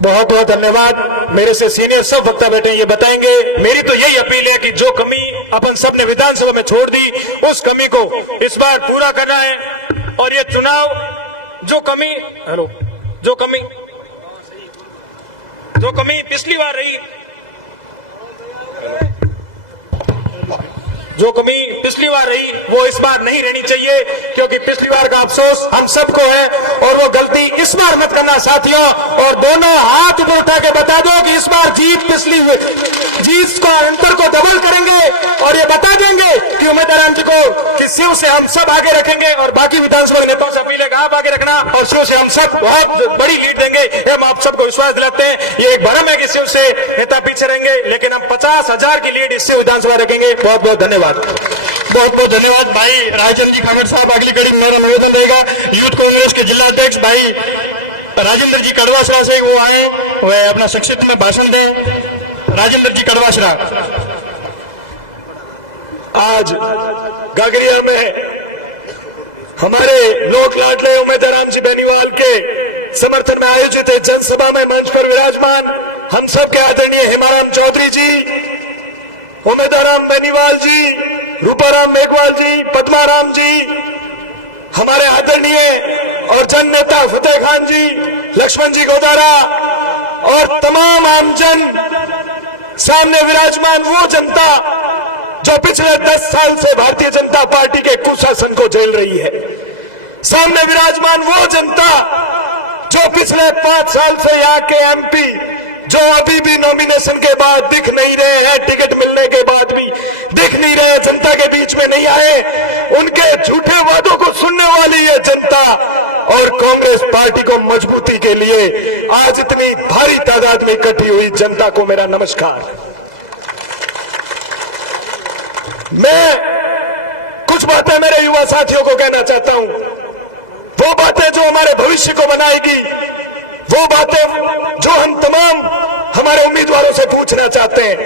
बहुत बहुत धन्यवाद। मेरे से सीनियर सब वक्ता बैठे ये बताएंगे। मेरी तो यही अपील है कि जो कमी अपन सब ने विधानसभा में छोड़ दी उस कमी को इस बार पूरा करना है। और ये चुनाव जो कमी पिछली बार रही, वो इस बार नहीं रहनी चाहिए, क्योंकि पिछली बार का अफसोस हम सबको है और वो गलती इस बार मत करना साथियों। और दोनों हाथ ऊपर उठा के बता दो कि इस बार जीत का अंतर को डबल करेंगे और ये बता देंगे कि उम्मीदवार जी को कि शिव से हम सब आगे रखेंगे। और बाकी विधानसभा नेताओं से अपील है कि आप आगे रखना और शिव से हम सब बहुत बड़ी लीड देंगे। हम आप सबको विश्वास दिलाते हैं। ये एक भ्रम है कि शिव से नेता पीछे रहेंगे, लेकिन हम 50,000 की लीड इससे विधानसभा रखेंगे। बहुत बहुत धन्यवाद। बहुत बहुत धन्यवाद भाई राजेंद्र जी खबर साहब। अगली कड़ी में मेरा निवेदन रहेगा यूथ कांग्रेस के जिला अध्यक्ष भाई राजेंद्र जी कड़वासरा से वो आए, वह अपना संक्षिप्त में भाषण दें। राजेंद्र जी कड़वासरा। आज गागरिया में हमारे लोक लाडले उम्मीदवार राम जी बेनीवाल के समर्थन में आयोजित जनसभा में मंच पर विराजमान हम सब के आदरणीय हेमाराम चौधरी जी, उम्मीदवार राम बेनीवाल जी, रूपाराम मेघवाल जी, पद्माराम जी, हमारे आदरणीय और जन नेता फतेह खान जी, लक्ष्मण जी गोदारा और तमाम आमजन, सामने विराजमान वो जनता जो पिछले 10 साल से भारतीय जनता पार्टी के कुशासन को झेल रही है। सामने विराजमान वो जनता जो पिछले 5 साल से यहाँ के एमपी जो अभी भी नॉमिनेशन के बाद दिख नहीं रहे हैं, टिकट मिलने के बाद भी दिख नहीं रहे, जनता के बीच में नहीं आए, उनके झूठे वादों को सुनने वाली ये जनता और कांग्रेस पार्टी को मजबूती के लिए आज इतनी भारी तादाद में इकट्ठी हुई जनता को मेरा नमस्कार। मैं कुछ बातें मेरे युवा साथियों को कहना चाहता हूं, वो बातें जो हमारे भविष्य को बनाएगी, वो बातें जो हम तमाम हमारे उम्मीदवारों से पूछना चाहते हैं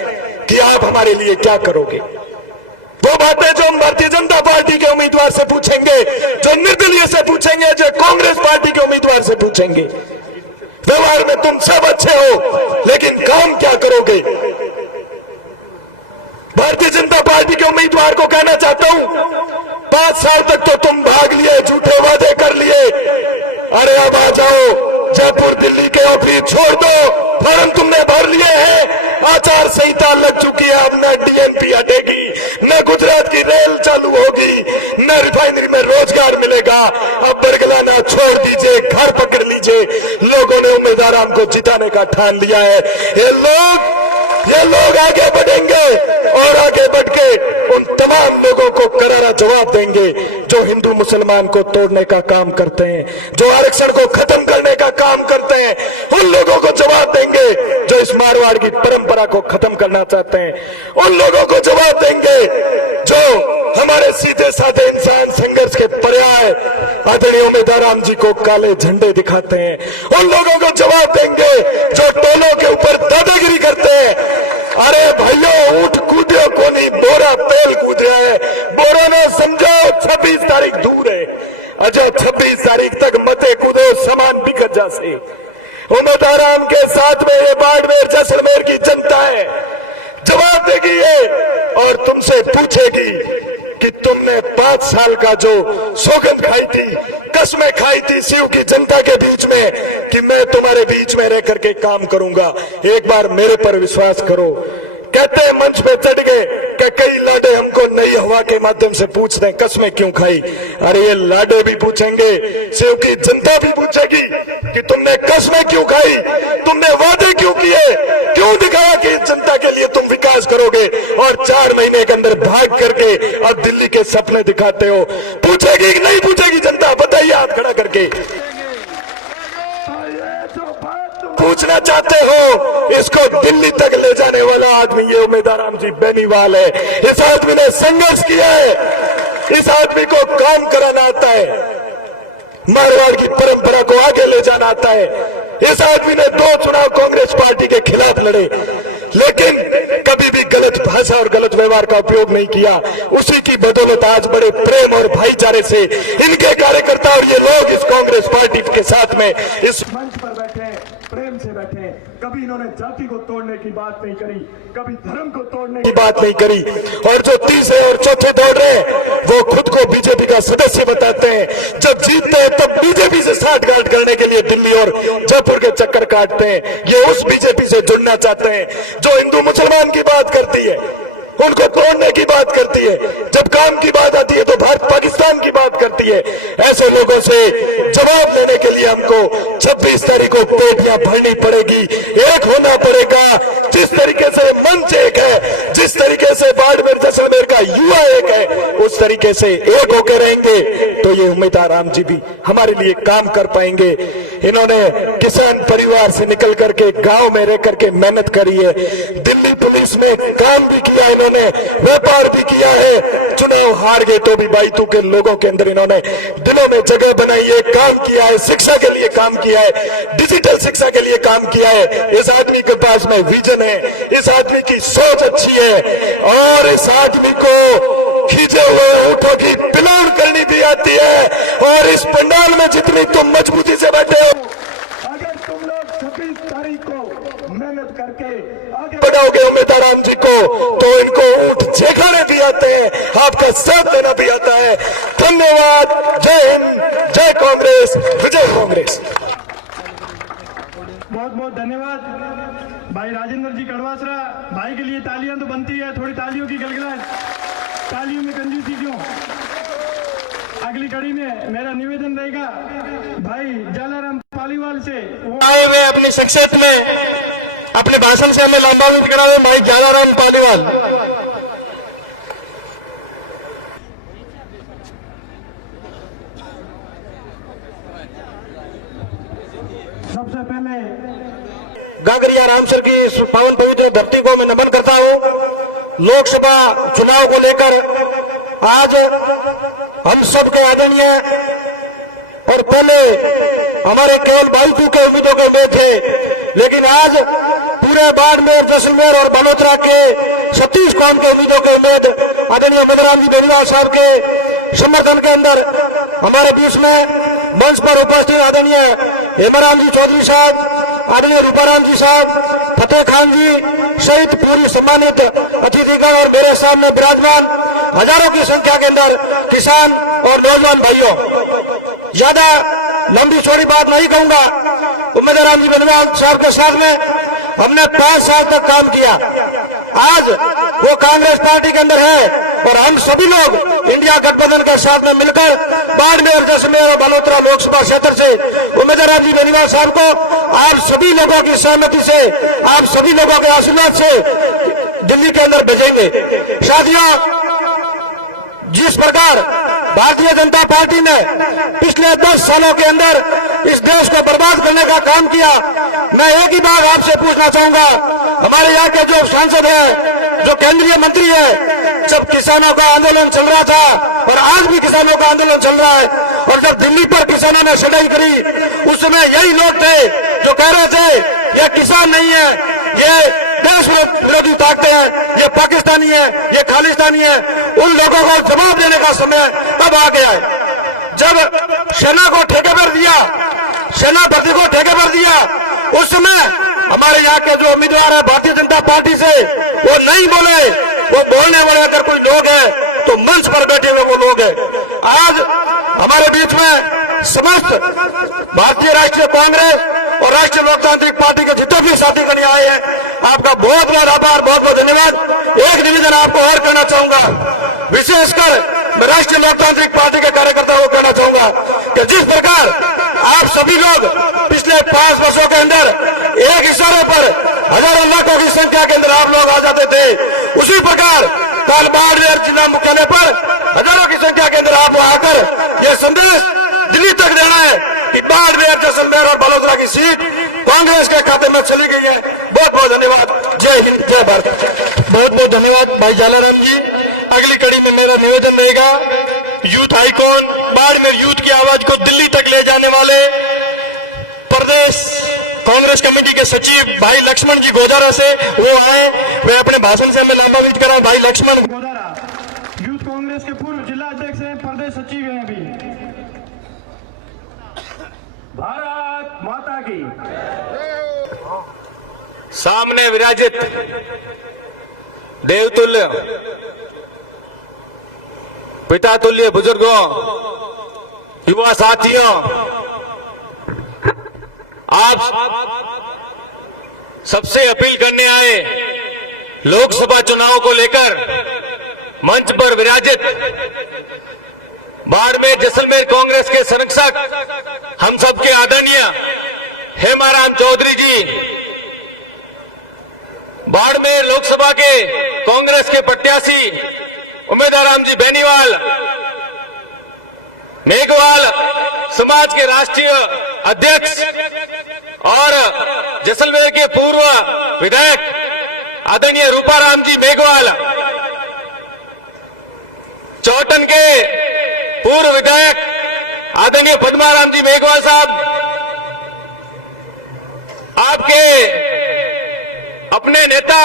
कि आप हमारे लिए क्या करोगे। वो बातें जो हम भारतीय जनता पार्टी के उम्मीदवार से पूछेंगे, जो निर्दलीय से पूछेंगे, जो कांग्रेस पार्टी के उम्मीदवार से पूछेंगे। व्यवहार में तुम सब अच्छे हो, लेकिन काम क्या करोगे। भारतीय जनता पार्टी के उम्मीदवार को कहना चाहता हूं, 5 साल तक तो तुम भाग लिए, झूठे वादे कर लिए। अरे अब आ जाओ, जयपुर दिल्ली के ऑफिस छोड़ दो, फॉर्म तुमने भर लिए हैं, आचार संहिता लग चुकी है, अब न डीएनपी हटेगी, न गुजरात की रेल चालू होगी, न रिफाइनरी में रोजगार मिलेगा। अब बरगलाना छोड़ दीजिए, घर पकड़ लीजिए। लोगों ने उम्मीदवार हमको जिताने का ठान लिया है। ये लोग आगे बढ़ेंगे और आगे बढ़ के उन तमाम लोगों को करारा जवाब देंगे जो हिंदू मुसलमान को तोड़ने का काम करते हैं, जो आरक्षण को खत्म करने का काम करते हैं। उन लोगों को जवाब देंगे जो इस मारवाड़ की परंपरा को खत्म करना चाहते हैं। उन लोगों को जवाब देंगे जो हमारे सीधे साधे इंसान संघर्ष के पर्याय आदरणीय उम्मीदवार राम जी को काले झंडे दिखाते हैं। उन लोगों को जवाब देंगे जो टोलों के ऊपर दादागिरी करते हैं। अरे भाइयों, ऊंट कूदे को नहीं, बोरा तेल कूद रहा है। बोरा ने समझो 26 तारीख दूर है, अजो 26 तारीख तक मते कूदो, सामान बिकट जासे। उम्मीदवार राम के साथ में ये बाड़मेर जैसलमेर की जनता है, जवाब देगी ये और तुमसे पूछेगी कि तुमने 5 साल का जो सौगंध खाई थी, कसमें खाई थी शिव की जनता के बीच में कि मैं तुम्हारे बीच में रह करके काम करूंगा, एक बार मेरे पर विश्वास करो। कहते हैं मंच पे चढ़ गए कि कई लाडे हमको नई हवा के माध्यम से पूछते हैं कसमें क्यों खाई। अरे ये लाडे भी पूछेंगे, शिव की जनता भी पूछेगी कि तुमने कसमें क्यों खाई, तुमने वादे क्यों किए, क्यों दिखाया कि जनता के लिए तुम विकास करोगे और 4 महीने के अंदर भाग करके अब दिल्ली के सपने दिखाते हो। पूछेगी कि नहीं पूछेगी जनता, बताइए हाथ खड़ा करके। पूछना चाहते हो, इसको दिल्ली तक ले जाने वाला आदमी ये उम्मीदवार राम जी बेनीवाल है। इस आदमी ने संघर्ष किया है, इस आदमी को काम कराना आता है, मारवाड़ की परंपरा को आगे ले जाना आता है। इस आदमी ने 2 चुनाव कांग्रेस पार्टी के खिलाफ लड़े, लेकिन कभी भी गलत भाषा और गलत व्यवहार का उपयोग नहीं किया। उसी की बदौलत आज बड़े प्रेम और भाईचारे से इनके कार्यकर्ता और ये लोग इस कांग्रेस पार्टी के साथ में इस मंच पर बैठे प्रेम पीछे बैठे हैं। कभी इन्होंने जाति को तोड़ने की बात नहीं करी, कभी धर्म को तोड़ने की बात नहीं करी। और जो तीसरे और चौथे दौड़ रहे हैं वो खुद को बीजेपी का सदस्य बताते हैं। जब जीतते हैं तब बीजेपी से साठगांठ करने के लिए दिल्ली और जयपुर के चक्कर काटते हैं। ये उस बीजेपी से जुड़ना चाहते हैं जो हिंदू मुसलमान की बात करती है, उनको तोड़ने की बात करती है। जब काम की बात आती है तो भारत पाकिस्तान की बात करती है। ऐसे लोगों से जवाब देने के लिए हमको 26 तारीख को पेटियां भरनी पड़ेगी, एक होना पड़ेगा। जिस तरीके से मंच एक है, जिस तरीके से बाड़मेर जैसलमेर का युवा एक है, उस तरीके से एक होकर रहेंगे तो ये उम्मीदवार राम जी भी हमारे लिए काम कर पाएंगे। इन्होंने किसान परिवार से निकल करके गांव में रह करके मेहनत करी है, दिल्ली पुलिस में काम भी किया, इन्होंने व्यापार भी किया है। चुनाव हार गए तो भी बाईतू के लोगों के अंदर इन्होंने दिलों में जगह बनाई है, काम किया है, शिक्षा के लिए काम किया है, डिजिटल शिक्षा के लिए काम किया है। इस आदमी के पास में विजन है, इस आदमी की सोच अच्छी है और इस आदमी को खींचे हुए ऊँटों की पिलान करनी भी आती है। और इस पंडाल में जितनी तुम मजबूती से बैठे हो, अगर तुम लोग 26 तारीख को मेहनत करके आगे बढ़ाओगे उम्मीदवार राम जी को तो इनको ऊँट चेखाने भी आते हैं, आपका साथ देना भी आता है। धन्यवाद। जय हिंद, जय कांग्रेस, विजय कांग्रेस। बहुत बहुत धन्यवाद भाई राजेंद्र जी कड़वासरा भाई के लिए तालियां तो बनती है, थोड़ी तालियों की गलगलाहट, तालियों में कंजूसी क्यों। अगली कड़ी में मेरा निवेदन रहेगा भाई जालाराम पालीवाल से आए हुए अपनी शख्सियत में अपने भाषण से हमें लाभान्वित करा हुए भाई जालाराम पालीवाल। सबसे पहले गागरिया रामसर की इस पावन पवित्र धरती को मैं नमन करता हूं। लोकसभा चुनाव को लेकर आज हम सब के आदरणीय और पहले हमारे केवल बाईतू के उम्मीदों के उम्मीद थे, लेकिन आज पूरे बाड़मेर, जैसलमेर और बलोत्रा के 36 कौम के उम्मीदों के उम्मीद आदरणीय मदनराम जी बेनीवाल साहब के समर्थन के अंदर हमारे बीच में मंच पर उपस्थित आदरणीय हेमाराम जी चौधरी साहब, आदरणीय रूपाराम जी साहब, फतेह खान जी सहित पूरी सम्मानित अतिथिगण और मेरे सामने विराजमान हजारों की संख्या के अंदर किसान और नौजवान भाइयों, ज्यादा लंबी चौड़ी बात नहीं कहूंगा। उम्मीदवार राम जी बेनीवाल साहब के साथ में हमने 5 साल तक काम किया। आज वो कांग्रेस पार्टी के अंदर है और हम सभी लोग इंडिया गठबंधन के साथ में मिलकर बाड़मेर, जैसलमेर और बलोत्रा लोकसभा क्षेत्र से उम्मीदवार राम जी बेनीवाल साहब को आप सभी लोगों की सहमति से, आप सभी लोगों के आशीर्वाद से दिल्ली के अंदर भेजेंगे। साथियों, जिस प्रकार भारतीय जनता पार्टी ने पिछले 10 सालों के अंदर इस देश को बर्बाद करने का काम किया, मैं एक ही बात आपसे पूछना चाहूंगा। हमारे यहाँ के जो सांसद हैं, जो केंद्रीय मंत्री है, जब किसानों का आंदोलन चल रहा था और आज भी किसानों का आंदोलन चल रहा है, और जब दिल्ली पर किसानों ने चढ़ाई करी उस समय यही लोग थे जो कह रहे थे ये किसान नहीं है, ये देश विरोधी ताकतें हैं, ये पाकिस्तानी है, ये खालिस्तानी है। उन लोगों को जवाब देने का समय अब आ गया है। जब सेना को ठेके पर दिया, सेना भर्ती को ठेके पर दिया, उस समय हमारे यहाँ के जो उम्मीदवार है भारतीय जनता पार्टी से, वो नहीं बोले। वो बोलने वाले अगर कोई लोग हैं तो मंच पर बैठे हुए वो लोग हैं। आज हमारे बीच में समस्त भारतीय राष्ट्रीय कांग्रेस और राष्ट्रीय लोकतांत्रिक पार्टी के जितने भी साथीगण आए हैं, आपका बहुत बहुत आभार, बहुत बहुत धन्यवाद। एक निवेदन आपको और करना चाहूंगा, विशेषकर मैं राष्ट्रीय लोकतांत्रिक पार्टी के कार्यकर्ताओं को कहना चाहूंगा कि जिस प्रकार आप सभी लोग पिछले 5 वर्षों के अंदर एक इशारे पर हजारों लाखों की संख्या के अंदर आप लोग आ जाते थे, उसी प्रकार कल बाड़मेर जिला मुख्यालय पर हजारों की संख्या के अंदर आप आकर यह संदेश दिल्ली तक देना है कि बाड़मेर, जैसलमेर और बलोत्रा की सीट कांग्रेस के खाते में चली गई है। बहुत बहुत धन्यवाद। जय हिंद, जय भारत। बहुत बहुत धन्यवाद भाई जालाराम जी। अगली कड़ी में मेरा निवेदन रहेगा, यूथ आइकॉन, बाड़मेर यूथ की आवाज को दिल्ली तक ले जाने वाले प्रदेश कांग्रेस कमेटी के सचिव भाई लक्ष्मण जी गोजारा से वो आए, वे अपने भाषण से हमें लाभान्वित करा। भाई लक्ष्मण गोदारा यूथ कांग्रेस के पूर्व जिला अध्यक्ष हैं, प्रदेश सचिव हैं अभी। भारत माता की सामने विराजित देवतुल्य पिता तुल्य बुजुर्गों, युवा साथियों, आप सबसे अपील करने आए लोकसभा चुनाव को लेकर मंच पर विराजित बाड़मेर जैसलमेर कांग्रेस के संरक्षक हम सबके आदरणीय हेमाराम चौधरी जी, बाड़मेर लोकसभा के कांग्रेस के प्रत्याशी उमेदवार राम जी बेनीवाल, मेघवाल समाज के राष्ट्रीय अध्यक्ष और जैसलमेर के पूर्व विधायक आदरणीय रूपाराम जी मेघवाल, चौटन के पूर्व विधायक आदरणीय पद्माराम जी मेघवाल साहब, आपके अपने नेता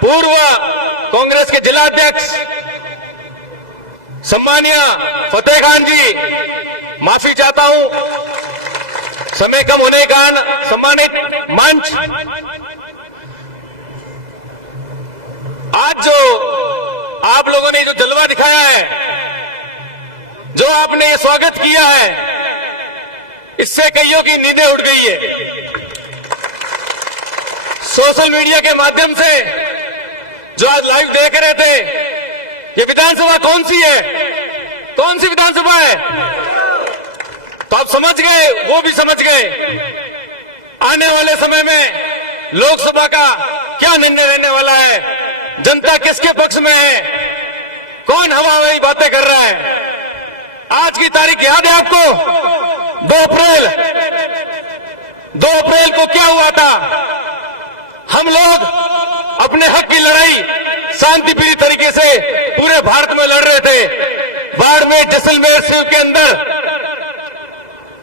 पूर्व कांग्रेस के जिलाध्यक्ष सम्मानीय फतेह खान जी, माफी चाहता हूं समय कम होने के कारण। सम्मानित मंच, आज जो आप लोगों ने जो जलवा दिखाया है, जो आपने ये स्वागत किया है, इससे कईयों की नींदें उड़ गई है। सोशल मीडिया के माध्यम से जो आज लाइव देख रहे थे, ये विधानसभा कौन सी है, कौन सी विधानसभा है, तो आप समझ गए, वो भी समझ गए आने वाले समय में लोकसभा का क्या निर्णय रहने वाला है, जनता किसके पक्ष में है, कौन हवाई बातें कर रहा है। आज की तारीख याद है आपको? 2 अप्रैल को क्या हुआ था? हम लोग अपने हक की लड़ाई शांतिप्रिय तरीके से पूरे भारत में लड़ रहे थे। बाड़मेर जैसलमेर सीट के अंदर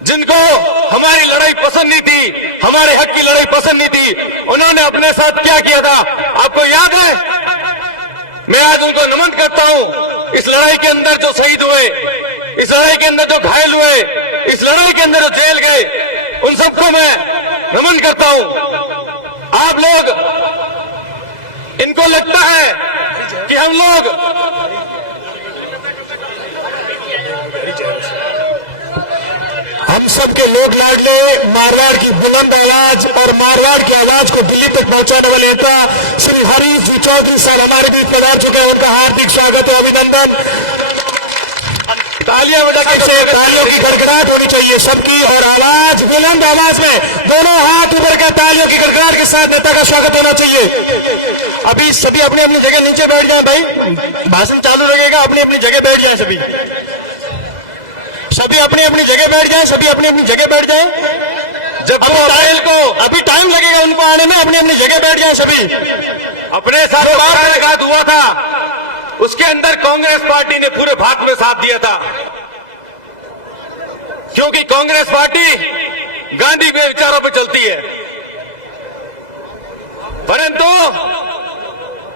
जिनको हमारी लड़ाई पसंद नहीं थी, हमारे हक की लड़ाई पसंद नहीं थी, उन्होंने अपने साथ क्या किया था आपको याद है? मैं आज उनको नमन करता हूं। इस लड़ाई के अंदर जो शहीद हुए, इस लड़ाई के अंदर जो घायल हुए, इस लड़ाई के अंदर जो जेल गए, उन सबको मैं नमन करता हूं। आप लोग, इनको लगता है कि हम लोग हम सब के लोग लाडले मारवाड़ की बुलंद आवाज और मारवाड़ की आवाज को दिल्ली तक पहुंचाने वाले नेता श्री हरीश जी चौधरी साहब हमारे बीच पधार चुके हैं। उनका हार्दिक स्वागत है, अभिनंदन। तालियां बजाकर से तालियों की गड़गड़ाहट होनी चाहिए सबकी, और आवाज बुलंद आवाज में दोनों हाथ ऊपर कर तालियों की गड़गड़ाहट के साथ नेता का स्वागत होना चाहिए। अभी सभी अपनी अपनी जगह नीचे बैठ जाएं भाई, भाषण चालू रहेगा, अपनी अपनी जगह बैठ जाएं सभी, सभी अपनी अपनी जगह बैठ जाएं, सभी अपनी अपनी जगह बैठ जाएं। जब अभी टाइम लगेगा उनको आने में, अपनी अपनी जगह बैठ जाएं सभी। अपने सारे बार हुआ था, उसके अंदर कांग्रेस पार्टी ने पूरे भारत में साथ दिया था, क्योंकि कांग्रेस पार्टी गांधी के विचारों पर चलती है। परंतु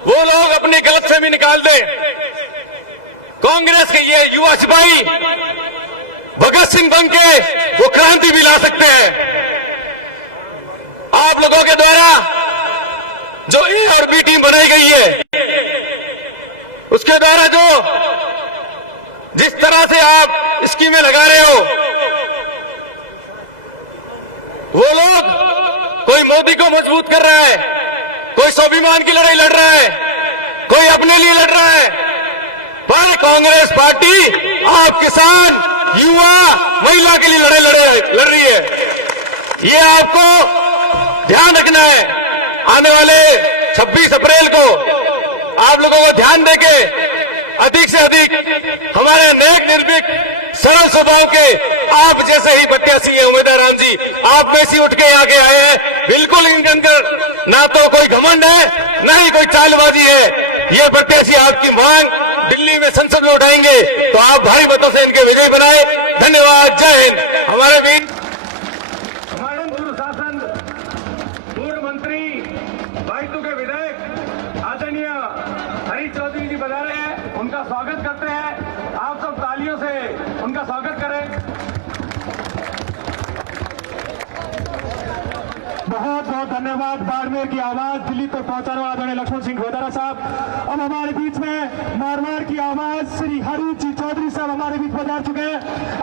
वो लोग अपनी गलतफहमी निकाल दे। कांग्रेस के ये युवा सिपाही भगत सिंह बन के वो क्रांति भी ला सकते हैं। आप लोगों के द्वारा जो ए और बी टीम बनाई गई है, उसके द्वारा जो जिस तरह से आप स्कीमें लगा रहे हो, वो लोग कोई मोदी को मजबूत कर रहा है, कोई स्वाभिमान की लड़ाई लड़ रहा है, कोई अपने लिए लड़ रहा है। पर कांग्रेस पार्टी आप किसान, युवा, महिला के लिए लड़ाई लड़ रही है। ये आपको ध्यान रखना है। आने वाले 26 अप्रैल को आप लोगों को ध्यान देके अधिक से अधिक हमारे नेक निर्भीक सरल स्वभाव के आप जैसे ही प्रत्याशी है उमेदवार राम जी, आप में से उठ के आगे आए हैं। बिल्कुल इनके अंदर ना तो कोई घमंड है, ना ही कोई चालबाजी है। ये प्रत्याशी आपकी मांग दिल्ली में संसद में उठाएंगे, तो आप भारी मतों से इनके विजयी बनाए। धन्यवाद, जय हिंद। हमारे वीर हमारे पूर्व शासन, पूर्व मंत्री, बाइतू के विधायक आदरणीय हरीश चौधरी जी पधारे हैं, उनका स्वागत करते हैं। आप सब तालियों से उनका स्वागत करें। बहुत बहुत धन्यवाद। बाड़मेर की आवाज दिल्ली तक पहुंचाने वाले आदरणीय लक्ष्मण सिंह गोदारा साहब। अब हमारे बीच में मारवाड़ की आवाज श्री हरी जी चौधरी साहब हमारे बीच पधार चुके हैं।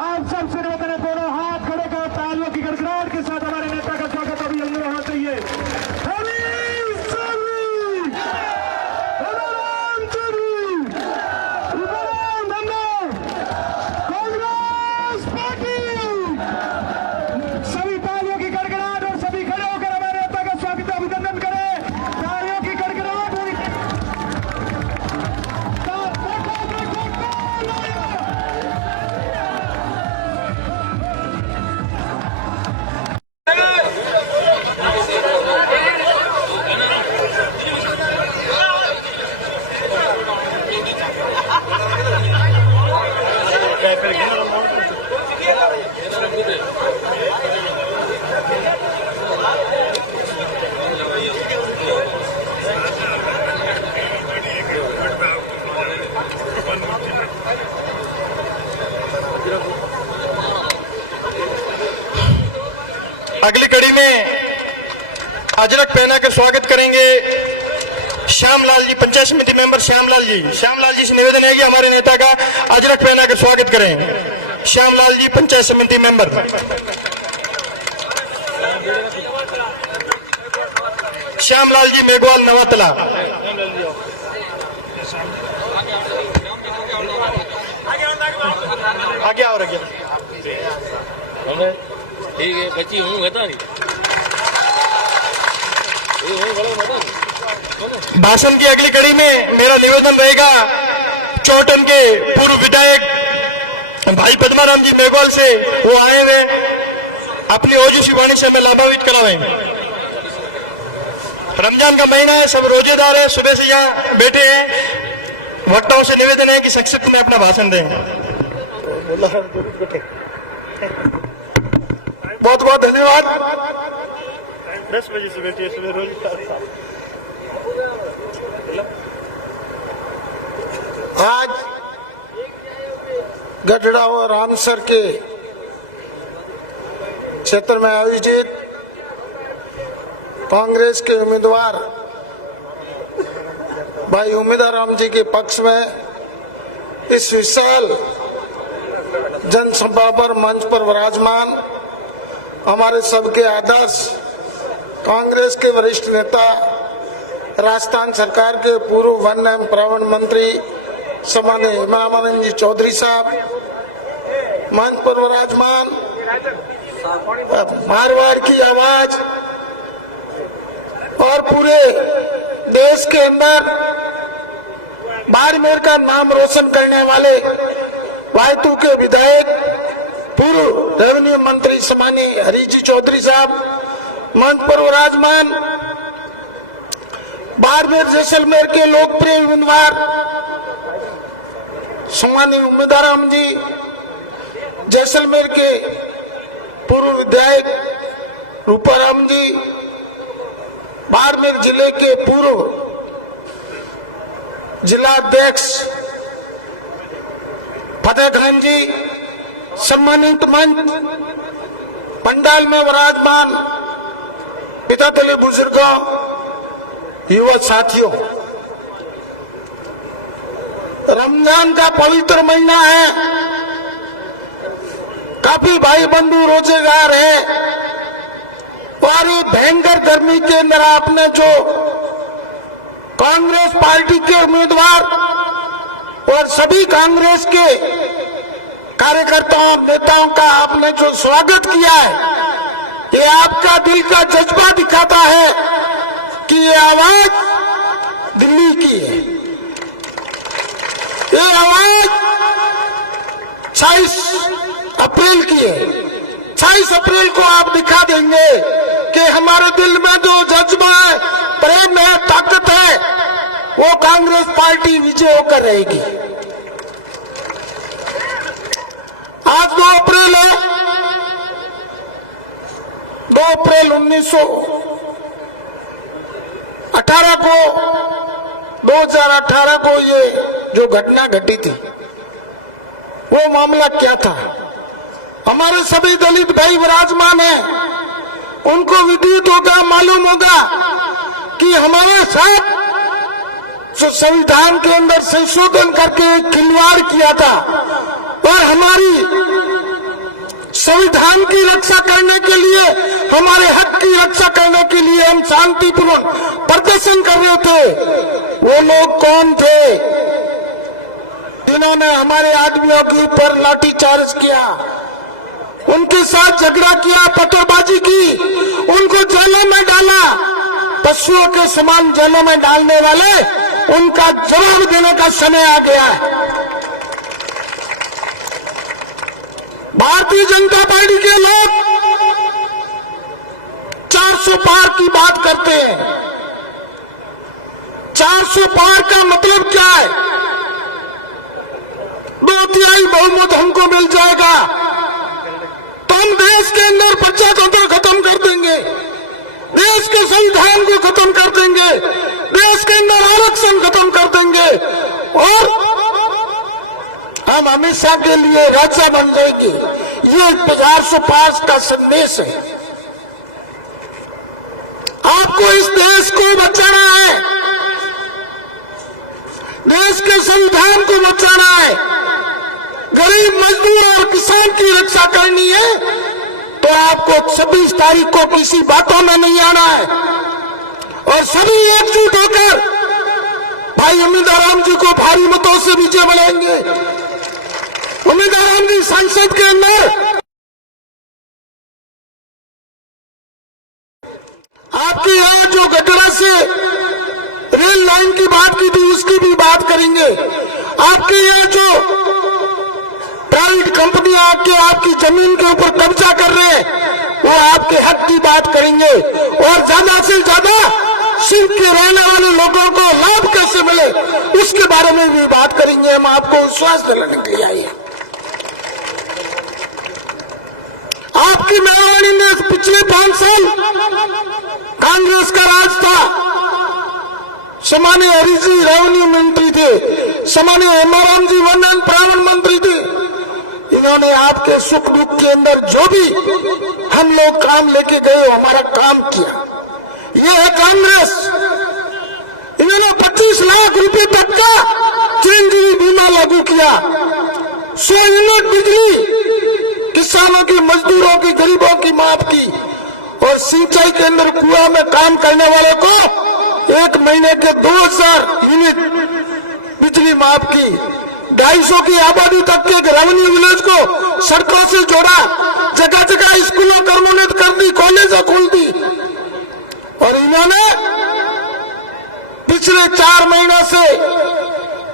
आप सब से निवेदन है, दोनों हाथ खड़े कर तालियों की गड़गड़ाहट के साथ हमारे नेता का स्वागत अभी अंदर होना चाहिए। सभी तालियों की गड़गड़ाहट और सभी खड़े होकर हमारे नेता का स्वागत अभिनंदन करें। तालियों की गड़गड़ाहट अगली कड़ी में अजरक पहनाकर स्वागत करेंगे श्यामलाल जी, पंचायत समिति मेंबर श्यामलाल जी से निवेदन है कि हमारे नेता का अजरक पहनाकर स्वागत करें। श्यामलाल जी, पंचायत समिति मेंबर। श्यामलाल जी मेघवाल नवातला। आगे और आगे ठीक है, बच्ची हूँ बता नहीं। भाषण की अगली कड़ी में मेरा निवेदन रहेगा चौटन के पूर्व विधायक भाई पद्माराम जी मेघवाल से, वो आए हुए अपनी ओजस्वी वाणी से मैं लाभान्वित करावे। रमजान का महीना है, सब रोजेदार है, सुबह से यहाँ बैठे हैं। वक्ताओं से निवेदन है कि संक्षिप्त में अपना भाषण दें। बहुत बहुत धन्यवाद। 10 बजे से बैठिए, सुबह रोज। आज गढ़ड़ा और रामसर के क्षेत्र में आयोजित कांग्रेस के उम्मीदवार भाई उम्मीदवार राम जी के पक्ष में इस विशाल जनसभा पर मंच पर विराजमान हमारे सबके आदर्श कांग्रेस के वरिष्ठ नेता, राजस्थान सरकार के पूर्व वन एवं पर्यावरण मंत्री सम्माननीय हेमानंद जी चौधरी साहब, मंच पर विराजमान मारवाड़ की आवाज और पूरे देश के अंदर बाड़मेर का नाम रोशन करने वाले वायतू के विधायक, पूर्व रेवेन्यू मंत्री सम्माननीय हरी जी चौधरी साहब, मंच पर विराजमान बाड़मेर जैसलमेर के लोकप्रिय उम्मीदवार सम्माननीय उम्मीदवार राम जी, जैसलमेर के पूर्व विधायक रूपाराम जी, बाड़मेर जिले के पूर्व जिलाध्यक्ष फतेह खान जी, सम्मानित मंच पंडाल में विराजमान पिता दलित बुजुर्गों, युवा साथियों, रमजान का पवित्र महीना है। काफी भाई बंधु रोजेगार है और ये भयंकर गर्मी के अंदर आपने जो कांग्रेस पार्टी के उम्मीदवार और सभी कांग्रेस के कार्यकर्ताओं नेताओं का आपने जो स्वागत किया है, ये आपका दिल का जज्बा दिखाता है कि ये आवाज दिल्ली की है। ये आवाज 26 अप्रैल की है। 26 अप्रैल को आप दिखा देंगे कि हमारे दिल में जो जज्बा है, प्रेम है, ताकत है, वो कांग्रेस पार्टी विजय होकर रहेगी। आज 2 अप्रैल है। 2 अप्रैल 2018 को ये जो घटना घटी थी, वो मामला क्या था? हमारे सभी दलित भाई विराजमान हैं उनको विदित होगा, मालूम होगा कि हमारे साथ जो संविधान के अंदर संशोधन करके एक खिलवाड़ किया था और हमारी संविधान की रक्षा करने के लिए, हमारे हक की रक्षा करने के लिए हम शांतिपूर्ण प्रदर्शन कर रहे थे। वो लोग कौन थे जिन्होंने हमारे आदमियों के ऊपर लाठीचार्ज किया, उनके साथ झगड़ा किया, पत्थरबाजी की, उनको जेलों में डाला, पशुओं के समान जेलों में डालने वाले, उनका जवाब देने का समय आ गया है। भारतीय जनता पार्टी के लोग 400 पार की बात करते हैं। 400 पार का मतलब क्या है? 2/3 बहुमत हमको मिल जाएगा तो हम देश के अंदर प्रजातंत्र खत्म कर देंगे, देश के संविधान को खत्म कर देंगे, देश के अंदर आरक्षण खत्म कर देंगे और हम हमेशा के लिए राजा बन जाएंगे। ये 400 पार का संदेश है। आपको इस देश को बचाना है, देश के संविधान को बचाना है, गरीब मजदूर और किसान की रक्षा करनी है, तो आपको 26 तारीख को किसी बातों में नहीं आना है और सभी एकजुट होकर भाई उम्मीदवार जी को भारी मतों से विजय बनाएंगे। उम्मीदवार जी संसद के अंदर आपकी यहाँ जो घटना से रेल लाइन की बात की थी उसकी भी बात करेंगे। आपके यहाँ जो प्राइवेट कंपनियां आके आपकी जमीन के ऊपर कब्जा कर रहे हैं वो आपके हक की बात करेंगे और ज्यादा से ज्यादा सिर्फ के रहने वाले लोगों को लाभ कैसे मिले उसके बारे में भी बात करेंगे। हम आपको विश्वास दिलाने के लिए आए हैं। आपकी मेहरबानी में पिछले 5 साल कांग्रेस का राज था। सामान्य हरि जी रेवेन्यू मंत्री थे, सामान्य हेमाराम जी वन एंड पर्यावरण मंत्री थे। इन्होंने आपके सुख दुख के अंदर जो भी हम लोग काम लेके गए हमारा काम किया। ये है कांग्रेस। इन्होंने 25 लाख रुपए तक का चिरंजीवी बीमा लागू किया, 100 यूनिट बिजली किसानों की, मजदूरों की, गरीबों की माफ की और सिंचाई के अंदर कुआं में काम करने वाले को 1 महीने के 2000 यूनिट बिजली माफ की। 250 की आबादी तक के ग्रामीण विलेज को सड़कों से जोड़ा, जगह जगह स्कूलों कर्मोन्नत कर दी, कॉलेज खोल दी और इन्होंने पिछले 4 महीनों से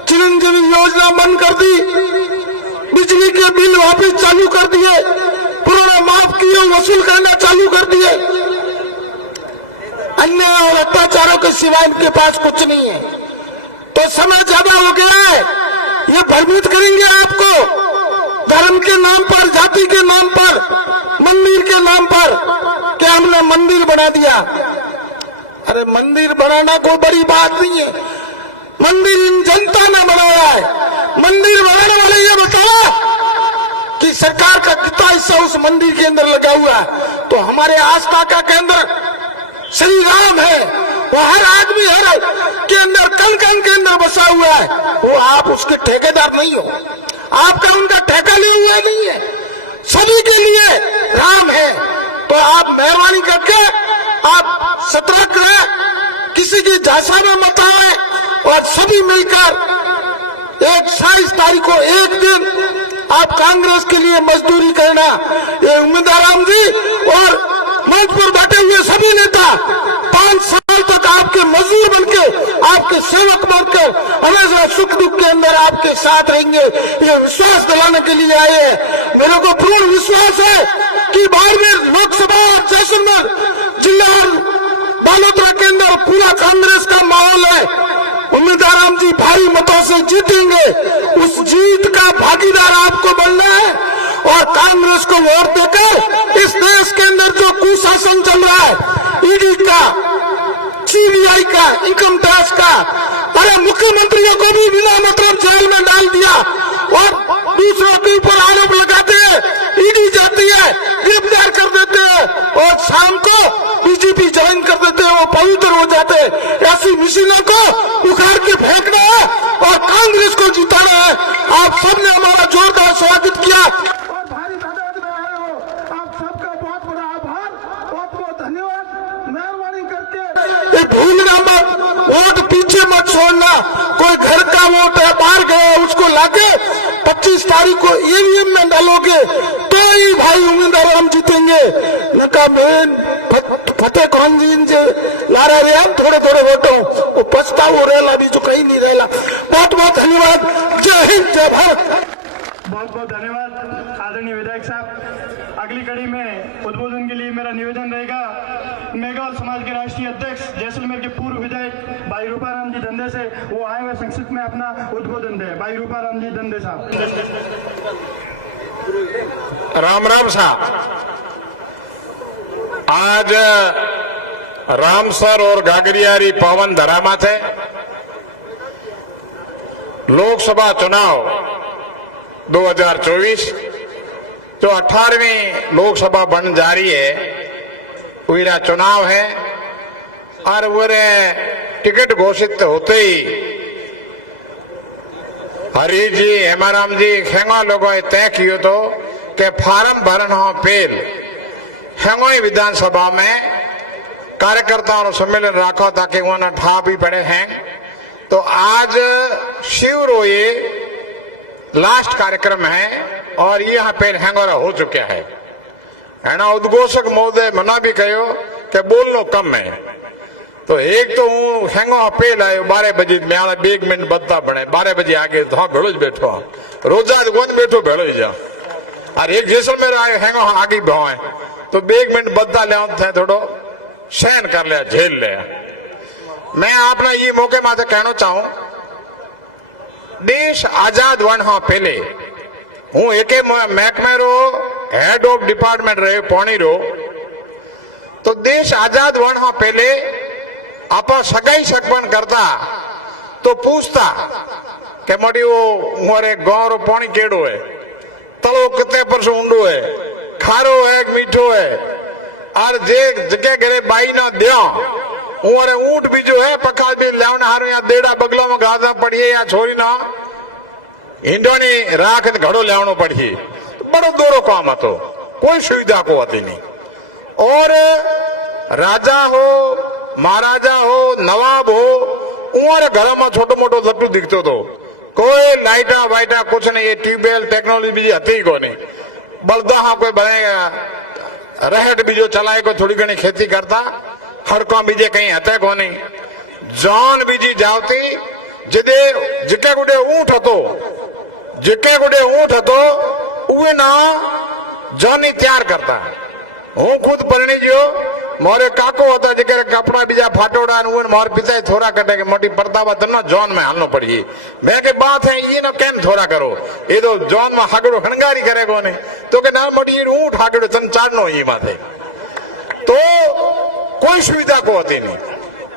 चिरंजीवी योजना बंद कर दी, बिजली के बिल वापस चालू कर दिए, पुराना माफ किए वसूल करना चालू कर दिए। अन्याय और अत्याचारों के सिवाय इनके पास कुछ नहीं है। तो समय ज्यादा हो गया है, ये भयभीत करेंगे आपको धर्म के नाम पर, जाति के नाम पर, मंदिर के नाम पर कि हमने मंदिर बना दिया। अरे मंदिर बनाना कोई बड़ी बात नहीं है, मंदिर इन जनता ने बनाया है। मंदिर बनाने वाले ये बताओ कि सरकार का कितना हिस्सा उस मंदिर के अंदर लगा हुआ है। तो हमारे आस्था का केंद्र श्री राम है, वो हर आदमी हर के अंदर कण कण के अंदर बसा हुआ है। वो आप उसके ठेकेदार नहीं हो, आपका उनका ठेका लिए हुआ नहीं है, सभी के लिए राम है। तो आप मेहरबानी करके आप सतर्क रहे, किसी की झांसा में मत आए और सभी मिलकर 27 तारीख को एक दिन आप कांग्रेस के लिए मजदूरी करना। ये उम्मीदवार जी और मंच पर बैठे हुए सभी नेता 5 साल तक आपके मजदूर बनके, आपके सेवक बनकर हमेशा सुख दुख के अंदर आपके साथ रहेंगे। ये विश्वास दिलाने के लिए आए हैं। मेरे को पूर्ण विश्वास है कि बाड़मेर लोकसभा और जैसलमेर जिला और बालोतरा के अंदर पूरा कांग्रेस का माहौल है। उम्मीदवार जी भारी मतों से जीतेंगे, उस जीत का भागीदार आपको बनना है और कांग्रेस को वोट देकर इस देश के अंदर जो कुशासन चल रहा है, ईडी का, सीबीआई का, इनकम टैक्स का, अरे मुख्यमंत्रियों को भी बिना मतलब जेल में डाल दिया और दूसरों के ऊपर आरोप लगाते हैं ईडी जाती है, गिरफ्तार कर देते हैं और शाम को बीजेपी ज्वाइन कर देते हैं, वो पवित्र हो जाते हैं। ऐसी मशीनों को उखाड़ के फेंकना है और कांग्रेस को जिताना है। आप सबने हमारा जोरदार स्वागत किया और भारी तादाद में आए हो, आप सबका बहुत बड़ा आभार, बहुत बहुत धन्यवाद। मेहरबानी करके ये भूलना मत, वोट पीछे मत छोड़ना। कोई घर का वोट है, बाहर गया, उसको लाके 25 तारीख को ईवीएम में डालोगे तो ही भाई उम्मीदवार हम जीतेंगे। नका मेन फतेह कौन जी ला रहे हैं हम थोड़े थोड़े वोटों वो पछताओ रहेला, बीजू कहीं नहीं रहेला। बहुत बहुत धन्यवाद। जय हिंद, जय भारत। बहुत बहुत धन्यवाद आदरणीय विधायक साहब। अगली कड़ी में उद्बोधन के लिए मेरा निवेदन रहेगा मेघवाल समाज के राष्ट्रीय अध्यक्ष जैसलमेर के पूर्व विधायक भाई रूपाराम जी धंधे से, वो आए हुए संक्षिप्त में अपना उद्बोधन दे। भाई रूपाराम जी धंधे साहब। राम राम साहब, आज रामसर और गागरियारी पावन धरामा थे। लोकसभा चुनाव 2024 जो 18वीं लोकसभा बन जा रही है, वहीरा चुनाव है और वो टिकट घोषित होते ही हरी जी हेमाराम जी खेंगा लोगों तय कियो तो कि फार्म भरन हो पेल हेंगोई विधानसभा में कार्यकर्ताओं सम्मेलन रखो ताकि उन्हें ठा भी पड़े हैं। तो आज शिवरो ये लास्ट कार्यक्रम है और ये यहाँ पे हैंगोरा हो चुका है ना। उद्घोषक महोदय मना भी कहो कि बोलनो कम है। तो एक तो हूँ हैंगो अपेल आयो 12 बजे मैं 2 मिनट बदता बने 12 बजे आगे तो हाँ भेड़ो ज बैठो रोजा गोद बैठो भेड़ो ही जा और एक जैसलमेर आयो हैंगो आगे भाव है तो 2 मिनट बदता ले थे थोड़ो सहन कर लिया, झेल लिया। मैं आपने ये मौके माथे कहना चाहूं, देश आजाद वन हाँ पहले हूँ एक महकमे रो हेड ऑफ डिपार्टमेंट रहे पौनी रो। तो देश आजाद वन हाँ पहले आप सगाई सकबन करता तो पूछता कि मोटी वो हमारे गांव रो पानी केड़ो है, तलो कितने परसों ऊंडो है, खारो है मीठो है और जे जगह घरे बाई ना दिया और ऊंट भी जो है पका भी लावना हारो या देड़ा बगलों में गाजा पड़िए या छोरी ना इंडोनी राख घड़ो लावनो पड़िए। तो बड़ो दोरो काम હતો, कोई सुविधा को होती नहीं। और राजा हो महाराजा हो नवाब हो उन्हें घर में छोटो मोटो लट्टू दिखतो तो कोई लाइटा वाइटा कुछ नहीं, ये ट्यूबवेल टेक्नोलॉजी भी हती को नहीं। बलदा हाँ कोई बनेगा रहट बीजो चलाए को थोड़ी घनी खेती करता, हड़का बीजे कहीं हते को नहीं। जान बीजी जावती जिदे जिके गुडे ऊंट हतो, जिके गुडे ऊंट हतो उवे ना जानी तैयार करता। हूँ खुद परणी जो मोरे काको होता जिके कपड़ा बीजा फाटोड़ा मोर पिता थोड़ा कटे के मोटी परतावा तन्ना जॉन में हालनो पड़िए। मैं के बात है ये ना केम थोड़ा करो, ये तो जॉन में हागड़ो हंगारी करेगो नहीं तो के ना मोटी ऊंट हागड़ो तन चाड़नो ये बात है। तो कोई सुविधा को होती नहीं।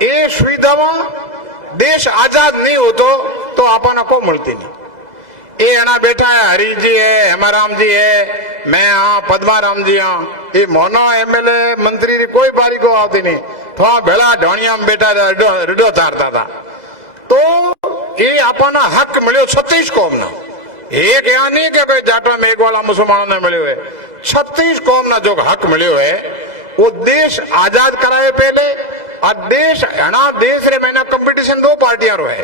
ये सुविधा देश आजाद नहीं हो तो अपन को मिलती नहीं। ये अना बैठा है हरी जी है, हेमाराम जी है, मैं हाँ पद्माराम जी हाँ, ये मोनो एमएलए मंत्री कोई बारी को आती नहीं। थोड़ा भेड़ा ढोनिया में बैठा रिडो तारता था। तो ये अपना हक मिलो 36 कौम ना, एक यहाँ नहीं कि कोई जाटवा में एक वाला मुसलमानों ने मिले हुए, 36 कौम ना जो हक मिले हुए वो देश आजाद कराए पहले। और देश है देश रे मैंने कंपटीशन 2 पार्टियां रो है,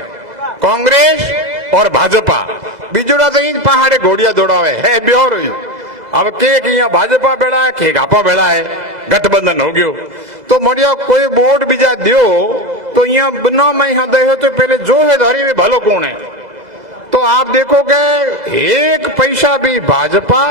कांग्रेस और भाजपा। बीजोड़ा तो इन पहाड़े घोड़िया दौड़ावे है ब्योर। अब के यहाँ भाजपा बेड़ा है के आपा बेड़ा है, गठबंधन हो गयो। तो मरिया कोई वोट बीजा दियो तो यहाँ बिना मैं यहाँ दे तो पहले जो है धारी में भलो कौन है। तो आप देखो कि एक पैसा भी भाजपा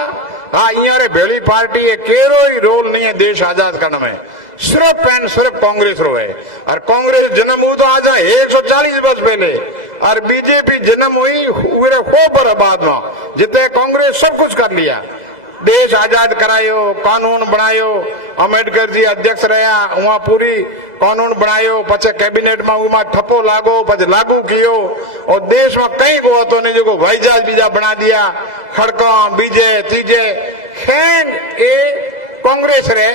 हाँ यहाँ रे बेली पार्टी है केरो ही रोल नहीं है देश आजाद करने में, सिर्फ एंड सिर्फ कांग्रेस रो है। और कांग्रेस जन्म हुई तो आज 140 वर्ष पहले और बीजेपी जन्म हुई हो पर बाद में जितने कांग्रेस सब कुछ कर लिया, देश आजाद करायो, कानून बनायो, अम्बेडकर जी अध्यक्ष रहा वहां पूरी कानून बनायो, पचे कैबिनेट में वहां ठप्पो लागो पचे लागू कियो और देश में कहीं को तो नहीं जो भाईजाज बीजा बना दिया, खड़का बीजे तीजे खेन ए कांग्रेस रे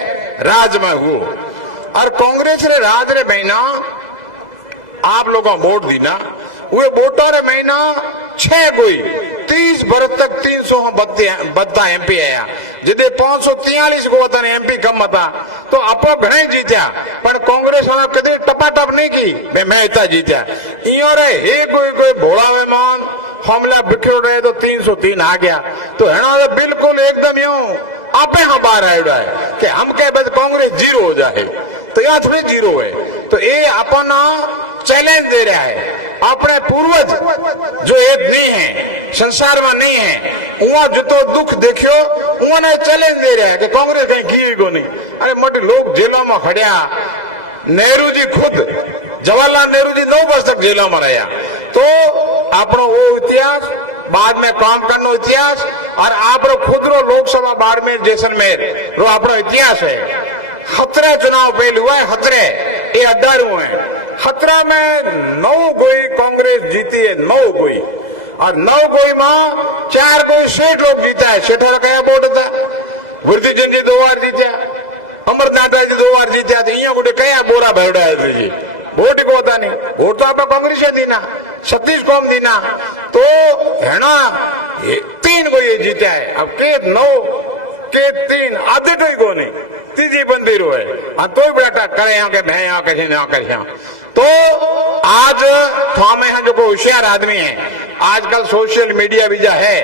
राज में हुओ और कांग्रेस रे राज रे महीना आप लोगों वोट दी ना वे वोटर रे महीना 6 कोई 30 बरस तक 300 बदता एमपी आया जिदे 543 को वतन एमपी कम था तो आपो घणे जीत्या पर कांग्रेस वाला कदे टपाटप नहीं की मैं इतना जीत्या इयो रे हे कोई भोला मेहमान हमला बिखर रहे तो 303 आ गया तो है ना बिल्कुल एकदम यूं आपे हम बाहर आया है कि हम कह बस कांग्रेस जीरो हो जाए तो यहाँ थोड़ी जीरो है तो ये अपन चैलेंज दे रहा है अपने पूर्वज जो एक नहीं है संसार में नहीं है वहां जो तो दुख देखियो उन्होंने चैलेंज दे रहा है कि कांग्रेस कहीं की को नहीं अरे मोटे लोग जेलों में खड़िया नेहरू जी खुद जवाहरलाल नेहरू जी 9 वर्ष तक जेलों में रहा तो अपनो वो इतिहास बाद में काम करनो इतिहास और आप खुद रो लोकसभा बाड़मेर जैसलमेर रो अपनो इतिहास है 17 चुनाव पहले हुआ है 17 ये 18 हुए हैं 17 में 9 कोई कांग्रेस जीती है 9 कोई और 9 कोई में 4 कोई सेठ लोग जीता है सेठों का क्या वोट था वृद्धि जी 2 बार जीत्या अमरनाथ जी 2 बार जीत्या तो यहाँ गोटे क्या बोरा भरड़ा है जी वोट को होता नहीं वोट तो आप कांग्रेस दीना सतीश कौम दीना तो है ना 3 को ये जीता है अब के 9 के 3 आधे तो ही को नहीं तीजी बंदी रो है तो बेटा करे यहाँ के मैं यहाँ कहीं यहाँ कर तो आज थामे हैं जो को होशियार आदमी है आजकल सोशल मीडिया भी जो है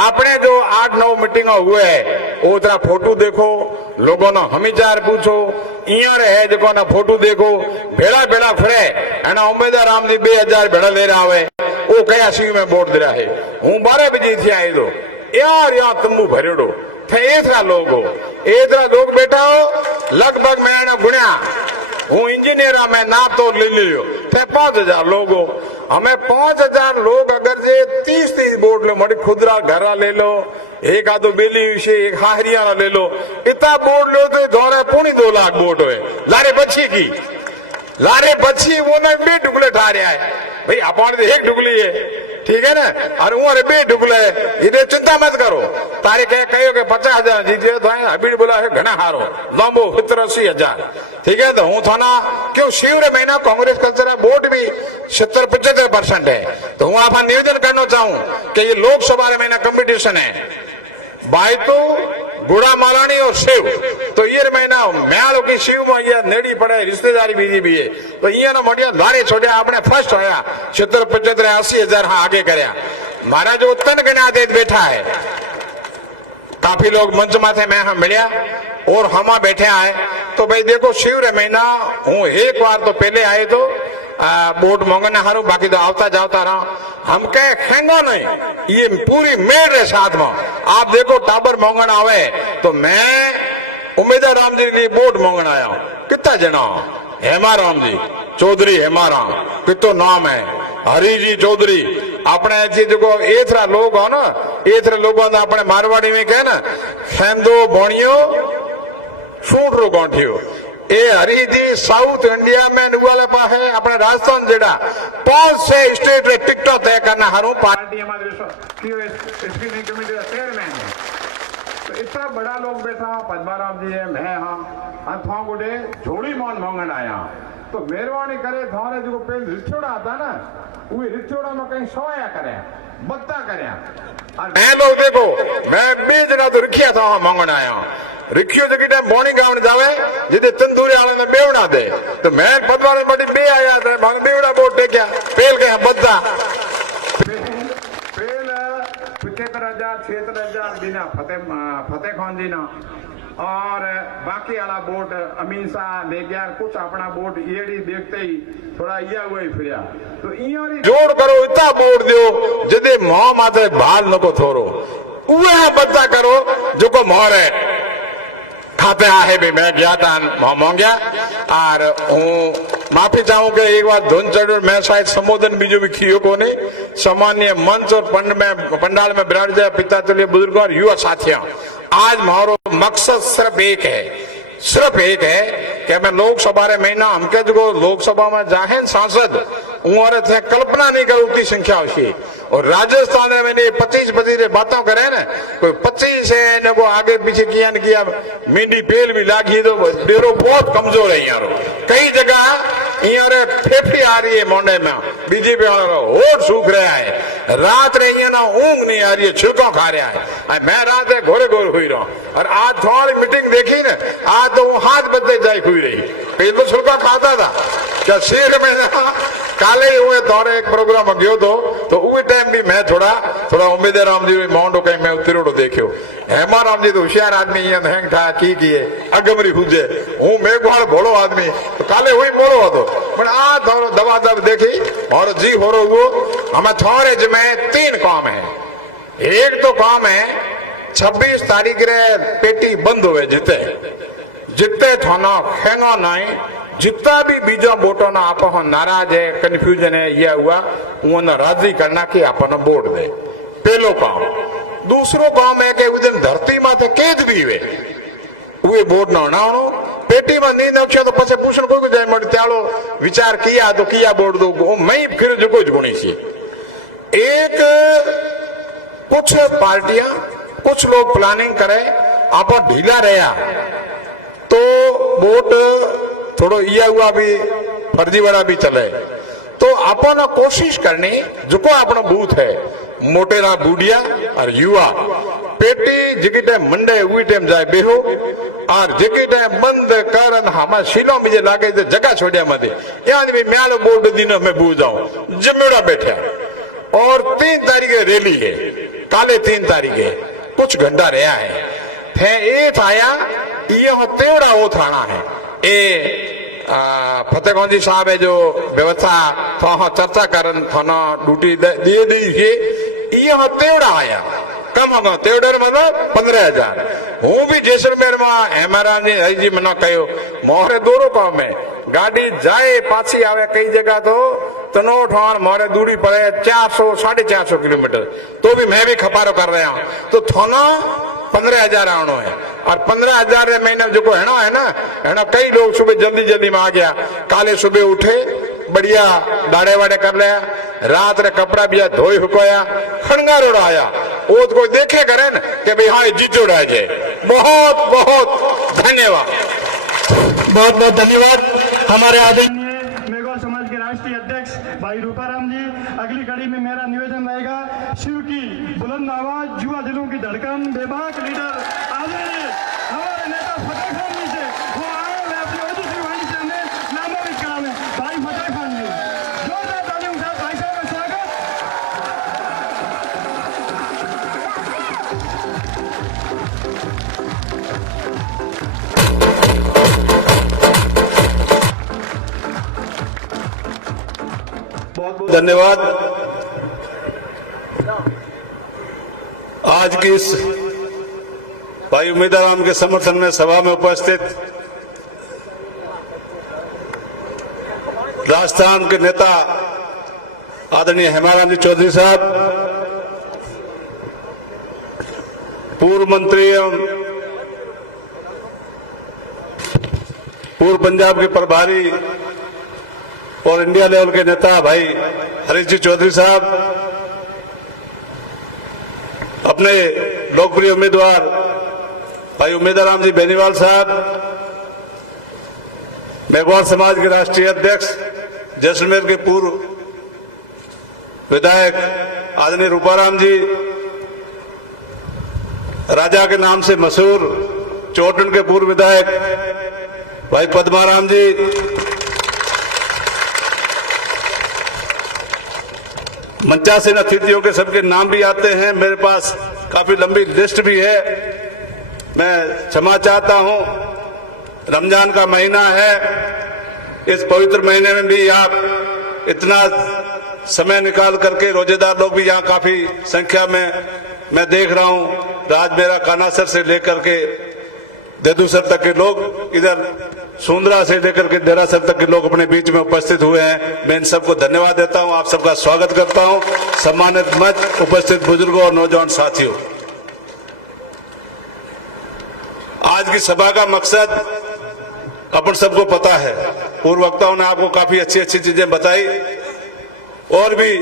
अपने जो 8-9 मीटिंग हुए है वो जरा फोटो देखो लोगों ने हमीचार पूछो इं है जो ना फोटो देखो भेड़ा भेड़ा फिरे है ना उम्मीदवार राम जी 2000 भेड़ा ले रहा है वो कया सी में वोट दे रहा है हूँ 12 बजे थी आई दो यार यहाँ तम्बू भरेड़ो थे ऐसा लोग बैठा हो लगभग मैंने गुणिया हूँ इंजीनियर मैं नाप तो ले लियो थे 5000 लोग हमें 5000 लोग अगर जे 30 वोट लो मोटी खुदरा घरा ले लो एक आधो बेली विषय एक हारियाणा ले लो इतना वोट लो तो दौरे पुणी 2 लाख वोट हुए लारे बची वो ने 2 टुकड़े ठा रहा है भाई अपन 1 टुकड़ी है ठीक है ना और उम्र 2 टुकड़े इन्हें चिंता मत करो तारीख कहो कि 50,000 जीतिए तो अभी बोला है घना हारो लंबो 80,000 ठीक है तो हूँ थाना क्यों शिवर महीना कांग्रेस कल्चर वोट भी 70-75% है तो हूँ आप निवेदन करना चाहूँ कि ये लोकसभा महीना कंपटीशन है भाई तो गुड़ा मालानी और शिव तो ये महीना म्यालो की शिव में ये नेड़ी पड़े रिश्तेदारी बीजी भी है तो ये ना मटिया लारे छोड़े आपने फर्स्ट होया 70-75-80,000 हाँ आगे करया महाराज जो उत्तन के नाते बैठा है काफी लोग मंच माथे में हम मिलिया और हम बैठे आए तो भाई देखो शिव रे महीना हूँ एक बार तो पहले आए तो वोट मांगने हारू बाकी तो आवता जाता रहा हम कहे खेंगो नहीं ये पूरी मेड़ है साथ में आप देखो टाबर मांगन आवे तो मैं उम्मीदवार राम जी की वोट मांगन आया हूँ कितना जना हेमाराम जी चौधरी हेमाराम कितो नाम है हरी जी चौधरी अपने ऐसी जो एथरा लोग हो ना एथरा लोगों ने अपने मारवाड़ी में कहे ना खेंदो बोणियो सूट रो गांठियो ए हरी जी साउथ इंडिया में नुवाले पा है अपने राजस्थान जेड़ा 5-6 स्टेट रे टिकटॉक तय करना हारू पार्टी हमारे स्क्रीनिंग कमेटी का चेयरमैन है तो इतना बड़ा लोग बैठा पद्माराम जी है मैं हाँ था गोटे झोड़ी मोहन मांगन आया तो मेहरबानी करे थारे जो पहले रिछोड़ा आता ना वो रिछोड़ा में कहीं सवाया करे बत्ता करे मैं लोग देखो मैं 20 जना तो रिखिया था मांगन आया रिखियो जो टाइम बोनी गाँव जावे जिदे तंदूरी वाले ने बेवड़ा दे तो मैं पदवार बड़ी बे आया था भांग बेवड़ा बोट दे क्या पेल गया बद्दा पेल 75,000 बिना फतेह खान जी ना और बाकी वाला वोट अमीन शाह ले गया कुछ अपना वोट ईडी देखते ही थोड़ा इया हुआ ही फिर तो जोड़ करो इतना वोट दो जदे मोह माते बाल नको थोरो उहे बद्दा करो जो को मोर है खाते आहे भी मैं गया था मांग्या और हूँ माफी चाहूँ कि एक बार धुन चढ़ मैं शायद संबोधन बीजो भी कियो को नहीं सामान्य मंच और पंडाल में विराट जाए पिता तुल्य बुजुर्ग और युवा साथियों आज हमारो मकसद सिर्फ एक है कि मैं लोकसभा रे महीना हमके जो लोकसभा में जाहें सांसद उन्होंने थे कल्पना नहीं करूँ की संख्या होशी। और राजस्थान में मैंने 25 बातों करे ना, कोई 25 है न को आगे पीछे किया न किया, मेंढी पेल भी लागी तो डेरो बहुत कमजोर है यारो। कई जगह यहाँ फेफड़ी आ रही है मोंडे में, बीजेपी वाला होठ सूख रहा है, रात रे ना ऊंग नहीं आ रही है, छिड़कों खा रहा है। मैं रात रे घोरे घोर हुई रहा हूँ। और आज थोड़ी मीटिंग देखी ना, आज तो वो हाथ बदले जाए हुई रही, पहले तो छिड़का खाता था क्या शेर में ना। काले हुए दौरे एक प्रोग्राम गयो तो उस टाइम भी मैं थोड़ा उम्मीद राम जी माउंट कहीं मैं उतरो देखियो। हेमा राम जी तो होशियार आदमी हैंग था की किए अगमरी हुजे, हूँ मैं को भोलो आदमी तो काले हुई बोलो हो पर आ दवा दब देखी और जी हो रो वो हमें थोड़े में 3 काम है। एक तो काम है 26 तारीख रे पेटी बंद हुए जितने थाना खेना नहीं, जितना भी बीजा वोटों ना आप नाराज है, कंफ्यूजन है, यह हुआ उन्हें राजी करना कि अपन वोट दे, पहलो काम। दूसरो काम है कि उस दिन धरती माथे कैद भी हुए वे वोट ना होना पेटी में नींद नक्शा तो पछे पूछण कोई जाए मर त्यालो विचार किया तो किया वोट दो मैं फिर जो कुछ गुणी सी। एक कुछ पार्टियां कुछ लोग प्लानिंग करे आप ढीला रहा तो वोट थोड़ो यह हुआ भी फर्जीवाड़ा भी चले, तो अपन कोशिश करनी जो को अपना बूथ है मोटेरा बूढ़िया और युवा पेटी जिकी टाइम मंडे हुई टाइम जाए बेहो और जिकी टाइम बंद कर हमारे शीलों में लागे तो जगह छोड़िया मत यानी भी म्यालो बोर्ड दिन में बू जाऊं जिम्मेड़ा बैठा। और 3 तारीख रैली है, काले 3 तारीख है, कुछ घंटा रहा है थे एक आया ये तेवड़ा वो थाना है फतेहगंज जी साहब है जो व्यवस्था तो चर्चा करन थाना ड्यूटी दिए दी है ये तेवड़ा आया कम होगा तेवड़र मतलब 15,000। हूँ भी जैसलमेर में हमारा जी मना कहो मोहरे दोनों काम है गाड़ी जाए पाछी आवे कई जगह तो तनोट और मोहरे दूरी पड़े 400 450 किलोमीटर तो भी मैं भी खपारो कर रहा हूँ तो थाना 15,000 आनो है। और 15,000 महीने जो है ना कई लोग सुबह जल्दी में आ गया, काले सुबह उठे बढ़िया दाड़े वाड़े कर लिया, रात रे कपड़ा भी धोई हुकोया खड़ंगार उड़ाया वो तो कोई देखे करे न कि भाई हाँ जीत उड़ा जाए। बहुत बहुत धन्यवाद, बहुत बहुत धन्यवाद हमारे आदरणीय मेघवाल समाज के राष्ट्रीय अध्यक्ष भाई रूपाराम जी। अगली कड़ी में मेरा निवेदन रहेगा शिव की बुलंद आवाज, युवा दिलों की धड़कन, बेबाक लीडर आदरणीय हमारे नेता फतेह खान जी से वो आए हुए अपने ओजस्वी वाणी से हमें नामांकित करावे। भाई फतेह खान जी जोरदार तालियों के साथ भाई साहब का स्वागत। धन्यवाद। आज की इस भाई उम्मीदवार के समर्थन में सभा में उपस्थित राजस्थान के नेता आदरणीय हेमाराम जी चौधरी साहब, पूर्व मंत्री एवं पूर्व पंजाब के प्रभारी और इंडिया लेवल के नेता भाई हरीश जी चौधरी साहब, अपने लोकप्रिय उम्मीदवार भाई उम्मीदवार जी बेनीवाल साहब, मेघवाल समाज के राष्ट्रीय अध्यक्ष जैसलमेर के पूर्व विधायक आदरणीय रूपाराम जी, राजा के नाम से मशहूर चोटन के पूर्व विधायक भाई पद्माराम जी, मंचासीन अतिथियों के सबके नाम भी आते हैं, मेरे पास काफी लंबी लिस्ट भी है। मैं क्षमा चाहता हूं, रमजान का महीना है, इस पवित्र महीने में भी आप इतना समय निकाल करके रोजेदार लोग भी यहाँ काफी संख्या में मैं देख रहा हूं, राजमेरा कानासर से लेकर के देदूसर तक के लोग, इधर सुंदरा से लेकर के देरासर तक के लोग अपने बीच में उपस्थित हुए हैं। मैं इन सबको धन्यवाद देता हूं, आप सबका स्वागत करता हूं। सम्मानित मंच, उपस्थित बुजुर्गों और नौजवान साथियों, आज की सभा का मकसद अपन सबको पता है, पूर्व वक्ताओं ने आपको काफी अच्छी अच्छी चीजें बताई। और भी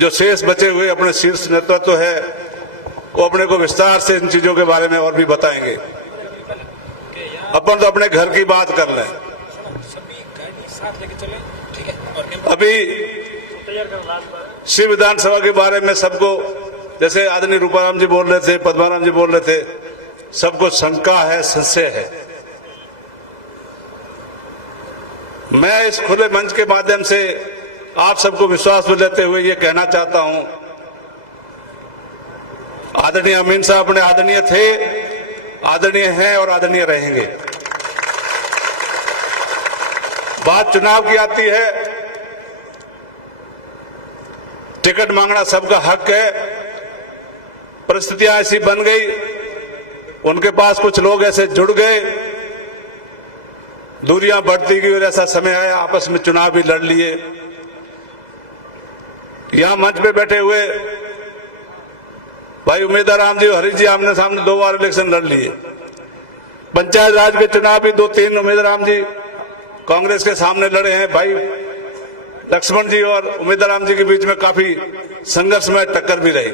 जो शेष बचे हुए अपने शीर्ष नेतृत्व है वो अपने को विस्तार से इन चीजों के बारे में और भी बताएंगे। अपन तो अपने घर की बात कर लें। अभी शिव विधानसभा के बारे में सबको, जैसे आदरणीय रूपाराम जी बोल रहे थे, पद्माराम जी बोल रहे थे, सबको शंका है, संशय है। मैं इस खुले मंच के माध्यम से आप सबको विश्वास में लेते हुए ये कहना चाहता हूं, आदरणीय अमीन साहब अपने आदरणीय थे, आदरणीय हैं और आदरणीय रहेंगे। बात चुनाव की आती है, टिकट मांगना सबका हक है। परिस्थितियां ऐसी बन गई, उनके पास कुछ लोग ऐसे जुड़ गए, दूरियां बढ़ती गई और ऐसा समय आया आपस में चुनाव भी लड़ लिए। यहां मंच पे बैठे हुए भाई उमेदवार राम जी और हरीश जी आमने सामने 2 बार इलेक्शन लड़ लिए। पंचायत राज के चुनाव भी 2-3 उमेदवार राम जी कांग्रेस के सामने लड़े हैं। भाई लक्ष्मण जी और उमेदवार राम जी के बीच में काफी संघर्षमय टक्कर भी रही,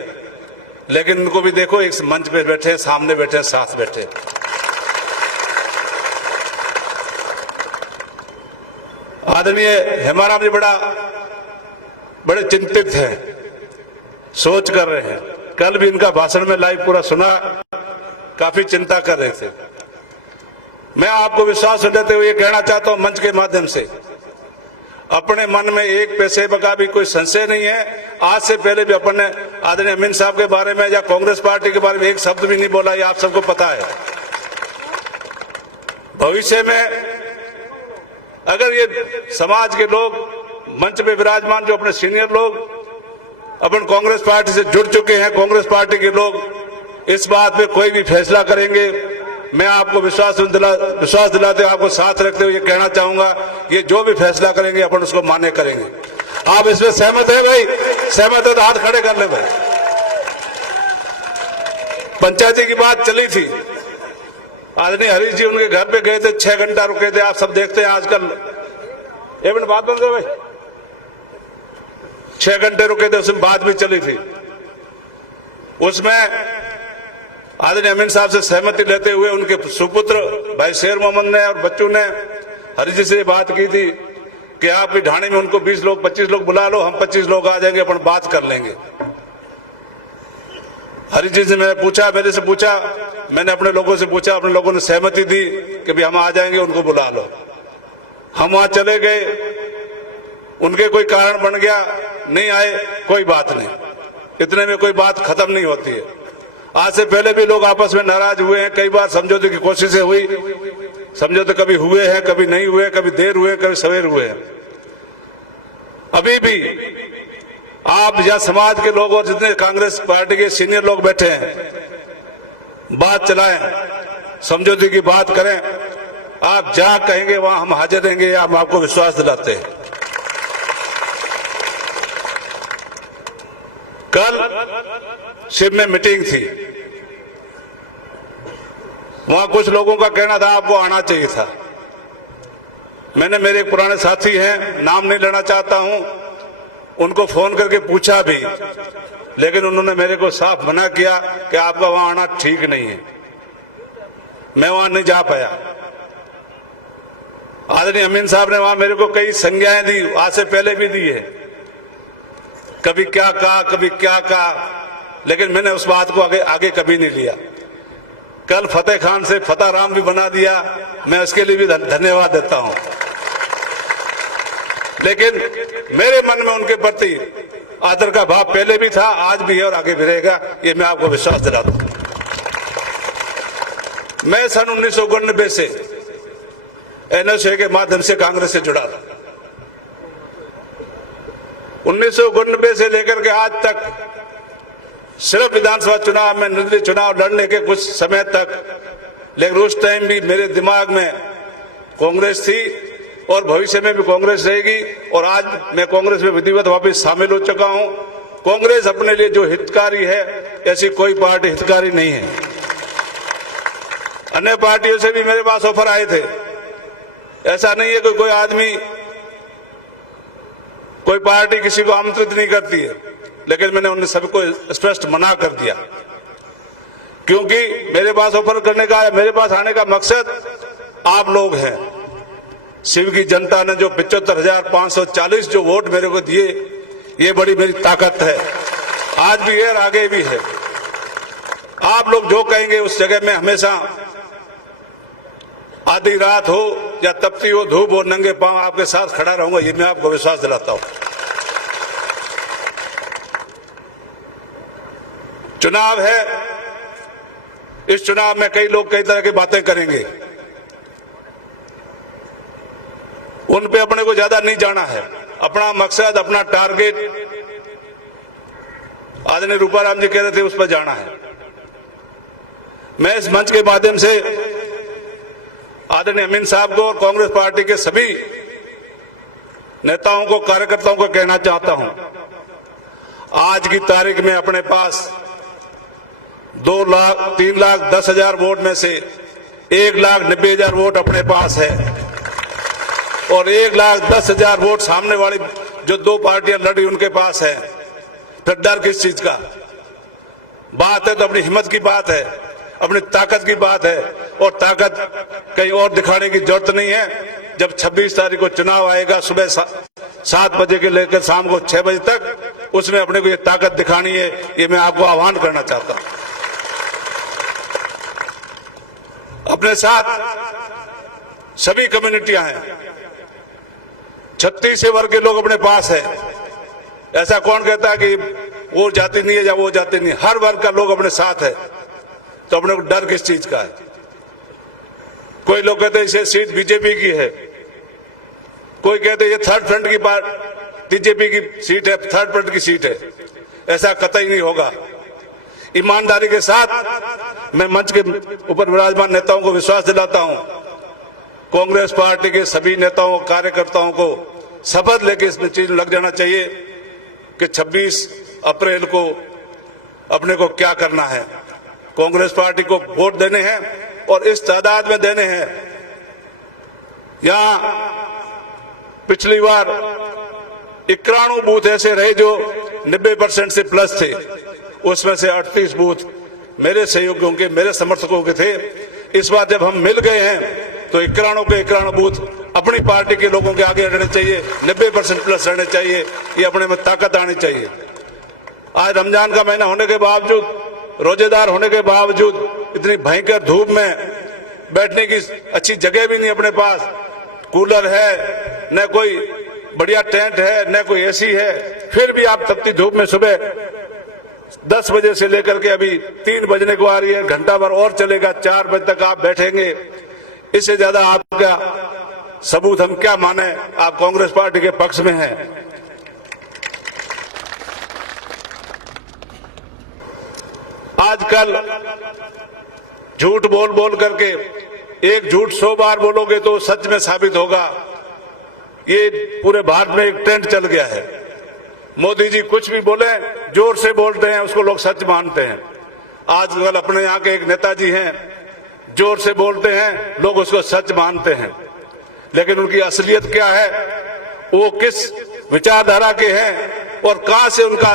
लेकिन इनको भी देखो एक मंच पे बैठे, सामने बैठे, साथ बैठे। आदरणीय हेमाराम जी बड़े चिंतित हैं, सोच कर रहे हैं। कल भी इनका भाषण में लाइव पूरा सुना, काफी चिंता कर रहे थे। मैं आपको विश्वास देते हुए कहना चाहता हूं मंच के माध्यम से, अपने मन में एक पैसे का भी कोई संशय नहीं है। आज से पहले भी अपन ने आदरणीय अमीन साहब के बारे में या कांग्रेस पार्टी के बारे में एक शब्द भी नहीं बोला, ये आप सबको पता है। भविष्य में अगर ये समाज के लोग, मंच पे विराजमान जो अपने सीनियर लोग अपन कांग्रेस पार्टी से जुड़ चुके हैं, कांग्रेस पार्टी के लोग इस बात पे कोई भी फैसला करेंगे, मैं आपको विश्वास दिलाते आपको साथ रखते हुए ये कहना चाहूंगा, ये जो भी फैसला करेंगे अपन उसको मान्य करेंगे। आप इसमें सहमत है भाई? सहमत है तो हाथ खड़े कर ले भाई। पंचायती की बात चली थी, आदरणीय हरीश जी उनके घर पे गए थे, 6 घंटा रुके थे। आप सब देखते हैं आजकल, एक मिनट बात बंद है भाई, 6 घंटे रुके थे, उसमें बात भी चली थी। उसमें आदरणीय अमीन साहब से सहमति लेते हुए उनके सुपुत्र भाई शेर मोहम्मद ने और बच्चों ने हरीश जी से बात की थी कि आप भी ढाणी में उनको 20 लोग 25 लोग बुला लो, हम 25 लोग आ जाएंगे, अपन बात कर लेंगे। हरीश जी से मैंने पूछा, मेरे से पूछा, मैंने अपने लोगों से पूछा, अपने लोगों ने सहमति दी कि भी हम आ जाएंगे, उनको बुला लो। हम वहां चले गए, उनके कोई कारण बन गया, नहीं आए, कोई बात नहीं, इतने में कोई बात खत्म नहीं होती है। आज से पहले भी लोग आपस में नाराज हुए हैं, कई बार समझौते की कोशिशें हुई, समझौते कभी हुए हैं, कभी नहीं हुए, कभी देर हुए, कभी सवेर हुए हैं। अभी भी आप या समाज के लोग और जितने कांग्रेस पार्टी के सीनियर लोग बैठे हैं, बात चलाएं, समझौते की बात करें। आप जहां कहेंगे वहां हम हाजिर रहेंगे, हम आपको विश्वास दिलाते हैं। कल शिव में मीटिंग थी, वहां कुछ लोगों का कहना था आपको आना चाहिए था। मैंने, मेरे एक पुराने साथी हैं, नाम नहीं लेना चाहता हूं, उनको फोन करके पूछा भी, लेकिन उन्होंने मेरे को साफ मना किया कि आपका वहां आना ठीक नहीं है। मैं वहां नहीं जा पाया। आदरणीय अमीन साहब ने वहां मेरे को कई संज्ञाएं दी, आज से पहले भी दी है, कभी क्या कहा, कभी क्या कहा, लेकिन मैंने उस बात को आगे कभी नहीं लिया। कल फतेह खान से फतेह राम भी बना दिया, मैं उसके लिए भी धन्यवाद देता हूं। लेकिन मेरे मन में उनके प्रति आदर का भाव पहले भी था, आज भी है और आगे भी रहेगा, ये मैं आपको विश्वास दिलाता हूं। मैं सन 1999 से एनएसए के माध्यम से कांग्रेस से जुड़ा था। 1999 से लेकर के आज तक सिर्फ विधानसभा चुनाव में, निर्दलीय चुनाव लड़ने के कुछ समय तक, लेकिन उस टाइम भी मेरे दिमाग में कांग्रेस थी और भविष्य में भी कांग्रेस रहेगी। और आज मैं कांग्रेस में विधिवत वापस शामिल हो चुका हूं। कांग्रेस अपने लिए जो हितकारी है, ऐसी कोई पार्टी हितकारी नहीं है। अन्य पार्टियों से भी मेरे पास ऑफर आए थे। ऐसा नहीं है कि कोई आदमी कोई पार्टी किसी को आमंत्रित नहीं करती है, लेकिन मैंने उन सबको स्पष्ट मना कर दिया, क्योंकि मेरे पास ऑफर करने का, मेरे पास आने का मकसद आप लोग हैं। शिव की जनता ने जो 75,540 जो वोट मेरे को दिए, ये बड़ी मेरी ताकत है, आज भी है और आगे भी है। आप लोग जो कहेंगे उस जगह में हमेशा, आधी रात हो या तपती हो धूप हो, नंगे पांव आपके साथ खड़ा रहूंगा, ये मैं आपको विश्वास दिलाता हूं। चुनाव है, इस चुनाव में कई लोग कई तरह की बातें करेंगे, उन पे अपने को ज्यादा नहीं जाना है। अपना मकसद, अपना टारगेट, आदरणीय रूपाराम जी कह रहे थे, उस पर जाना है। मैं इस मंच के माध्यम से आदरणीय अमीन साहब को और कांग्रेस पार्टी के सभी नेताओं को, कार्यकर्ताओं को कहना चाहता हूं, आज की तारीख में अपने पास 3,10,000 वोट में से 1,90,000 वोट अपने पास है और 1,10,000 वोट सामने वाली जो दो पार्टियां लड़ी उनके पास है। फिर डर किस चीज का? बात है तो अपनी हिम्मत की बात है, अपनी ताकत की बात है, और ताकत कहीं और दिखाने की जरूरत नहीं है। जब 26 तारीख को चुनाव आएगा, सुबह 7 बजे के लेकर शाम को 6 बजे तक, उसमें अपने को ये ताकत दिखानी है। ये मैं आपको आह्वान करना चाहता हूं। अपने साथ सभी कम्युनिटियां हैं, 36 वर्ग के लोग अपने पास है। ऐसा कौन कहता है कि वो जाति नहीं है या वो जाति नहीं है? हर वर्ग का लोग अपने साथ है, तो अपने को डर किस चीज का है? कोई लोग कहते हैं इसे सीट बीजेपी की है, कोई कहते हैं ये थर्ड फ्रंट की बात, बीजेपी की सीट है, थर्ड फ्रंट की सीट है। ऐसा कतई नहीं होगा। ईमानदारी के साथ मैं मंच के ऊपर विराजमान नेताओं को विश्वास दिलाता हूं, कांग्रेस पार्टी के सभी नेताओं, कार्यकर्ताओं को शपथ लेके इसमें चीज लग जाना चाहिए कि 26 अप्रैल को अपने को क्या करना है। कांग्रेस पार्टी को वोट देने हैं और इस तादाद में देने हैं। यहां पिछली बार 91 बूथ ऐसे रहे जो 90% से प्लस थे, उसमें से 38 बूथ मेरे सहयोगियों के, मेरे समर्थकों के थे। इस बार जब हम मिल गए हैं तो 91 के 91 बूथ अपनी पार्टी के लोगों के आगे रहने चाहिए, 90% प्लस रहने चाहिए। ये अपने में ताकत आनी चाहिए। आज रमजान का महीना होने के बावजूद, रोजेदार होने के बावजूद, इतनी भयंकर धूप में बैठने की अच्छी जगह भी नहीं अपने पास। कूलर है, न कोई बढ़िया टेंट है, न कोई एसी है, फिर भी आप तपती धूप में सुबह 10 बजे से लेकर के अभी 3 बजने को आ रही है, घंटा भर और चलेगा, 4 बजे तक आप बैठेंगे। इससे ज्यादा आपका सबूत हम क्या माने? आप कांग्रेस पार्टी के पक्ष में हैं। आजकल झूठ बोल बोल करके, एक झूठ 100 बार बोलोगे तो सच में साबित होगा। ये पूरे भारत में एक ट्रेंड चल गया है। मोदी जी कुछ भी बोले, जोर से बोलते हैं, उसको लोग सच मानते हैं। आजकल अपने यहाँ के एक नेताजी हैं, जोर से बोलते हैं, लोग उसको सच मानते हैं, लेकिन उनकी असलियत क्या है, वो किस विचारधारा के हैं और कहां से उनका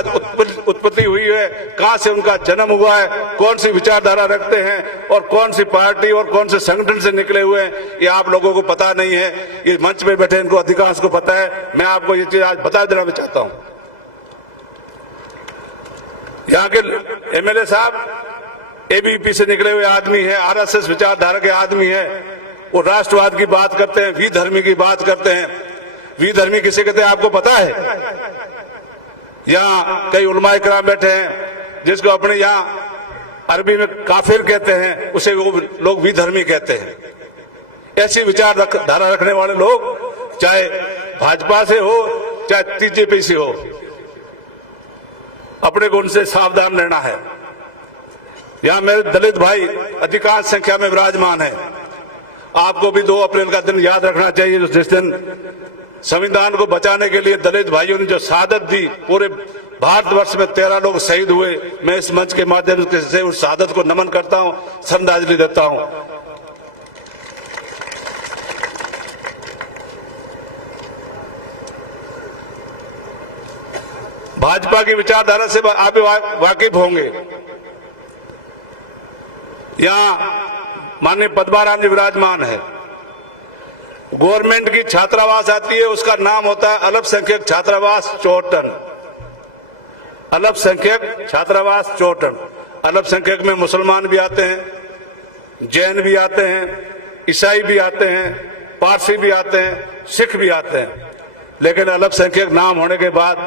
उत्पत्ति हुई है, कहां से उनका जन्म हुआ है, कौन सी विचारधारा रखते हैं और कौन सी पार्टी और कौन से संगठन से निकले हुए हैं, ये आप लोगों को पता नहीं है। ये मंच में बैठे इनको अधिकांश को पता है। मैं आपको ये चीज आज बता देना चाहता हूं। यहाँ के एमएलए साहब एबीपी से निकले हुए आदमी है, आरएसएस विचारधारा के आदमी है। वो राष्ट्रवाद की बात करते हैं, विधर्मी की बात करते हैं। विधर्मी किसे कहते हैं आपको पता है? यहाँ कई उलमाए किराम बैठे हैं जिसको अपने यहाँ अरबी में काफिर कहते हैं, उसे वो लोग विधर्मी कहते हैं। ऐसी विचारधारा रखने वाले लोग चाहे भाजपा से हो चाहे बीजेपी से हो, अपने को उनसे सावधान रहना है। यहाँ मेरे दलित भाई अधिकांश संख्या में विराजमान है। आपको भी 2 अप्रैल का दिन याद रखना चाहिए, जिस दिन संविधान को बचाने के लिए दलित भाइयों ने जो शहादत दी। पूरे भारतवर्ष में 13 लोग शहीद हुए। मैं इस मंच के माध्यम से उस शहादत को नमन करता हूं, श्रद्धांजलि देता हूं। भाजपा की विचारधारा से आप भी वाकिफ होंगे। यहाँ माननीय पद्माराम जी विराजमान है। गवर्नमेंट की छात्रावास आती है, उसका नाम होता है अल्पसंख्यक छात्रावास चौटन। अल्पसंख्यक छात्रावास चौटन। अल्पसंख्यक में मुसलमान भी आते हैं, जैन भी आते हैं, ईसाई भी आते हैं, पारसी भी आते हैं, सिख भी आते हैं। लेकिन अल्पसंख्यक नाम होने के बाद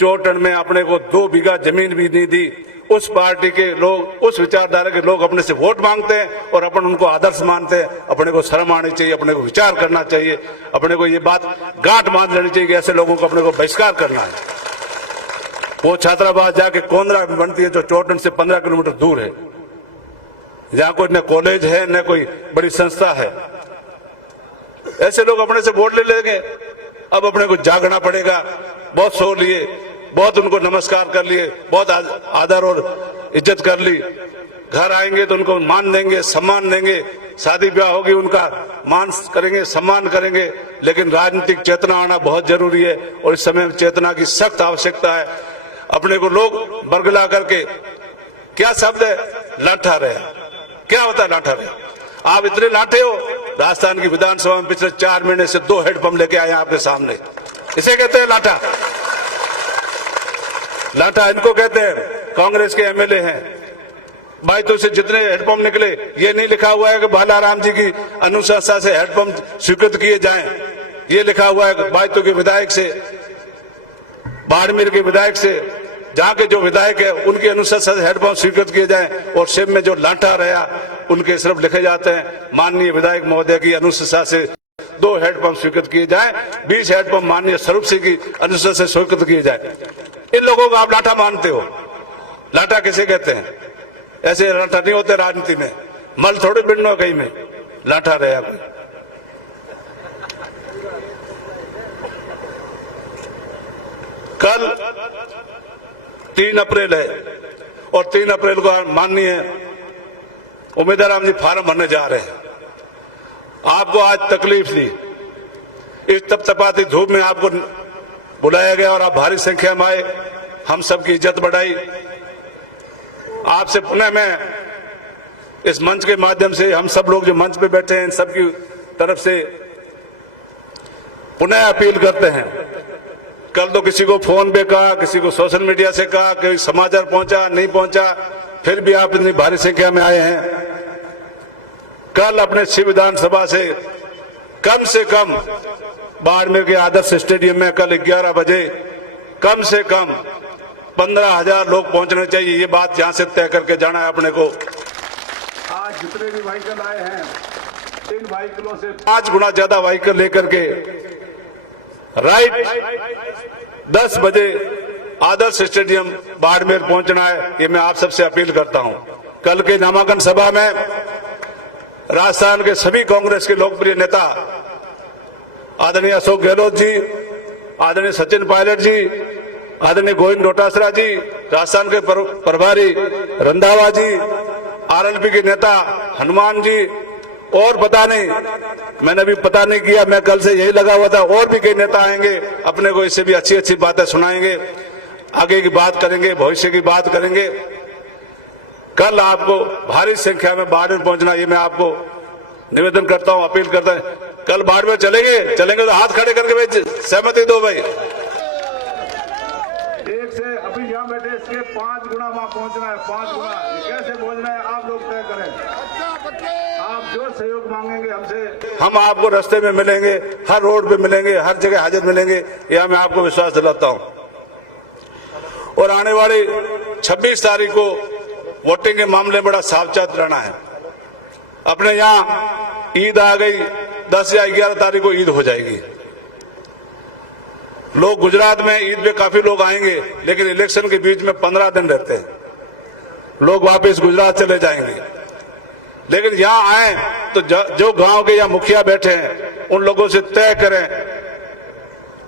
चौटन में अपने को 2 बीघा जमीन भी नहीं दी। उस पार्टी के लोग, उस विचारधारा के लोग अपने से वोट मांगते हैं और अपन उनको आदर्श मानते हैं। अपने को शर्म आनी चाहिए, अपने को विचार करना चाहिए, अपने को ये बात गांठ बांध लेनी चाहिए कि ऐसे लोगों को अपने को बहिष्कार करना है। वो छात्रावास जाके कोंद्रा में बनती है जो चौटन से 15 किलोमीटर दूर है, जहां कोई न कॉलेज है न कोई बड़ी संस्था है। ऐसे लोग अपने से वोट ले लेंगे। अब अपने को जागना पड़ेगा। बहुत सो लिए, बहुत उनको नमस्कार कर लिए, बहुत आदर और इज्जत कर ली। घर आएंगे तो उनको मान देंगे, सम्मान देंगे। शादी ब्याह होगी उनका मान करेंगे, सम्मान करेंगे। लेकिन राजनीतिक चेतना आना बहुत जरूरी है और इस समय चेतना की सख्त आवश्यकता है। अपने को लोग बरगला करके, क्या शब्द है, लाठा रहे। क्या होता है लाठा रहे? आप इतने लाठे हो, राजस्थान की विधानसभा में पिछले 4 महीने से 2 हेडपंप लेके आए आपके सामने। इसे कहते हैं लाठा। लाठा इनको कहते हैं। कांग्रेस के एमएलए हैं। भाई तो से जितने हेडपंप निकले, ये नहीं लिखा हुआ है कि बालाराम जी की अनुशंसा से हेडपंप स्वीकृत किए जाएं। ये लिखा हुआ है भाई तो के विधायक से, बाड़मेर के विधायक से, जहां के जो विधायक है उनके अनुशंसा से हेडपंप स्वीकृत किए जाएं। और शिव में जो लाठा रहा उनके सिर्फ लिखे जाते हैं माननीय विधायक महोदय की अनुशंसा से 2 हेडपंप स्वीकृत किए जाए, 20 हेडपंप माननीय स्वरूप सिंह की अनुशंसा से स्वीकृत किए जाए। इन लोगों को आप लाठा मानते हो। लाठा किसे कहते हैं? ऐसे लाठा नहीं होते राजनीति में। मल थोड़े बिड़नो कहीं में लाठा रहा कोई। कल 3 अप्रैल है और 3 अप्रैल को माननीय उम्मीदवार जी फार्म भरने जा रहे हैं। आपको आज तकलीफ दी, इस तपतपाती धूप में आपको बुलाया गया और आप भारी संख्या में आए, हम सबकी इज्जत बढ़ाई। आपसे पुनः मैं इस मंच के माध्यम से, हम सब लोग जो मंच पे बैठे हैं इन सबकी तरफ से पुनः अपील करते हैं। कल तो किसी को फोन पे कहा, किसी को सोशल मीडिया से कहा, कोई समाचार पहुंचा नहीं पहुंचा, फिर भी आप इतनी भारी संख्या में आए हैं। कल अपने शिव विधानसभा से कम बाड़मेर के आदर्श स्टेडियम में कल 11 बजे कम से कम 15,000 लोग पहुंचने चाहिए। ये बात यहां से तय करके जाना है अपने को। आज जितने भी व्हीकल आए हैं, इन व्हीकलों से 5 गुना ज्यादा व्हीकल लेकर के राइट 10 बजे आदर्श स्टेडियम बाड़मेर पहुंचना है। ये मैं आप सबसे अपील करता हूं। कल के नामांकन सभा में राजस्थान के सभी कांग्रेस के लोकप्रिय नेता आदरणीय अशोक गहलोत जी, आदरणीय सचिन पायलट जी, आदरणीय गोविंद डोटासरा जी, राजस्थान के प्रभारी रंधावा जी, आरएलपी के नेता हनुमान जी, और पता नहीं, मैंने अभी पता नहीं किया, मैं कल से यही लगा हुआ था, और भी कई नेता आएंगे, अपने को इससे भी अच्छी अच्छी बातें सुनाएंगे, आगे की बात करेंगे, भविष्य की बात करेंगे। कल आपको भारी संख्या में बाड़मेर पहुंचना, ये मैं आपको निवेदन करता हूं, अपील करता हूं। कल बाड़मेर चलेंगे तो हाथ खड़े करके सहमति दो भाई। एक से अभी यहाँ बैठे इसके 5 गुना वहां पहुंचना है। 5 गुना कैसे बोलना है आप लोग तय करें। आप जो सहयोग मांगेंगे हमसे, हम आपको रास्ते में मिलेंगे, हर रोड पे मिलेंगे, हर जगह हाजिर मिलेंगे, यह मैं आपको विश्वास दिलाता हूं। और आने वाली 26 तारीख को वोटिंग के मामले में बड़ा सावधान रहना है। अपने यहाँ ईद आ गई, 10 या 11 तारीख को ईद हो जाएगी। लोग गुजरात में ईद पे काफी लोग आएंगे, लेकिन इलेक्शन के बीच में 15 दिन रहते हैं, लोग वापस गुजरात चले जाएंगे। लेकिन यहाँ आए तो जो गांव के या मुखिया बैठे हैं उन लोगों से तय करें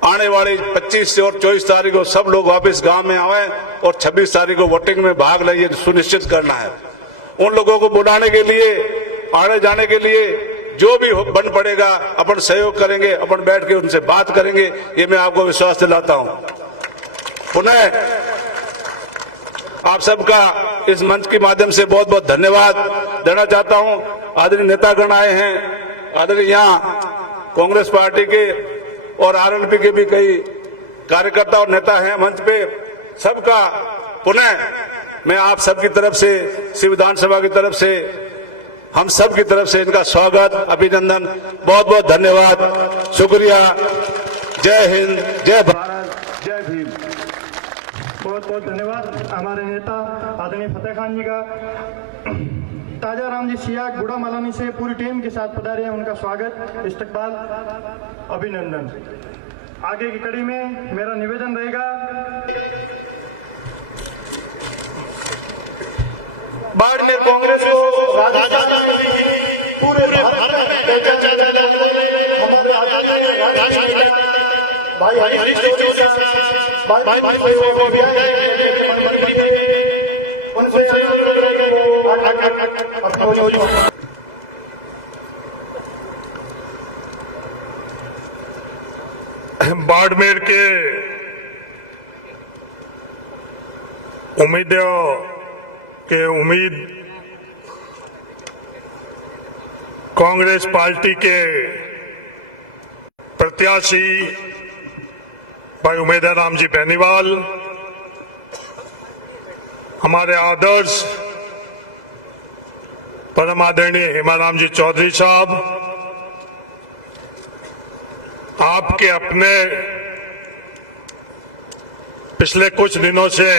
आने वाली 25 से और 24 तारीख को सब लोग वापस गांव में आए और 26 तारीख को वोटिंग में भाग लें, ये सुनिश्चित करना है। उन लोगों को बुलाने के लिए, आने जाने के लिए जो भी बन पड़ेगा अपन सहयोग करेंगे, अपन बैठ के उनसे बात करेंगे, ये मैं आपको विश्वास दिलाता हूं। पुनः आप सबका इस मंच के माध्यम से बहुत बहुत धन्यवाद देना चाहता हूं। आदरणीय नेतागण आए हैं, आदरणीय यहाँ कांग्रेस पार्टी के और आरएलपी के भी कई कार्यकर्ता और नेता हैं मंच पे। सबका पुनः मैं आप सबकी तरफ से, श्री विधानसभा की तरफ से, हम सब की तरफ से इनका स्वागत, अभिनंदन, बहुत बहुत धन्यवाद, शुक्रिया। जय हिंद, जय भारत, जय भीम। बहुत बहुत धन्यवाद हमारे नेता आदरणीय फतेह खान जी का। ताजा राम जी सियाग गुड़ा मलानी से पूरी टीम के साथ पधारे हैं, उनका स्वागत, इस्तकबाल, अभिनंदन। आगे की कड़ी में मेरा निवेदन रहेगा, बाड़मेर कांग्रेस को राजस्थान में पूरे भारत में पहचान दिलाने हमारे आदरणीय भाई हरीश चौधरी भाई बाड़मेर के उम्मीद कांग्रेस पार्टी के प्रत्याशी भाई उमेदवार राम जी बेनीवाल, हमारे आदर्श परम आदरणीय हेमाराम जी चौधरी साहब, आपके अपने पिछले कुछ दिनों से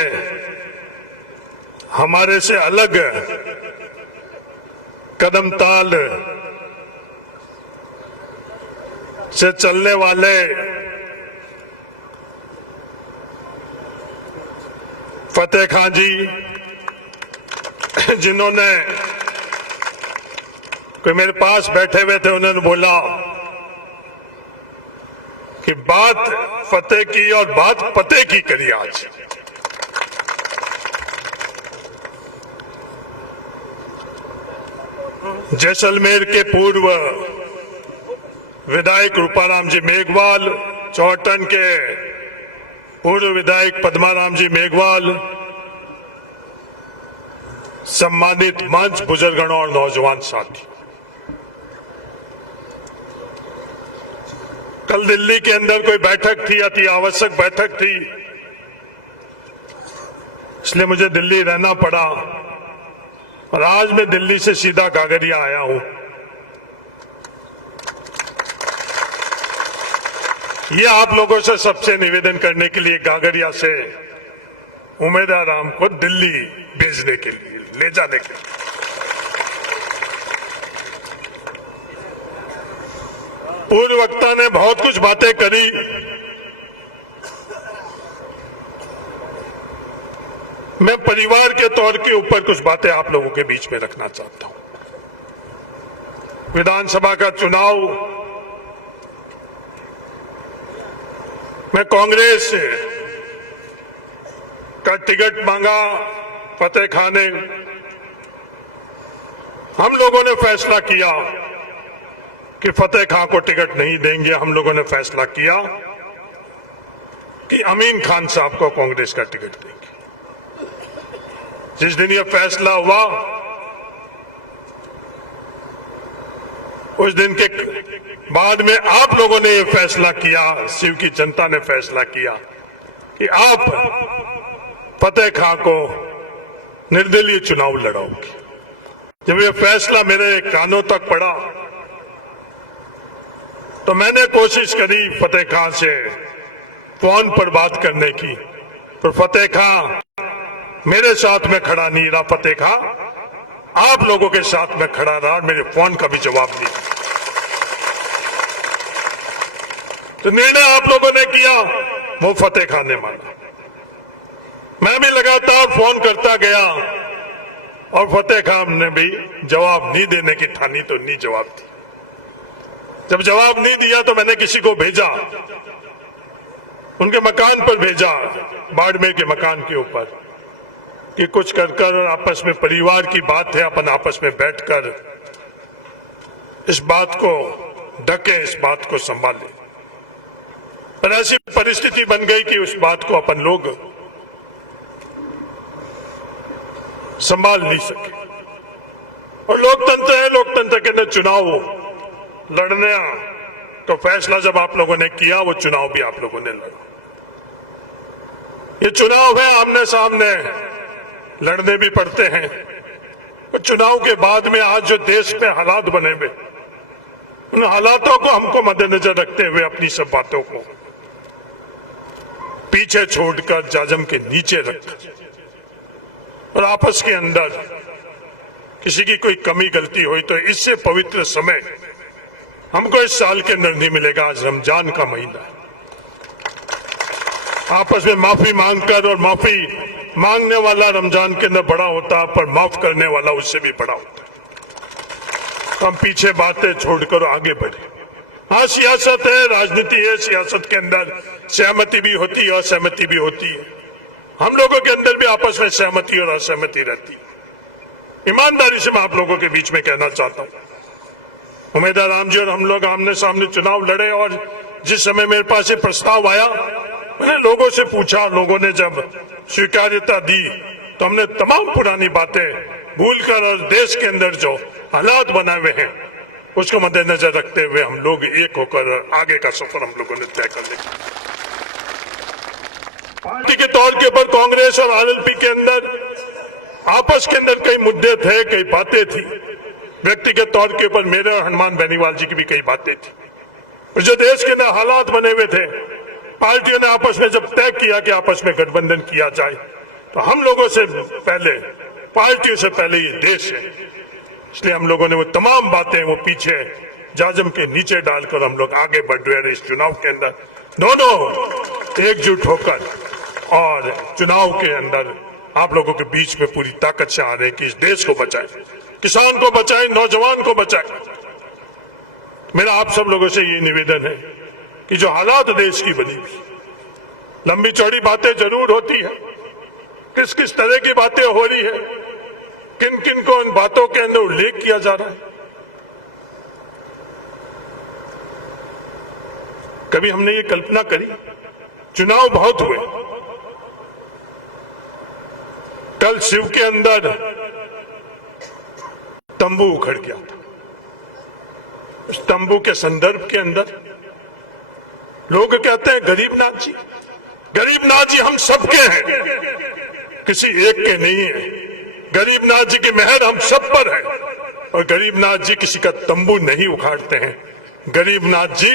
हमारे से अलग कदम ताल से चलने वाले फतेह खान जी, जिन्होंने कोई मेरे पास बैठे हुए थे, उन्होंने बोला कि बात फतेह की और बात पते की करी आज। जैसलमेर के पूर्व विधायक रूपाराम जी मेघवाल, चौहटन के पूर्व विधायक पद्माराम जी मेघवाल, सम्मानित मंच, बुजुर्गों और नौजवान साथी, कल दिल्ली के अंदर कोई बैठक थी, अति आवश्यक बैठक थी, इसलिए मुझे दिल्ली रहना पड़ा और आज मैं दिल्ली से सीधा गागरिया आया हूं। ये आप लोगों से सबसे निवेदन करने के लिए, गागरिया से उमेदवार राम को दिल्ली भेजने के लिए, ले जाने के लिए। पूर्व वक्ता ने बहुत कुछ बातें करी, मैं परिवार के तौर के ऊपर कुछ बातें आप लोगों के बीच में रखना चाहता हूं। विधानसभा का चुनाव में कांग्रेस का टिकट मांगा फतेह खान ने, हम लोगों ने फैसला किया कि फतेह खान को टिकट नहीं देंगे। हम लोगों ने फैसला किया कि अमीन खान साहब को कांग्रेस का टिकट देंगे। जिस दिन यह फैसला हुआ, उस दिन के बाद में आप लोगों ने यह फैसला किया, शिव की जनता ने फैसला किया कि आप फतेह खान को निर्दलीय चुनाव लड़ाओगे। जब यह फैसला मेरे कानों तक पड़ा तो मैंने कोशिश करी फतेह खान से फोन पर बात करने की, पर फतेह खान मेरे साथ में खड़ा नहीं रहा। फतेह खान आप लोगों के साथ में खड़ा रहा, मेरे फोन का भी जवाब नहीं। तो निर्णय आप लोगों ने किया, वो फतेह खान ने माना। मैं भी लगातार फोन करता गया और फतेह खान ने भी जवाब नहीं देने की ठानी तो नहीं जवाब दी। जब जवाब नहीं दिया तो मैंने किसी को भेजा, उनके मकान पर भेजा, बाड़मेर के मकान के ऊपर, कि कुछ कर आपस में, परिवार की बात है, अपन आपस में बैठकर इस बात को ढके, इस बात को संभाले। पर ऐसी परिस्थिति बन गई कि उस बात को अपन लोग संभाल नहीं सके। और लोकतंत्र है, लोकतंत्र के अंदर चुनाव लड़ने तो फैसला जब आप लोगों ने किया, वो चुनाव भी आप लोगों ने लड़ा। ये चुनाव है, आमने सामने लड़ने भी पड़ते हैं। तो चुनाव के बाद में आज जो देश में हालात बने हुए, उन हालातों को हमको मद्देनजर रखते हुए अपनी सब बातों को पीछे छोड़कर जाजम के नीचे रखकर और आपस के अंदर किसी की कोई कमी गलती हुई तो इससे पवित्र समय हमको इस साल के अंदर नहीं मिलेगा। आज रमजान का महीना है, आपस में माफी मांगकर, और माफी मांगने वाला रमजान के अंदर बड़ा होता, पर माफ करने वाला उससे भी बड़ा होता। हम पीछे बातें छोड़कर आगे बढ़े। हाँ, सियासत है, राजनीति है, सियासत के अंदर सहमति भी होती है, असहमति भी होती है। हम लोगों के अंदर भी आपस में सहमति और असहमति रहती है। ईमानदारी से मैं आप लोगों के बीच में कहना चाहता हूं, उमेदवार राम जी और हम लोग आमने सामने चुनाव लड़े, और जिस समय मेरे पास ये प्रस्ताव आया, मैंने लोगों से पूछा, लोगों ने जब स्वीकार्यता दी तो हमने तमाम पुरानी बातें भूलकर और देश के अंदर जो हालात बनाए हुए हैं उसको मद्देनजर रखते हुए हम लोग एक होकर आगे का सफर हम लोगों ने तय कर लिया। पार्टी के तौर के ऊपर कांग्रेस और आरएलपी के अंदर आपस के अंदर कई मुद्दे थे, कई बातें थी। व्यक्तिगत तौर के ऊपर मेरे और हनुमान बेनीवाल जी की भी कई बातें थी। और जो देश के अंदर हालात बने हुए थे, पार्टियों ने आपस में जब तय किया कि आपस में गठबंधन किया जाए, तो हम लोगों से पहले, पार्टियों से पहले ये देश है, इसलिए हम लोगों ने वो तमाम बातें वो पीछे जाजम के नीचे डालकर हम लोग आगे बढ़ रहे हैं। इस चुनाव के अंदर दोनों एकजुट होकर और चुनाव के अंदर आप लोगों के बीच में पूरी ताकत से आ रहे हैं कि इस देश को बचाएं, किसान को बचाएं, नौजवान को बचाएं। मेरा आप सब लोगों से ये निवेदन है कि जो हालात देश की बनी हुई, लंबी चौड़ी बातें जरूर होती है, किस किस तरह की बातें हो रही है, किन किन को उन बातों के अंदर उल्लेख किया जा रहा है। कभी हमने ये कल्पना करी, चुनाव बहुत हुए, कल शिव के अंदर तंबू उखड़ गया था। उस तंबू के संदर्भ के अंदर लोग कहते हैं गरीबनाथ जी, गरीबनाथ जी हम सबके हैं, किसी एक के नहीं है। गरीबनाथ जी की मेहर हम सब पर है, और गरीबनाथ जी किसी का तंबू नहीं उखाड़ते हैं। गरीबनाथ जी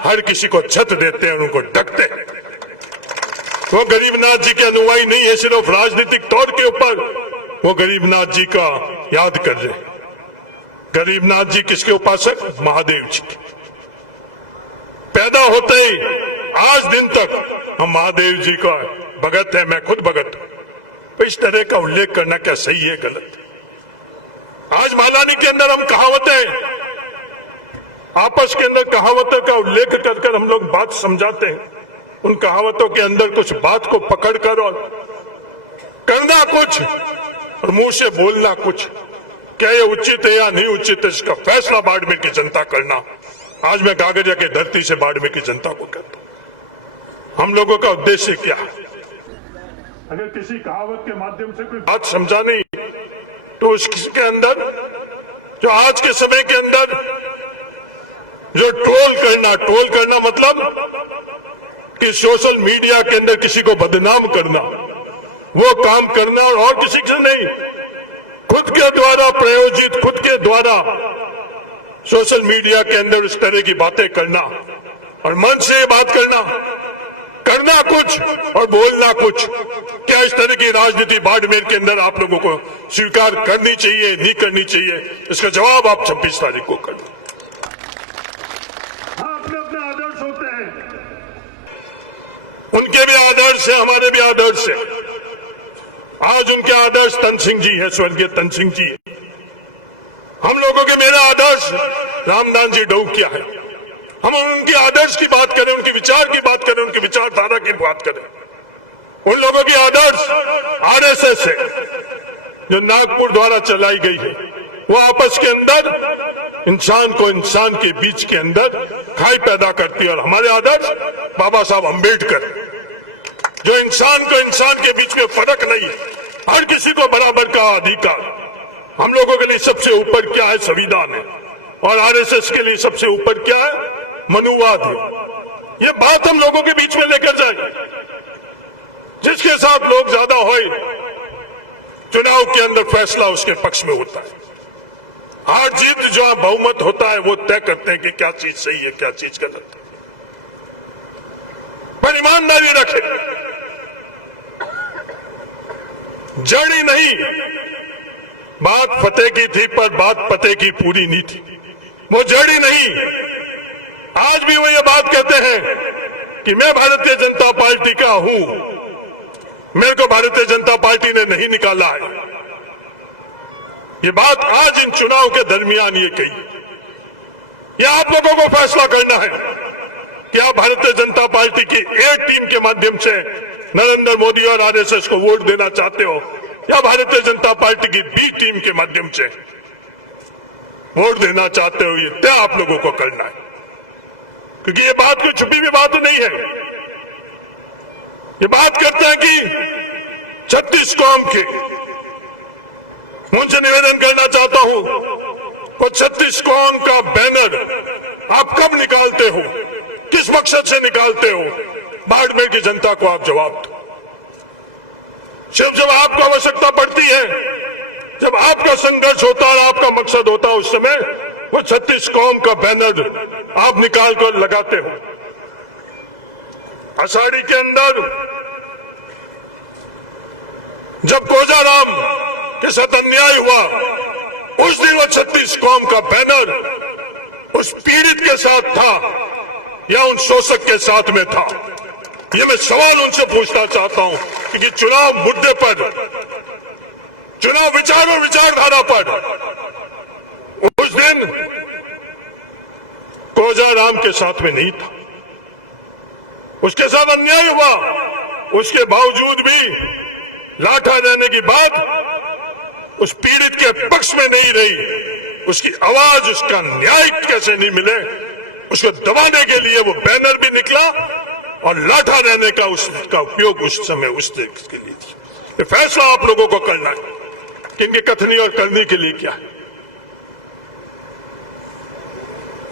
हर किसी को छत देते हैं, उनको ढकते हैं। वो गरीबनाथ जी के अनुयायी नहीं है सिर्फ राजनीतिक तौर के ऊपर, वो गरीबनाथ जी का याद कर रहे हैं। गरीबनाथ जी किसके उपासक? महादेव जी के। पैदा होते ही आज दिन तक हम महादेव जी का भगत है, मैं खुद भगत हूं। तो इस तरह का उल्लेख करना क्या सही है, गलत है? आज मालानी के अंदर हम कहावतें, आपस के अंदर कहावतों का उल्लेख कर हम लोग बात समझाते हैं। उन कहावतों के अंदर कुछ बात को पकड़कर और करना कुछ और मुंह से बोलना कुछ, क्या ये उचित है या नहीं उचित है, इसका फैसला बाड़मेर की जनता करना। आज मैं कागरिया के धरती से बाड़मेर की जनता को कहता हूं, हम लोगों का उद्देश्य क्या है? अगर किसी कहावत के माध्यम से कोई बात समझानी तो उसके अंदर जो आज के समय के अंदर जो ट्रोल करना मतलब कि सोशल मीडिया के अंदर किसी को बदनाम करना, वो काम करना और किसी से नहीं, खुद के द्वारा प्रायोजित, खुद के द्वारा सोशल मीडिया के अंदर इस तरह की बातें करना और मन से बात करना कुछ और बोलना कुछ। क्या इस तरह की राजनीति बाड़मेर के अंदर आप लोगों को स्वीकार करनी चाहिए, नहीं करनी चाहिए? इसका जवाब आप 26 तारीख को कर दो। अपने अपने आदर्श होते हैं, उनके भी आदर्श है, हमारे भी आदर्श है। आज उनके आदर्श तन सिंह जी है, स्वर्गीय तन सिंह जी। हम लोगों के मेरा आदर्श रामदास जी डौकिया है। हम उनके आदर्श की बात करें, उनके विचार की बात करें, उनकी विचारधारा की बात करें। उन लोगों की आदर्श आरएसएस है जो नागपुर द्वारा चलाई गई है, वो आपस के अंदर इंसान को इंसान के बीच के अंदर खाई पैदा करती है। और हमारे आदर्श बाबा साहब अंबेडकर, जो इंसान को इंसान के बीच में फर्क नहीं, हर किसी को बराबर का अधिकार। हम लोगों के लिए सबसे ऊपर क्या है? संविधान है। और आरएसएस के लिए सबसे ऊपर क्या है? मनुवाद है। ये बात हम लोगों के बीच में लेकर जाए। जिसके साथ लोग ज्यादा होए, चुनाव के अंदर फैसला उसके पक्ष में होता है। हार जीत जो बहुमत होता है वो तय करते हैं कि क्या चीज सही है, क्या चीज गलत है। पर ईमानदारी रखे, जड़ी नहीं। बात फतेह की थी पर बात पते की पूरी नहीं थी, वो जड़ी नहीं। आज भी वो ये बात कहते हैं कि मैं भारतीय जनता पार्टी का हूं, मेरे को भारतीय जनता पार्टी ने नहीं निकाला है। ये बात आज इन चुनाव के दरमियान ये कही। ये आप लोगों को फैसला करना है कि आप भारतीय जनता पार्टी की ए टीम के माध्यम से नरेंद्र मोदी और आरएसएस को वोट देना चाहते हो, या भारतीय जनता पार्टी की बी टीम के माध्यम से वोट देना चाहते हो। ये तय आप लोगों को करना है, क्योंकि ये बात कोई छुपी हुई बात नहीं है। ये बात करते हैं कि 36 कौम के, उनसे निवेदन करना चाहता हूं, वो 36 कौम का बैनर आप कब निकालते हो, किस मकसद से निकालते हो? बाड़मेर की जनता को आप जवाब दो। सिर्फ जब आपको आवश्यकता पड़ती है, जब आपका संघर्ष होता है, आपका मकसद होता है, उस समय वो 36 कौम का बैनर आप निकाल कर लगाते हो। आषाढ़ी के अंदर जब कोजाराम के साथ अन्याय हुआ, उस दिन वो 36 कौम का बैनर उस पीड़ित के साथ था या उन शोषक के साथ में था? ये मैं सवाल उनसे पूछना चाहता हूं, क्योंकि चुनाव मुद्दे पर, चुनाव विचार और विचारधारा पर उस दिन कोजाराम के साथ में नहीं था। उसके साथ अन्याय हुआ, उसके बावजूद भी लाठा देने की बात उस पीड़ित के पक्ष में नहीं रही। उसकी आवाज, उसका न्याय कैसे नहीं मिले, उसको दबाने के लिए वो बैनर भी निकला और लाठा देने का उसका उपयोग उस समय उस देश के लिए थी। ये फैसला आप लोगों को करना है कि इनकी कथनी और करने के लिए क्या है।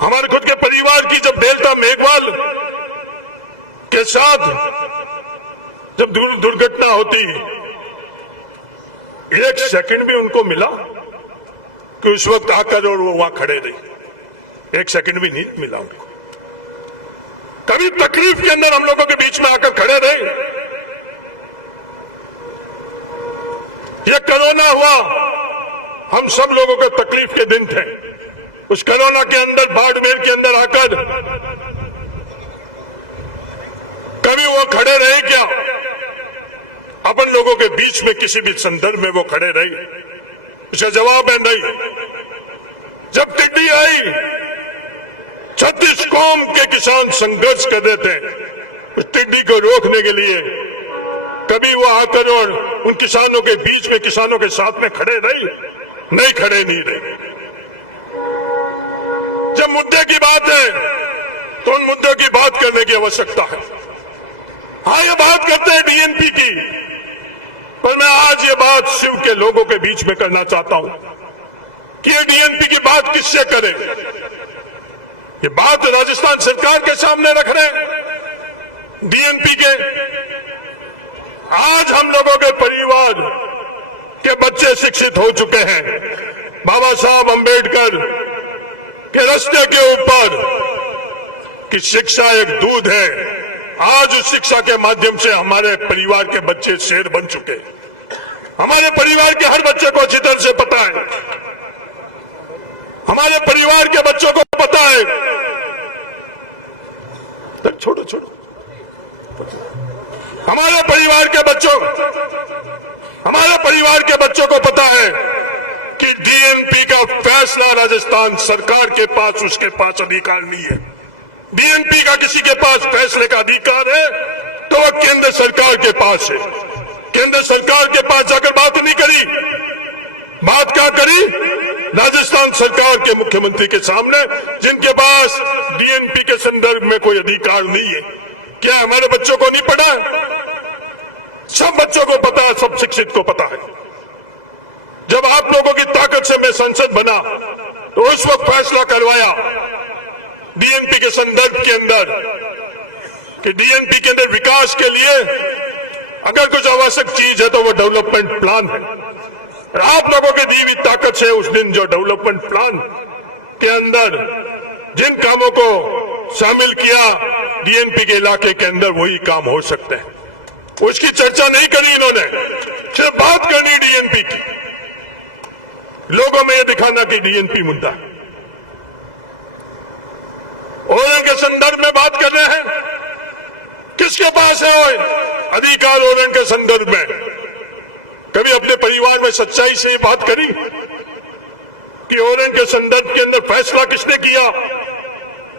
हमारे खुद के परिवार की जब डेल्टा मेघवाल के साथ जब दुर्घटना होती, एक सेकंड भी उनको मिला कि उस वक्त आकर और वो वहां खड़े रहे? एक सेकंड भी नहीं मिला उनको। कभी तकलीफ के अंदर हम लोगों के बीच में आकर खड़े रहे? ये कोरोना हुआ, हम सब लोगों के तकलीफ के दिन थे। उस कोरोना के अंदर, बाड़मेर के अंदर आकर कभी वो खड़े रहे क्या? अपन लोगों के बीच में किसी भी संदर्भ में वो खड़े रहे? इसका जवाब है नहीं। जब टिड्डी आई, 36 कौम के किसान संघर्ष कर रहे थे उस टिड्डी को रोकने के लिए। कभी वो आकर और उन किसानों के बीच में, किसानों के साथ में खड़े रही? नहीं, खड़े नहीं रहे। जब मुद्दे की बात है तो उन मुद्दों की बात करने की आवश्यकता है। हाँ, ये बात करते हैं डीएनपी की, पर मैं आज ये बात शिव के लोगों के बीच में करना चाहता हूं कि ये डीएनपी की बात किससे करें? ये बात राजस्थान सरकार के सामने रख रहे हैं डीएनपी के। आज हम लोगों के परिवार के बच्चे शिक्षित हो चुके हैं। बाबा साहब अंबेडकर के रास्ते के ऊपर कि शिक्षा एक दूध है, आज उस शिक्षा के माध्यम से हमारे परिवार के बच्चे शेर बन चुके। हमारे परिवार के हर बच्चे को अच्छी तरह से पता है, हमारे परिवार के बच्चों को पता है। छोड़ो छोड़ो, हमारे परिवार के बच्चों को पता है कि डीएनपी का फैसला राजस्थान सरकार के पास, उसके पास अधिकार नहीं है। डीएनपी का किसी के पास फैसले का अधिकार है तो वह केंद्र सरकार के पास है। केंद्र सरकार के पास जाकर बात नहीं करी, बात क्या करी? राजस्थान सरकार के मुख्यमंत्री के सामने, जिनके पास डीएनपी के संदर्भ में कोई अधिकार नहीं है। क्या हमारे बच्चों को नहीं पता है? सब बच्चों को पता है, सब शिक्षित को पता है। जब आप लोगों की ताकत से मैं संसद बना तो उस वक्त फैसला करवाया डीएनपी के संदर्भ के अंदर कि डीएनपी के अंदर विकास के लिए अगर कुछ आवश्यक चीज है तो वो डेवलपमेंट प्लान है। और आप लोगों की दी हुई ताकत से उस दिन जो डेवलपमेंट प्लान के अंदर जिन कामों को शामिल किया डीएनपी के इलाके के अंदर, वही काम हो सकते हैं। उसकी चर्चा नहीं करी इन्होंने, सिर्फ बात करनी डीएनपी की, लोगों में यह दिखाना कि डीएनपी मुद्दा है। ओरन के संदर्भ में बात कर रहे हैं, किसके पास है अधिकार ओरन के संदर्भ में? कभी अपने परिवार में सच्चाई से ये बात करी कि ओरन के संदर्भ के अंदर फैसला किसने किया?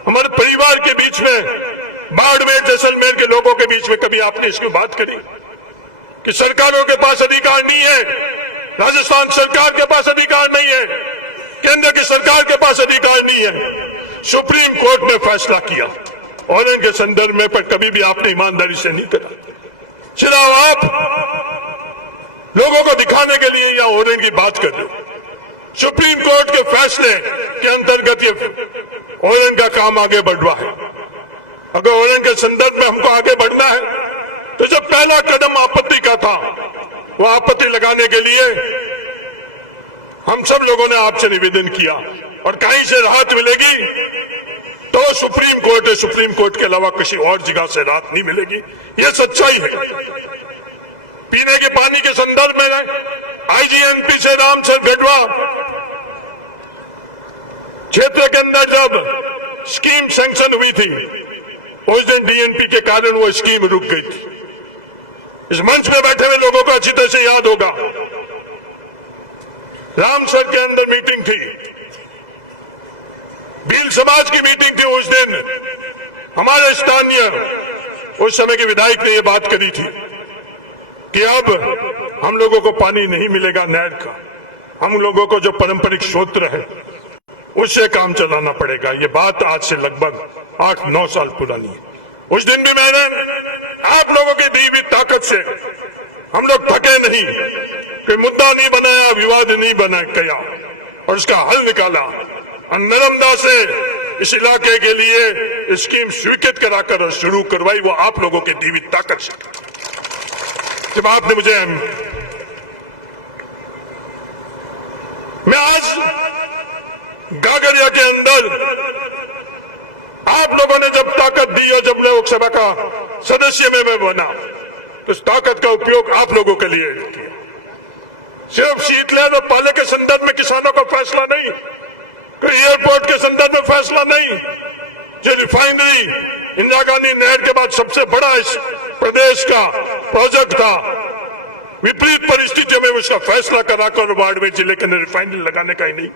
हमारे परिवार के बीच में, बाड़मेर जैसलमेर के लोगों के बीच में कभी आपने इसकी बात करी कि सरकारों के पास अधिकार नहीं है, राजस्थान सरकार के पास अधिकार नहीं है, केंद्र की सरकार के पास अधिकार नहीं है। सुप्रीम कोर्ट ने फैसला किया और इनके संदर्भ में, पर कभी भी आपने ईमानदारी से नहीं करा। सिर्फ आप लोगों को दिखाने के लिए या ओरेन की बात कर रहे हो। सुप्रीम कोर्ट के फैसले के अंतर्गत ये ओरेन का काम आगे बढ़ रहा है। अगर ओरेन के संदर्भ में हमको आगे बढ़ना है तो जब पहला कदम आपत्ति का था, वो आपत्ति लगाने के लिए हम सब लोगों ने आपसे निवेदन किया और कहीं से राहत मिलेगी तो सुप्रीम कोर्ट है, सुप्रीम कोर्ट के अलावा किसी और जगह से राहत नहीं मिलेगी। ये सच्चाई है। पीने के पानी के संदर्भ में आईजीएनपी से रामसर बेटवा क्षेत्र के अंदर जब स्कीम सैंक्शन हुई थी, उस दिन डीएनपी के कारण वो स्कीम रुक गई थी। इस मंच में बैठे हुए लोगों को अच्छी तरह से याद होगा, रामसर के अंदर मीटिंग थी, भील समाज की मीटिंग थी। उस दिन हमारे स्थानीय उस समय के विधायक ने यह बात करी थी कि अब हम लोगों को पानी नहीं मिलेगा नहर का, हम लोगों को जो पारंपरिक स्रोत है उससे काम चलाना पड़ेगा। ये बात आज से लगभग 8-9 साल पुरानी है। उस दिन भी मैंने आप लोगों की दी हुई ताकत से, हम लोग थके नहीं, कोई मुद्दा नहीं बनाया, विवाद नहीं बना किया और उसका हल निकाला। नर्मदा से इस इलाके के लिए स्कीम स्वीकृत कराकर और शुरू करवाई, वो आप लोगों की दी हुई ताकत से। जब आपने मुझे, मैं आज गागरिया के अंदर आप लोगों ने जब ताकत दी और जब लोकसभा का सदस्य में मैं बना तो उस ताकत का उपयोग आप लोगों के लिए किया। सिर्फ शीतलहर और पाले के संदर्भ में किसानों का फैसला नहीं, कोई एयरपोर्ट के संदर्भ में फैसला नहीं, जो रिफाइनरी इंदिरा गांधी नहर के बाद सबसे बड़ा इस प्रदेश का प्रोजेक्ट था, विपरीत परिस्थितियों में उसका फैसला कराकर बाड़मेर जिले के अंदर रिफाइनरी लगाने का ही नहीं,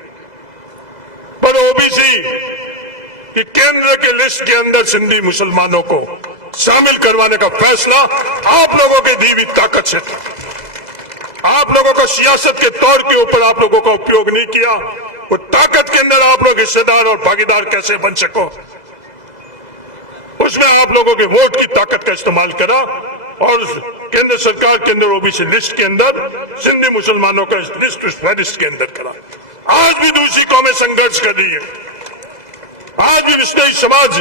पर ओबीसी कि केंद्र की लिस्ट के अंदर सिंधी मुसलमानों को शामिल करवाने का फैसला आप लोगों की दी हुई ताकत से था। आप लोगों को सियासत के तौर के ऊपर आप लोगों का उपयोग नहीं किया, वो ताकत के अंदर आप लोग हिस्सेदार और भागीदार कैसे बन सको, उसमें आप लोगों के वोट की ताकत का इस्तेमाल करा और केंद्र सरकार के अंदर ओबीसी लिस्ट के अंदर सिंधी मुसलमानों का लिस्ट उस फहरिस्त के अंदर करा। आज भी दूसरी कौमें संघर्ष कर रही है, आज भी विश्व समाज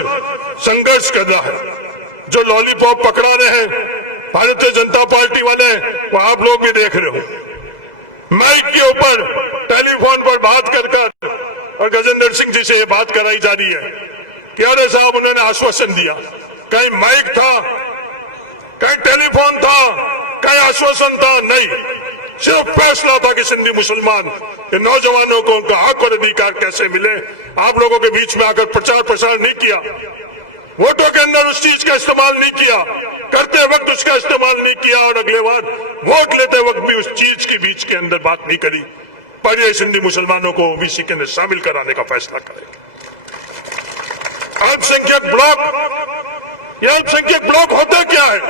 संघर्ष कर रहा है। जो लॉलीपॉप पकड़ा रहे हैं भारतीय जनता पार्टी वाले, वो आप लोग भी देख रहे हो। माइक के ऊपर टेलीफोन पर बात कर और गजेंद्र सिंह जी से ये बात कराई जा रही है कि अरे साहब उन्होंने आश्वासन दिया, कहीं माइक था, कहीं टेलीफोन था, कहीं आश्वासन था, नहीं, सिर्फ फैसला था कि सिंधी मुसलमान के नौजवानों को उनका हक और अधिकार कैसे मिले। आप लोगों के बीच में आकर प्रचार प्रसार नहीं किया, वोटों के अंदर उस चीज का इस्तेमाल नहीं किया, करते वक्त उसका इस्तेमाल नहीं किया और अगले बार वोट लेते वक्त भी उस चीज के बीच के अंदर बात नहीं करी। पर ये सिंधी मुसलमानों को ओबीसी के अंदर शामिल कराने का फैसला करे। अल्पसंख्यक ब्लॉक, ये अल्पसंख्यक ब्लॉक होता क्या है,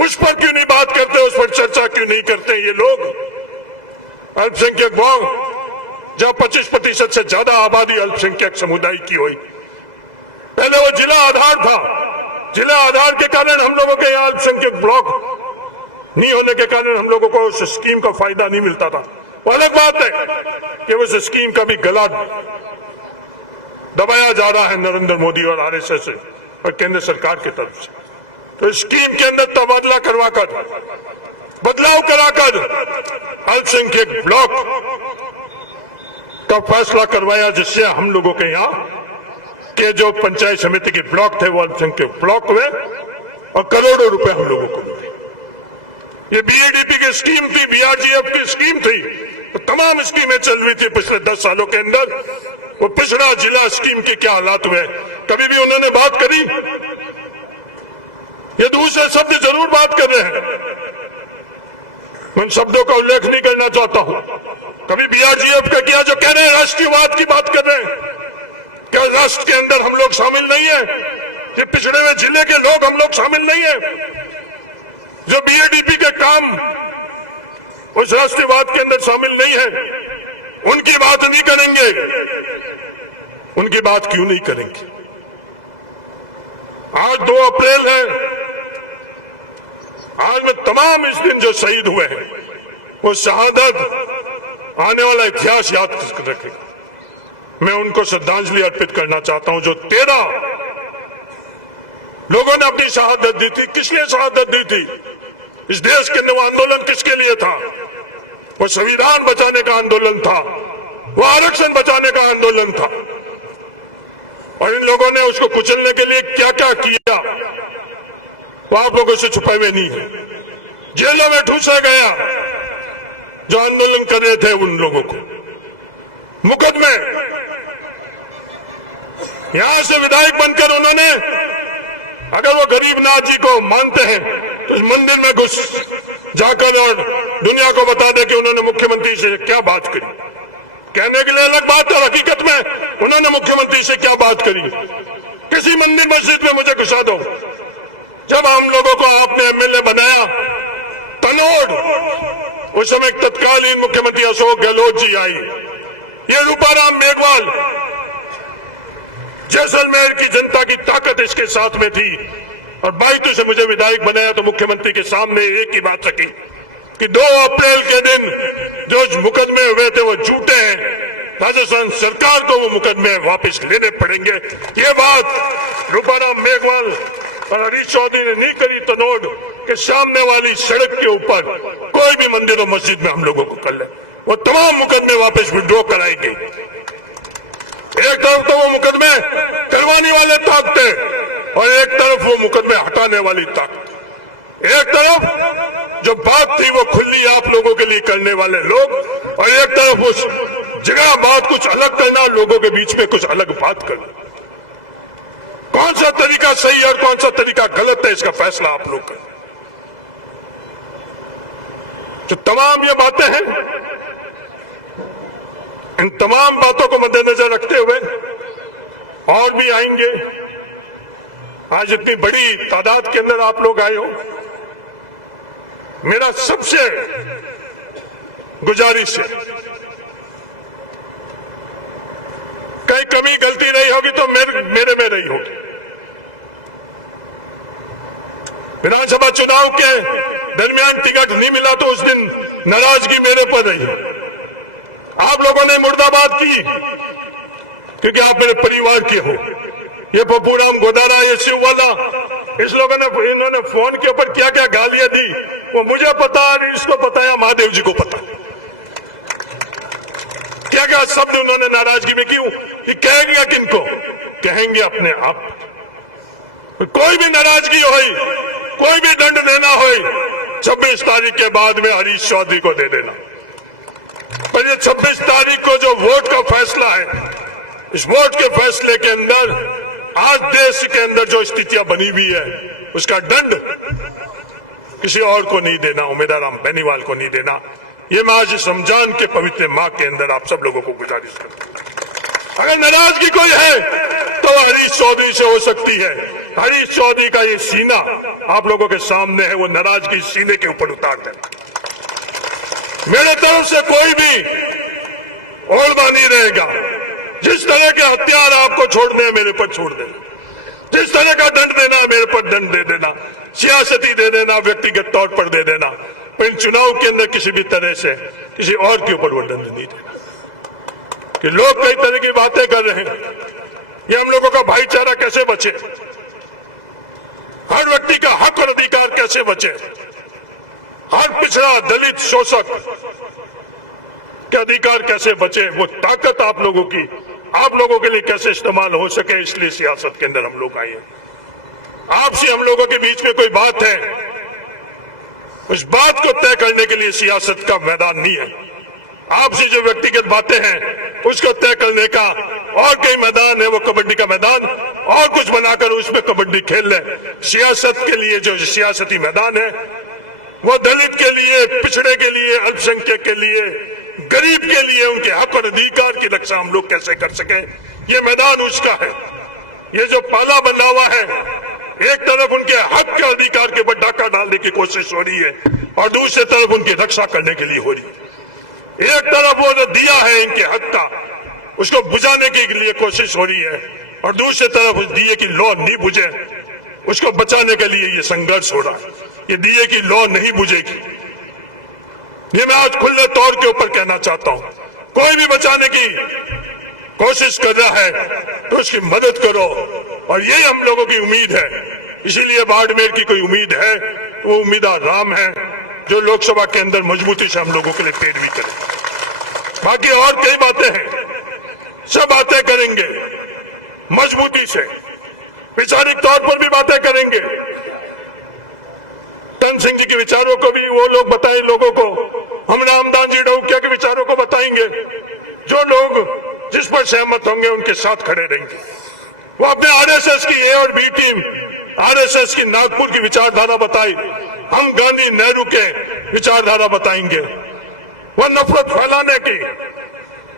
उस पर क्यों नहीं बात करते, उस पर चर्चा क्यों नहीं करते ये लोग। अल्पसंख्यक ब्लॉक जहां 25% से ज्यादा आबादी अल्पसंख्यक समुदाय की हुई। पहले वो जिला आधार था, जिला आधार के कारण हम लोगों के यहाँ अल्पसंख्यक ब्लॉक नहीं होने के कारण हम लोगों को उस स्कीम का फायदा नहीं मिलता था। वो अलग बात है कि उस स्कीम का भी गला दबाया जा रहा है नरेंद्र मोदी और आरएसएस और केंद्र सरकार की तरफ से। तो स्कीम के अंदर तबादला करवाकर, बदलाव कराकर अल्पसंख्यक ब्लॉक का फैसला करवाया, जिससे हम लोगों के यहाँ के जो पंचायत समिति के ब्लॉक थे वो अल्पसंख्यक ब्लॉक हुए और करोड़ों रुपए हम लोगों को मिले। ये बीएडीपी की स्कीम थी, बीआरजीएफ की स्कीम थी, तो तमाम स्कीमें चल रही थी पिछले 10 सालों के अंदर। वो पिछड़ा जिला स्कीम के क्या हालात हुए, कभी भी उन्होंने बात करी? ये दूसरे शब्द जरूर बात कर रहे हैं, उन शब्दों का उल्लेख नहीं करना चाहता हूं। कभी बीआरजीएफ का किया जो कह रहे हैं राष्ट्रीयवाद की बात कर रहे हैं? क्या राष्ट्र के अंदर हम लोग शामिल नहीं है? ये पिछड़े हुए जिले के लोग हम लोग शामिल नहीं है? जो बीएडीपी के काम उस राष्ट्रवाद के अंदर शामिल नहीं है, उनकी बात नहीं करेंगे। उनकी बात क्यों नहीं करेंगे? आज 2 अप्रैल है, आज में तमाम इस दिन जो शहीद हुए हैं वो शहादत आने वाला इतिहास याद रखेगा। मैं उनको श्रद्धांजलि अर्पित करना चाहता हूं जो 13 लोगों ने अपनी शहादत दी थी। किस लिए शहादत दी थी? इस देश के नव आंदोलन किसके लिए था? वो संविधान बचाने का आंदोलन था, वो आरक्षण बचाने का आंदोलन था। और इन लोगों ने उसको कुचलने के लिए क्या क्या किया वो आप लोगों से छुपे हुए नहीं है। जेलों में ठूसा गया जो आंदोलन कर रहे थे उन लोगों को, मुकदमे। यहां से विधायक बनकर उन्होंने, अगर वो गरीबनाथ जी को मानते हैं तो इस मंदिर में घुस जाकर और दुनिया को बता दे कि उन्होंने मुख्यमंत्री से क्या बात करी। कहने के लिए अलग बात है, हकीकत में उन्होंने मुख्यमंत्री से क्या बात करी। किसी मंदिर मस्जिद में मुझे घुसा दो। जब हम लोगों को आपने एमएलए बनाया तनोड़, उस समय तत्कालीन मुख्यमंत्री अशोक गहलोत जी आई, ये रूपाराम मेघवाल, जैसलमेर की जनता की ताकत इसके साथ में थी। और 22 से मुझे विधायक बनाया तो मुख्यमंत्री के सामने एक ही बात रखी कि 2 अप्रैल के दिन जो मुकदमे हुए थे वो झूठे हैं, राजस्थान सरकार को वो मुकदमे वापस लेने पड़ेंगे। ये बात रूपाराम मेघवाल और हरीश चौधरी ने नहीं करी तनोड़ के सामने वाली सड़क के ऊपर कोई भी मंदिर और मस्जिद में हम लोगों को कर ले, वो तमाम मुकदमे वापस विड्रॉ कराएंगे। एक तरफ तो वो मुकदमे करवाने वाले ताकते और एक तरफ वो मुकदमे हटाने वाली ताकत। एक तरफ जो बात थी वो खुली आप लोगों के लिए करने वाले लोग, और एक तरफ उस जगह बात कुछ अलग करना, लोगों के बीच में कुछ अलग बात करना। कौन सा तरीका सही है और कौन सा तरीका गलत है, इसका फैसला आप लोग करें। जो तमाम ये बातें हैं, इन तमाम बातों को मद्देनजर रखते हुए और भी आएंगे। आज इतनी बड़ी तादाद के अंदर आप लोग आए हो, मेरा सबसे गुजारिश है, कहीं कमी गलती रही होगी तो मेरे में रही होगी। विधानसभा चुनाव के दरमियान टिकट नहीं मिला तो उस दिन नाराजगी मेरे पर रही। आप लोगों ने मुर्दाबाद की क्योंकि आप मेरे परिवार के हो। ये पप्पूराम गोदारा, ये शिववाला, इस लोगों ने, इन्होंने फोन के ऊपर क्या क्या गालियां दी वो मुझे पता, इसको पता या महादेव जी को पता। क्या क्या शब्द उन्होंने नाराजगी में क्यों, ये कहेंगे किनको? कहेंगे अपने आप। कोई भी नाराजगी हो, कोई भी दंड देना हो, 26 तारीख के बाद में हरीश चौधरी को दे देना। पर ये 26 तारीख को जो वोट का फैसला है, इस वोट के फैसले के अंदर आज देश के अंदर जो स्थितियां बनी हुई है उसका दंड किसी और को नहीं देना, उमेदवार राम बेनीवाल को नहीं देना। ये मैं आज इस रमजान के पवित्र माह के अंदर आप सब लोगों को गुजारिश करता हूं। अगर नाराजगी कोई है तो हरीश चौधरी से हो सकती है। हरीश चौधरी का ये सीना आप लोगों के सामने है, वो नाराजगी सीने के ऊपर उतार देना। मेरे तरफ से कोई भी ओढ़ना नहीं रहेगा। जिस तरह के हथियार आपको छोड़ने हैं मेरे पर छोड़ देना, जिस तरह का दंड देना है मेरे पर दंड दे देना, सियासती दे देना, व्यक्तिगत तौर पर दे देना, पर इन चुनाव के अंदर किसी भी तरह से किसी और के ऊपर वो दंड नहीं देना। कि लोग कई तरह की बातें कर रहे हैं, ये हम लोगों का भाईचारा कैसे बचे, हर व्यक्ति का हक और अधिकार कैसे बचे, हर पिछड़ा दलित शोषक के अधिकार कैसे बचे, वो ताकत आप लोगों की, आप लोगों के लिए कैसे इस्तेमाल हो सके, इसलिए सियासत के अंदर हम लोग आए हैं। आपसे हम लोगों के बीच में कोई बात है, उस बात को तय करने के लिए सियासत का मैदान नहीं है। आपसे जो व्यक्तिगत बातें हैं उसको तय करने का और कई मैदान है, वो कबड्डी का मैदान, और कुछ बनाकर उसमें कबड्डी खेल ले। सियासत के लिए जो सियासती मैदान है वो दलित के लिए, पिछड़े के लिए, अल्पसंख्यक के लिए, गरीब के लिए, उनके हक और अधिकार की रक्षा हम लोग कैसे कर सके, ये मैदान उसका है। ये जो पाला बना हुआ है, एक तरफ उनके हक के अधिकार के ऊपर डाका डालने की कोशिश हो रही है और दूसरी तरफ उनकी रक्षा करने के लिए हो रही है। एक तरफ वो जो दिया है इनके हक का, उसको बुझाने के लिए कोशिश हो रही है, और दूसरी तरफ उस दिए की लौ नहीं बुझे उसको बचाने के लिए ये संघर्ष हो रहा है। ये दिए की लौ नहीं बुझेगी, ये मैं आज खुले तौर के ऊपर कहना चाहता हूं। कोई भी बचाने की कोशिश कर रहा है तो उसकी मदद करो, और यही हम लोगों की उम्मीद है। इसीलिए बाड़मेर की कोई उम्मीद है वो उम्मीदवार राम है, जो लोकसभा के अंदर मजबूती से हम लोगों के लिए पैरवी करे। बाकी और कई बातें हैं, सब बातें करेंगे मजबूती से, वैचारिक तौर पर भी बातें करेंगे। तन सिंह जी के विचारों को भी वो लोग बताएं लोगों को, हम रामदास जी डोकिया के विचारों को बताएंगे। जो लोग जिस पर सहमत होंगे उनके साथ खड़े रहेंगे। वो अपने आरएसएस की ए और बी टीम, आरएसएस की नागपुर की विचारधारा बताई, हम गांधी नेहरू के विचारधारा बताएंगे। वो नफरत फैलाने की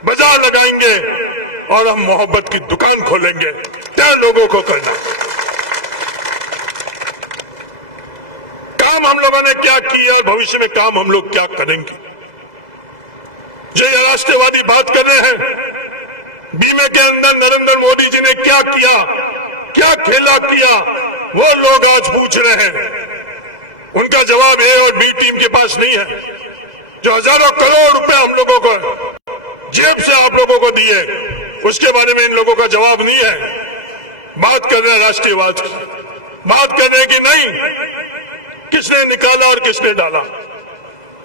बाजार लगाएंगे और हम मोहब्बत की दुकान खोलेंगे। तय लोगों को करना काम हम लोगों ने क्या किया और भविष्य में काम हम लोग क्या करेंगे। जो ये राष्ट्रवादी बात कर रहे हैं, बीमे के अंदर नरेंद्र मोदी जी ने क्या किया, क्या खेला किया, वो लोग आज पूछ रहे हैं। उनका जवाब ए और बी टीम के पास नहीं है। जो हजारों करोड़ रुपए हम लोगों को जेब से आप लोगों को दिए, उसके बारे में इन लोगों का जवाब नहीं है। बात कर रहे हैं राष्ट्रीयवाद की, बात कर रहे हैं कि नहीं किसने निकाला और किसने डाला।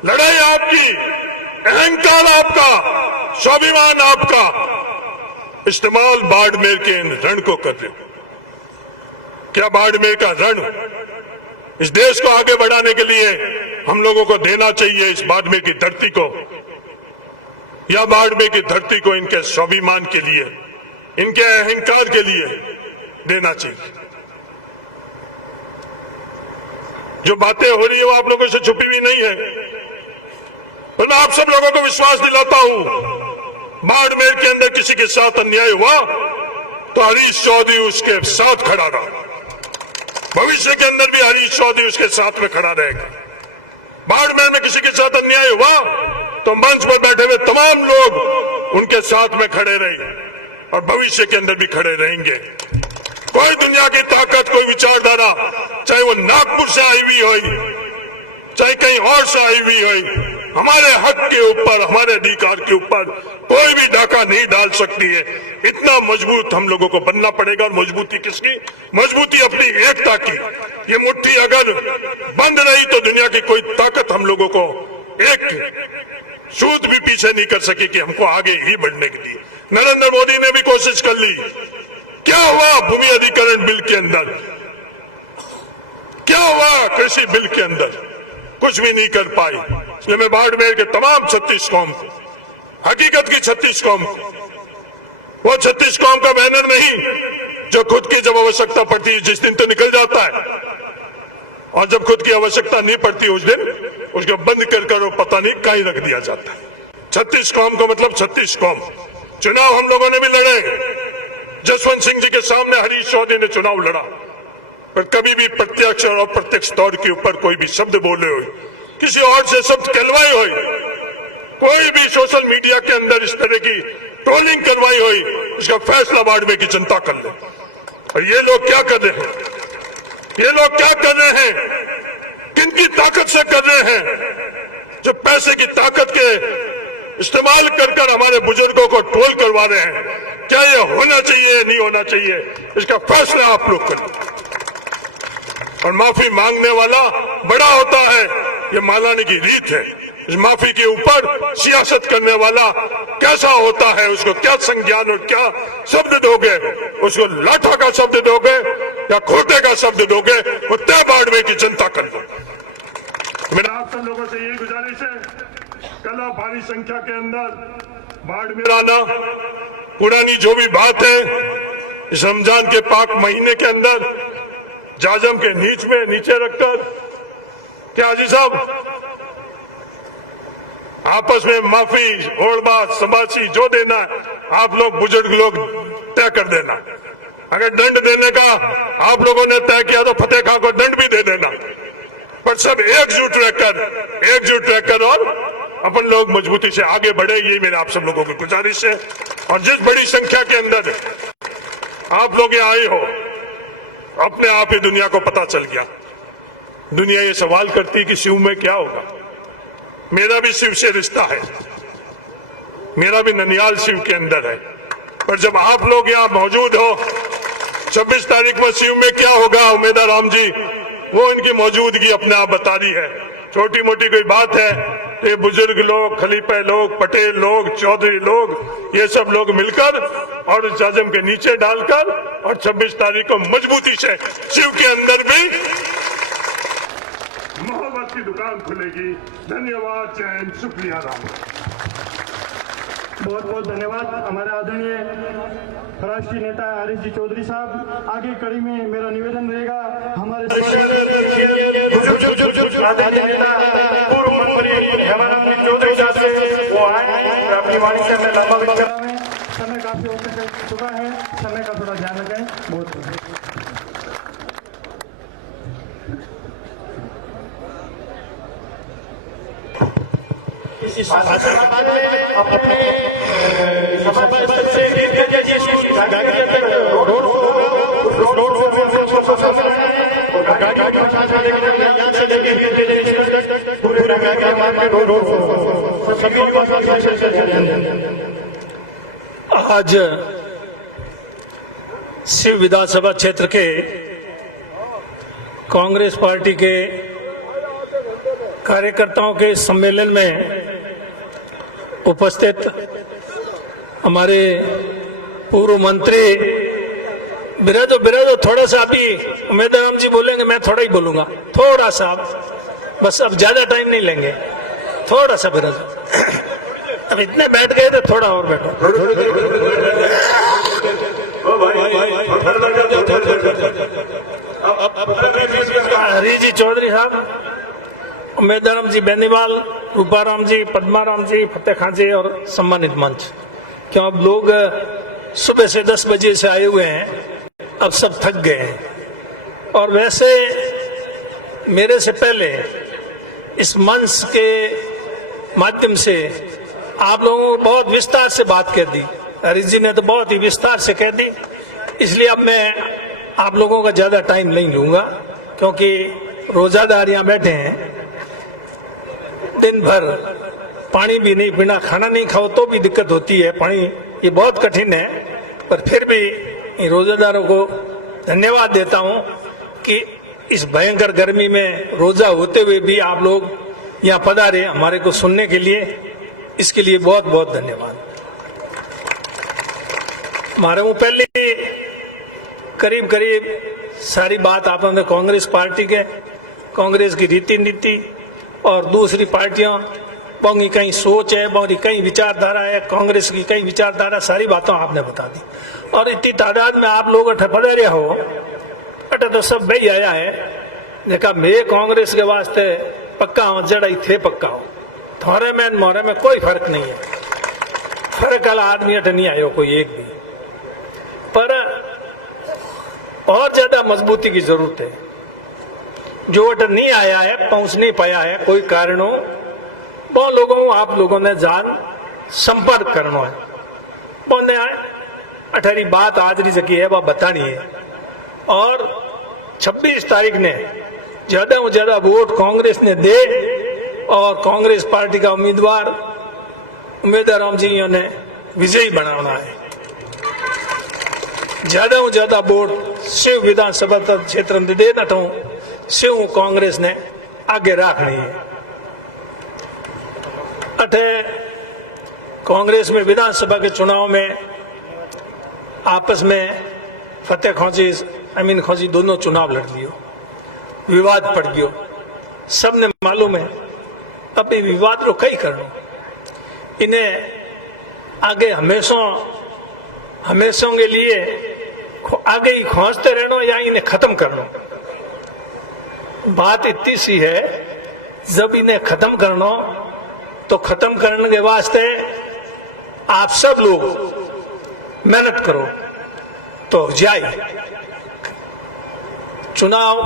लड़ाई आपकी, अहंकार आपका, स्वाभिमान आपका, इस्तेमाल बाड़मेर के इन रण को कर रहे हो। क्या बाड़मेर का रण इस देश को आगे बढ़ाने के लिए हम लोगों को देना चाहिए, इस बाड़मेर की धरती को, या बाड़मेर की धरती को इनके स्वाभिमान के लिए, इनके अहंकार के लिए देना चाहिए। जो बातें हो रही है वो आप लोगों से छुपी हुई नहीं है, तो मैं आप सब लोगों को विश्वास दिलाता हूं, बाड़मेर के अंदर किसी के साथ अन्याय हुआ तो हरीश चौधरी उसके साथ खड़ा रहा। भविष्य के अंदर भी हरीश चौधरी उसके साथ में खड़ा रहेगा। बाड़मेर में किसी के साथ अन्याय हुआ तो मंच पर बैठे हुए तमाम लोग उनके साथ में खड़े रहे और भविष्य के अंदर भी खड़े रहेंगे। कोई दुनिया की ताकत, कोई विचारधारा, चाहे वो नागपुर से आई हुई हो, चाहे कहीं और से आई हुई हो, हमारे हक के ऊपर, हमारे अधिकार के ऊपर कोई भी डाका नहीं डाल सकती है। इतना मजबूत हम लोगों को बनना पड़ेगा। और मजबूती किसकी? मजबूती अपनी एकता की। ये मुट्ठी अगर बंद रही तो दुनिया की कोई ताकत हम लोगों को एक सूद भी पीछे नहीं कर सकी कि हमको आगे ही बढ़ने के लिए। नरेंद्र मोदी ने भी कोशिश कर ली। क्या हुआ भूमि अधिग्रहण बिल के अंदर? क्या हुआ कृषि बिल के अंदर? कुछ भी नहीं कर पाई। इसलिए मैं बाड़मेर के तमाम 36 कौम, हकीकत की 36 कौम, वो 36 कौम का बैनर नहीं जो खुद की जब आवश्यकता पड़ती है जिस दिन तो निकल जाता है, और जब खुद की आवश्यकता नहीं पड़ती उस दिन उसको बंद कर और पता नहीं कहीं रख दिया जाता है। 36 कौम का मतलब 36 कौम। चुनाव हम लोगों ने भी लड़े। जसवंत सिंह जी के सामने हरीश चौधरी ने चुनाव लड़ा, पर कभी भी प्रत्यक्ष और अप्रत्यक्ष तौर के ऊपर कोई भी शब्द बोले हो, किसी और से शब्द कहलवाए हो, कोई भी सोशल मीडिया के अंदर इस तरह की ट्रोलिंग करवाई हुई, इसका फैसला बाड़मेर की जनता कर ले। और ये लोग क्या कर रहे हैं, ये लोग क्या कर रहे हैं, किनकी ताकत से कर रहे हैं, जो पैसे की ताकत के इस्तेमाल कर कर हमारे बुजुर्गों को ट्रोल करवा रहे हैं। क्या ये होना चाहिए, नहीं होना चाहिए, इसका फैसला आप लोग करें। और माफी मांगने वाला बड़ा होता है, ये मालाने की रीत है। इस माफी के ऊपर सियासत करने वाला कैसा होता है, उसको क्या संज्ञान और क्या शब्द दोगे, उसको लाठा का शब्द दोगे या खोटे का शब्द दोगे, वो तय बाड़मेर की जनता कर दो। मेरा आप सब लोगों से यही गुजारिश है, कल भारी संख्या के अंदर बाड़मेर आना, पुरानी जो भी बात है इस रमजान के पाक महीने के अंदर जाजम के नीचे रखकर, क्या हाजी साहब आपस में माफी और बात समासी जो देना है आप लोग बुजुर्ग लोग तय कर देना। अगर दंड देने का आप लोगों ने तय किया तो फतेह खां को दंड भी दे देना, पर सब एकजुट रहकर और अपन लोग मजबूती से आगे बढ़े, ये मेरे आप सब लोगों की गुजारिश है। और जिस बड़ी संख्या के अंदर आप लोग यहाँ आए हो, अपने आप ही दुनिया को पता चल गया। दुनिया ये सवाल करती कि शिव में क्या होगा। मेरा भी शिव से रिश्ता है, मेरा भी ननियाल शिव के अंदर है, पर जब आप लोग यहाँ मौजूद हो 26 तारीख को शिव में क्या होगा, उमेदा राम जी वो इनकी मौजूदगी अपने आप बता रही है। छोटी मोटी कोई बात है तो ये बुजुर्ग लोग, खलीफे लोग, पटेल लोग, चौधरी लोग, ये सब लोग मिलकर और जाजम के नीचे डालकर और 26 तारीख को मजबूती से शिव के अंदर भी मोहब्बत की दुकान खुलेगी। धन्यवाद, जय हिंद, शुक्रिया राम। बहुत बहुत धन्यवाद हमारे आदरणीय राष्ट्रीय नेता हरीश जी चौधरी साहब। आगे कड़ी में मेरा निवेदन रहेगा, हमारे पूर्व मंत्री हेमानंद चौधरी साहब से वो आए अपनी वाणी से हमें लंबा विचार। समय काफी हो चुका है, समय का थोड़ा ध्यान रखें। बहुत इस भाषण में अपने समर्पण से आज शिव विधानसभा क्षेत्र के कांग्रेस पार्टी के कार्यकर्ताओं के सम्मेलन में उपस्थित हमारे पूर्व मंत्री बिराजो थोड़ा सा अभी उमेद राम जी बोलेंगे, मैं थोड़ा ही बोलूंगा, थोड़ा सा बस, अब ज्यादा टाइम नहीं लेंगे, थोड़ा सा बिराजो। अब इतने बैठ गए तो थोड़ा और बैठो। हरी जी चौधरी साहब, उमेदराम जी बेनीवाल, रूपाराम जी, पद्माराम जी, फतेह खां जी और सम्मानित मंच, क्यों अब लोग सुबह से 10 बजे से आए हुए हैं, अब सब थक गए हैं। और वैसे मेरे से पहले इस मंच के माध्यम से आप लोगों को बहुत विस्तार से बात कह दी, हरीश जी ने तो बहुत ही विस्तार से कह दी, इसलिए अब मैं आप लोगों का ज्यादा टाइम नहीं लूंगा, क्योंकि रोजादार यहाँ बैठे हैं, दिन भर पानी भी नहीं पीना, खाना नहीं खाओ तो भी दिक्कत होती है, पानी ये बहुत कठिन है। पर फिर भी इन रोजादारों को धन्यवाद देता हूं कि इस भयंकर गर्मी में रोजा होते हुए भी आप लोग यहाँ पधारे हमारे को सुनने के लिए, इसके लिए बहुत बहुत धन्यवाद। हमारे वो पहले करीब सारी बात आपने कांग्रेस पार्टी के, कांग्रेस की रीति नीति और दूसरी पार्टियां, बहु कहीं सोच है, बहु कहीं विचारधारा है, कांग्रेस की कहीं विचारधारा, सारी बातें आपने बता दी। और इतनी तादाद में आप लोग अठे पधारे हो, अठे तो सब भाई आया है, देखा मैं कांग्रेस के वास्ते पक्का हूं, जड़ा थे पक्का हो, थोड़े में मोरे में कोई फर्क नहीं है, फर्क वाला आदमी अठे नहीं आयो कोई एक भी, पर और ज्यादा मजबूती की जरूरत है। जो अटल नहीं आया है, पहुंच नहीं पाया है कोई कारणों, बहुत लोगों आप लोगों ने जान संपर्क करना है बोलने आए अठारी बात आज री जगह है वह बतानी है। और 26 तारीख ने ज्यादा से ज्यादा वोट कांग्रेस ने दे और कांग्रेस पार्टी का उम्मीदवार राम जी ने विजयी बनाना है। ज्यादा से ज्यादा वोट शिव विधानसभा क्षेत्र में दे तो शिव कांग्रेस ने आगे रखनी है। अठे कांग्रेस में विधानसभा के चुनाव में आपस में फतेह खौजी अमीन खौजी दोनों चुनाव लड़ लियो, विवाद पड़ गयो, सबने मालूम है। अब ये विवाद रो कई करनो, इन्हें आगे हमेशा के लिए आगे ही खोजते रहना या इन्हें खत्म करना। बात इतनी सी है, जब इन्हें खत्म करना तो खत्म करने के वास्ते आप सब लोग मेहनत करो तो जाए। चुनाव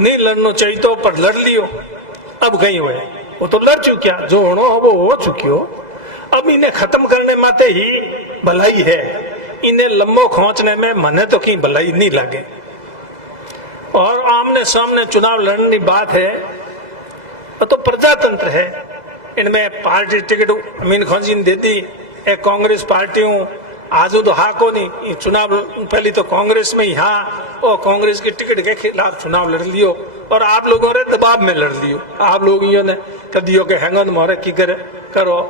नहीं लड़ना चाहिए तो पर लड़ लियो, अब कहीं हुए वो तो लड़ चुकिया, जो होना हो वो हो चुकियो। अब इन्हें खत्म करने माते ही भलाई है, इन्हें लंबो खोचने में मने तो कहीं भलाई नहीं लगे। और आमने सामने चुनाव लड़ने की बात है तो प्रजातंत्र है, इनमें पार्टी टिकट अमीन खौजी ने दे दी, एक कांग्रेस पार्टी आज तो हा को नहीं चुनाव पहले तो कांग्रेस में ही हाँ और कांग्रेस की टिकट के खिलाफ चुनाव लड़ लियो और आप लोगों ने दबाव में लड़ लियो। आप लोग ने कदियो के हैंगन मोहरे की करो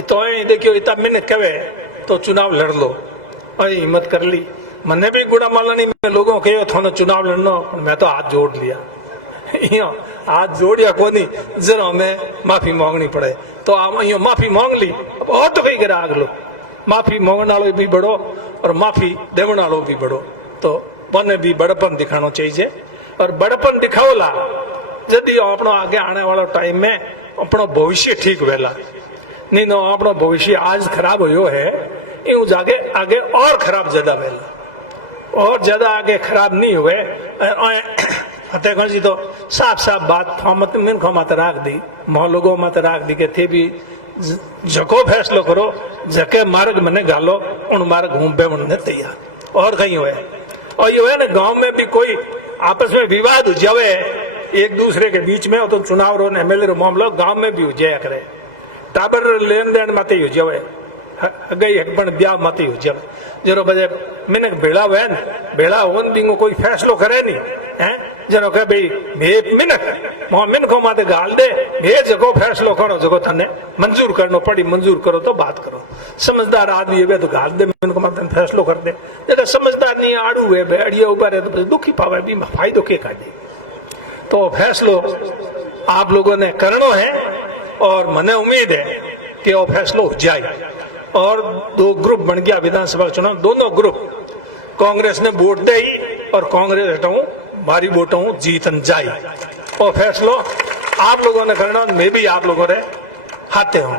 तो देखियो इतना मैंने कहे तो चुनाव लड़ लो और हिम्मत कर ली। मैंने भी गुड़ा मालानी में लोगों के थोड़ा चुनाव लड़ना, मैं तो हाथ जोड़ लिया हाथ जोड़िया को नहीं, जरा हमें माफी मांगनी पड़े तो आप अं माफी मांग ली। अब और तो कहीं करे आग लो, माफी मांगने वालों भी बढ़ो और माफी देने वालों भी बढ़ो, तो बने भी बड़पन दिखाना चाहिए। और बड़पन दिखाओला यदि अपना आगे आने वाला टाइम में अपना भविष्य ठीक वेला, नहीं तो अपना भविष्य आज खराब हो है यूं जाके आगे और खराब ज्यादा वेला और ज्यादा आगे खराब नहीं हुए। फतेहगंज जी तो साफ साफ बात मिन खो मत राख दी, मोह लोगों मत राख दी के थे भी जको फैसलो करो, जके मार्ग मैंने गालो उन मार्ग हूं बेमन तैयार। और कहीं हुए और ये हुआ ना गांव में भी कोई आपस में विवाद हो जावे एक दूसरे के बीच में, तो चुनाव रो एमएलए रो मामलो गांव में भी हो जाया करे, टाबर लेन देन मत हो जावे, गई हकबन ब्याह मत हो जावे। जरो बजे मिनक भेड़ा हुए भेड़ा हो भी कोई फैसलो करे नहीं है, जरो कह भाई भे मिनक मिनखों माते गाल दे भे जगो फैसलो करो जगो थाने मंजूर करनो पड़ी, मंजूर करो तो बात करो। समझदार आदमी है तो गाल दे मिनखों माते फैसलो कर दे, जरा समझदार नहीं आड़ू है बेड़िया ऊपर है तो दुखी पावे भी फायदो के काटे। तो फैसलो आप लोगों ने करना है और मने उम्मीद है कि वो फैसलो हो जाए। और दो ग्रुप बन गया विधानसभा चुनाव, दोनों ग्रुप कांग्रेस ने वोट दे और कांग्रेस हटाऊं भारी वोटों जीतन जाए और फैसलो आप लोगों ने करना, मैं भी आप लोगों ने हाथे हूं।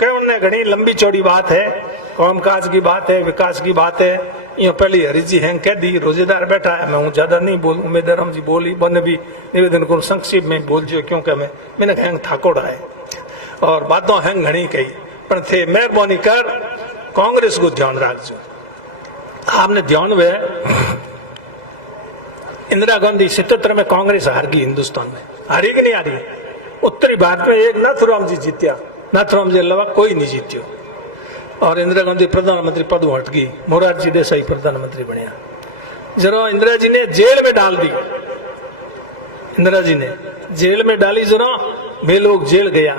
कई उनने घनी लंबी चौड़ी बात है, कामकाज की बात है, विकास की बात है। ये पहले हरीश जी हैंग कह दी, रोजेदार बैठा है, मैं हूँ ज्यादा नहीं बोल, उम्मीदराम जी बोली बने भी निवेदन को संक्षिप्त में बोल जो क्योंकि मैंने हैंग थाकोड़ा है और बातों हैंग घनी कही पर थे। मेहरबानी कर कांग्रेस को ध्यान रखो, आपने ध्यान वे इंदिरा गांधी 77 में कांग्रेस हार गई, हिंदुस्तान में हारी कि नहीं हारी। उत्तरी भारत में एक नाथुराम जी जीत्या, नाथुराम जी अलावा कोई नहीं जीत्यो और इंदिरा गांधी प्रधानमंत्री पद हट गई, मोरारजी देसाई प्रधानमंत्री बनया। जरा इंदिरा जी ने जेल में डाल दी, इंदिरा जी ने जेल में डाली, जरा वे लोग जेल गया,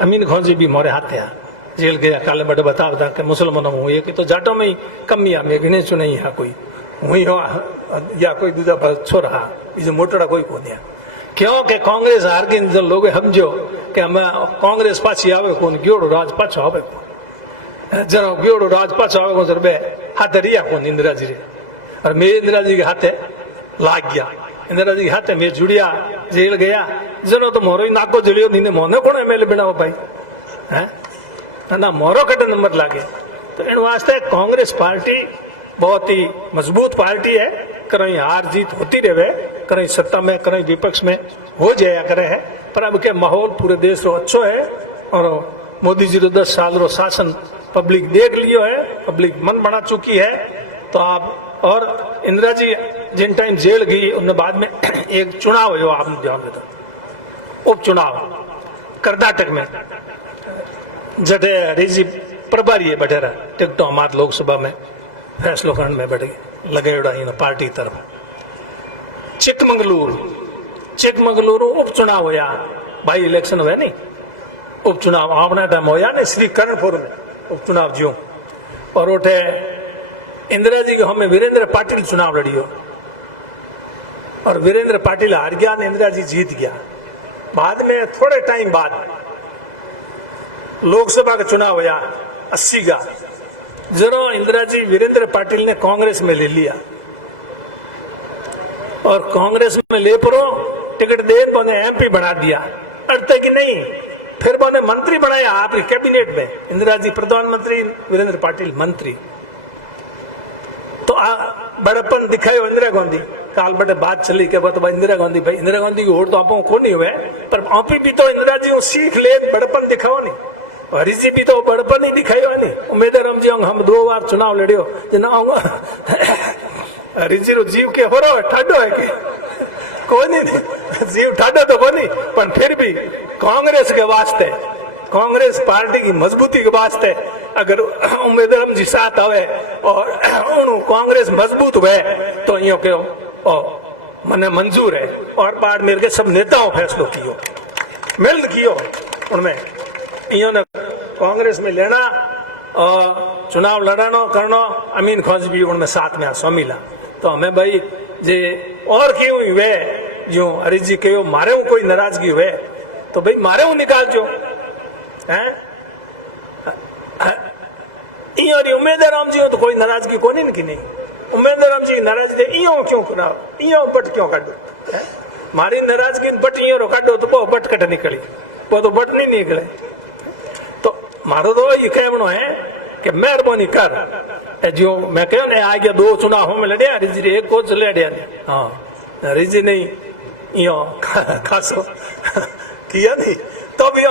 अमीन खौजी भी मोरे हाथ आया जेल गया। काले बड़े बता बता के मुसलमानों हुई है कि तो जाटों में ही कमिया में गिने चुने यहाँ कोई हुई हो या कोई दूसरा छो रहा इसे मोटड़ा कोई को दिया क्यों कि कांग्रेस हार गई। जो लोग समझो कि हमें कांग्रेस पाछी आवे कौन ग्योड़ो राज पाछो आवे कौन, जरा ग्योड़ो राज पाछो आवे कौन सर बे हाथ रिया कौन इंदिरा जी रे। और मैं इंदिरा जी के हाथे लाग गया, इंदिरा जी के हाथे मैं जुड़िया जेल गया, जनो तो मोरो ही नाको जलियो नहीं मोने कौन एमएलए बनाओ भाई है ना, मोरो कटे नंबर लागे। तो इन वास्ते कांग्रेस पार्टी बहुत ही मजबूत पार्टी है, कहीं हार जीत होती रहे, कहीं सत्ता में कहीं विपक्ष में हो जाया करे है, पर अब के माहौल पूरे देश रो अच्छो है और मोदी जी रो 10 साल रो शासन पब्लिक देख लियो है, पब्लिक मन बना चुकी है। तो आप और इंदिरा जी जिन टाइम जेल गई उनने बाद में एक चुनाव हुआ, आपने ध्यान देता, उपचुनाव कर्नाटक में जटे रिजी प्रभारी है बैठे रहा टिकटो हमारे लोकसभा में फैसलो करने में बैठे लगे पार्टी तरफ। चिकमंगलुरु उपचुनाव होया, भाई इलेक्शन हुआ नहीं, उपचुनाव अपना टाइम होया नहीं, श्री कर्णपुर में उपचुनाव जियो और उठे इंदिरा जी को हमें वीरेंद्र पाटिल चुनाव लड़ियो और वीरेंद्र पाटिल हार गया, इंदिरा जी जीत गया। बाद में थोड़े टाइम बाद लोकसभा का चुनाव होया 80 का, जरो इंदिरा जी वीरेंद्र पाटिल ने कांग्रेस में ले लिया और कांग्रेस में ले परो टिकट दे तो एमपी बना दिया, अटते कि नहीं, फिर बोने मंत्री बनाया आपके कैबिनेट में, इंदिरा जी प्रधानमंत्री, वीरेंद्र पाटिल मंत्री। तो बड़प्पन दिखायो इंदिरा गांधी, काल बटे बात चली के तो इंदिरा गांधी, भाई इंदिरा गांधी की वोट तो आपको को नहीं हुए, पर आप भी तो इंदिरा जी सीख ले, बड़प्पन दिखाओ नहीं, हरीश जी भी तो बड़प्पन ही दिखायो नहीं। उम्मीदवार जी हम 2 बार चुनाव लड़ियो हरीश जी रो जीव के हो रहा है ठाडो है कि कोई नहीं, जीव ठाडो तो बनी, पर फिर भी कांग्रेस के वास्ते, कांग्रेस पार्टी की मजबूती के वास्ते अगर उम्मीदवार जी साथ आवे और कांग्रेस मजबूत हुए तो यो के मने मंजूर है। और बार मेरे के सब नेताओं फैसलो कियो, मिल कियो, उनमें इन्होंने कांग्रेस में लेना और चुनाव लड़ानो करनो, अमीन खोज भी उनमें साथ में शामिल। तो हमें भाई जे और क्यों हुए जो हरीश जी कहो मारे हूं कोई नाराजगी हुए तो भाई मारे हूं निकाल जो है उम्मीदवार राम जी हो तो कोई नाराजगी को नहीं कि नहीं, उम्मीदवार राम जी नाराजगी इो क्यों कराओ, इो बट क्यों काटो, मारी नाराजगी बट इो काटो तो वो बट कट निकली, वो तो बट नहीं निकले। तो मारो तो ये कहनो है कि मेहरबानी कर, जो मैं कहो ने आ गया 2 चुनाव में लड़िया, हरीश जी 1 को लड़िया नहीं, हाँ हरीश जी नहीं यो खासो किया नहीं, तो भी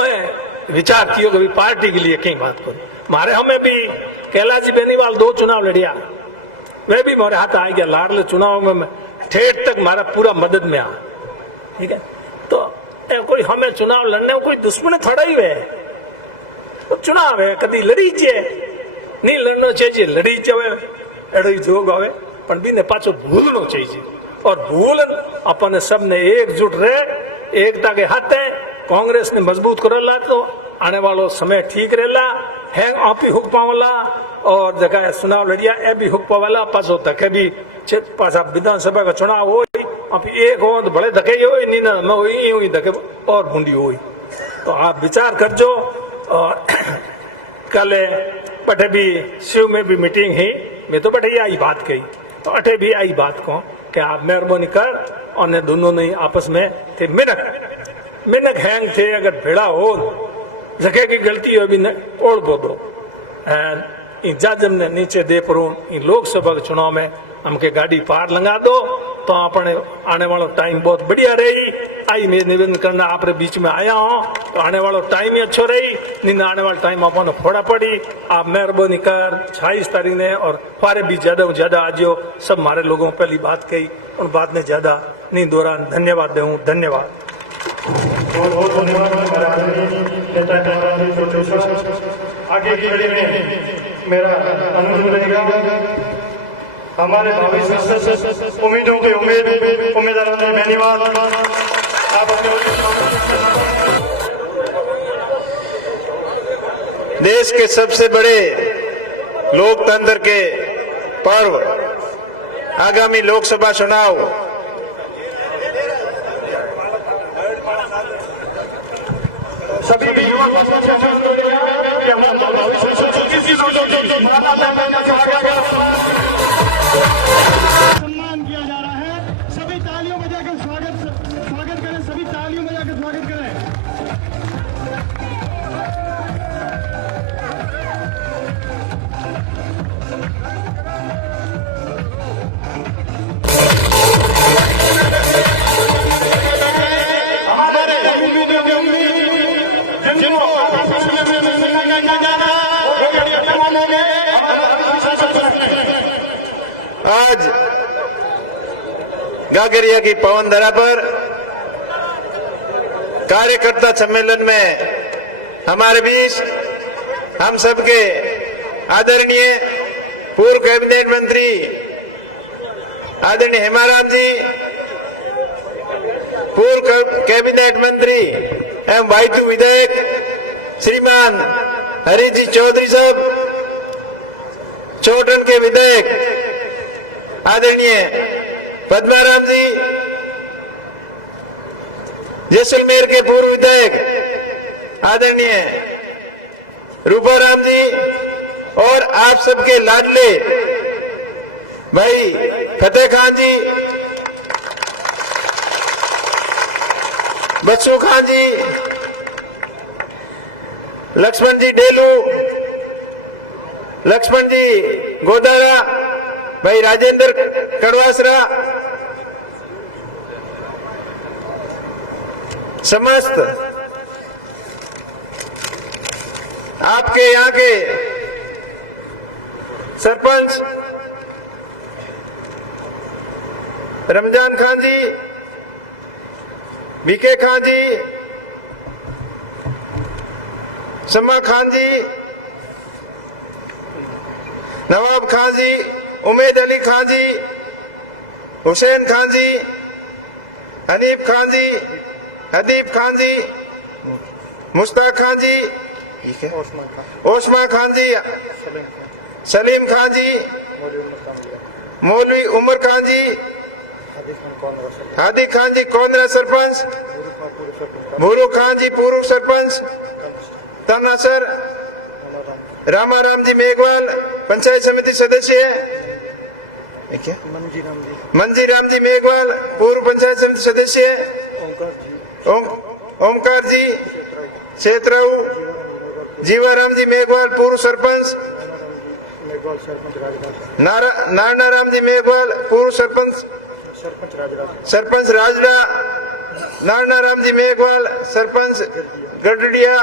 विचार किया कि पार्टी के लिए कई बात करो। मारे हमें भी कैलाश जी बेनीवाल 2 चुनाव लड़िया, वे भी मेरे हाथ आ गया लाडले चुनाव में, ठेठ तक मारा पूरा मदद में आ, ठीक है। तो कोई हमें चुनाव लड़ने में कोई दुश्मन थोड़ा ही है, तो चुनाव है कभी लड़ी जे नहीं लड़ना चाहिए, लड़ी जावे एड़ो ही जोग आवे, पण भी ने पाछो भूलनो चाहिए और भूल अपन सब ने एकजुट रहे, एकता के हाथ है कांग्रेस ने मजबूत करला तो आने वालो समय ठीक रहेला है, आप ही हुक पावला और जगह चुनाव लड़िया ए भी हुक पावला, पाछो धके भी पाछा विधानसभा का चुनाव हो आप एक हो तो भले धके हो नहीं ना न हो धके और बूंदी हो। तो आप विचार करजो। और कल बटे भी शिव में भी मीटिंग ही, मैं तो बटे आई बात कही, तो अटे भी आई बात को कि आप मेहरबानी कर और दोनों ने आपस में थे मिनक हैंग थे, अगर भेड़ा हो जगह की गलती हो भी ओढ़ बो दो जजम ने नीचे दे परू लोकसभा के चुनाव में हमके गाड़ी पार लगा दो तो अपने आने वाला टाइम बहुत बढ़िया रही। आई मैं निवेदन करना आप बीच में आया हूँ तो आने वाला टाइम ही अच्छो रही, नहीं आने वाला टाइम अपन फोड़ा पड़ी। आप मेहरबानी कर 26 तारीख ने और फारे भी ज्यादा आजो सब हमारे लोगों पहली बात कही उन बात ने ज्यादा नहीं दोहरा। धन्यवाद दूँ, धन्यवाद। बहुत धन्यवाद। आगे की कड़ी में मेरा अनुरोध रहेगा हमारे भावी सांसद उम्मीदों के उम्मीदवार बेनीवाल आप देश के सबसे बड़े लोकतंत्र के पर्व आगामी लोकसभा चुनाव सभी युवा सम्मान किया जा रहा है। सभी तालियों में जाकर स्वागत करें, सभी तालियों में जाकर स्वागत करें। जिनको गागरिया की पवन धरा पर कार्यकर्ता सम्मेलन में हमारे बीच हम सबके आदरणीय पूर्व कैबिनेट मंत्री आदरणीय हेमाराम जी, पूर्व कैबिनेट मंत्री एवं वायतु विधायक श्रीमान हरि जी चौधरी साहब, चौटन के विधायक आदरणीय पद्माराम जी, जैसलमेर के पूर्व विधायक आदरणीय रूपाराम जी और आप सबके लाडले भाई फतेह खान जी, बच्चू खान जी, लक्ष्मण जी डेलू, लक्ष्मण जी गोदारा, भाई राजेंद्र कड़वासरा, समस्त आपके यहाँ के सरपंच रमजान खान जी, बीके खान जी, समा खान जी, नवाब खान जी, उमेद अली खान जी, हुसैन खान जी, हनीफ खान जी, हदीब खान जी, मुश्ताक खान जी, ओस्मा खान जी, सलीम खान जी, मौलवी उमर खान जी, हादी खान जी कौंदरा सरपंच, भूरू खान जी पूर्व सरपंच, तनासर, रामाराम जी मेघवाल पंचायत समिति सदस्य, मंजी राम जी मेघवाल पूर्व पंचायत समिति सदस्य, ओमकार जी क्षेत्राऊ, जीवाराम जी मेघवाल पूर्व सरपंच, नारायण जी मेघवाल पूर्व सरपंच राजड़ा, नारायण जी मेघवाल सरपंच गडडिया,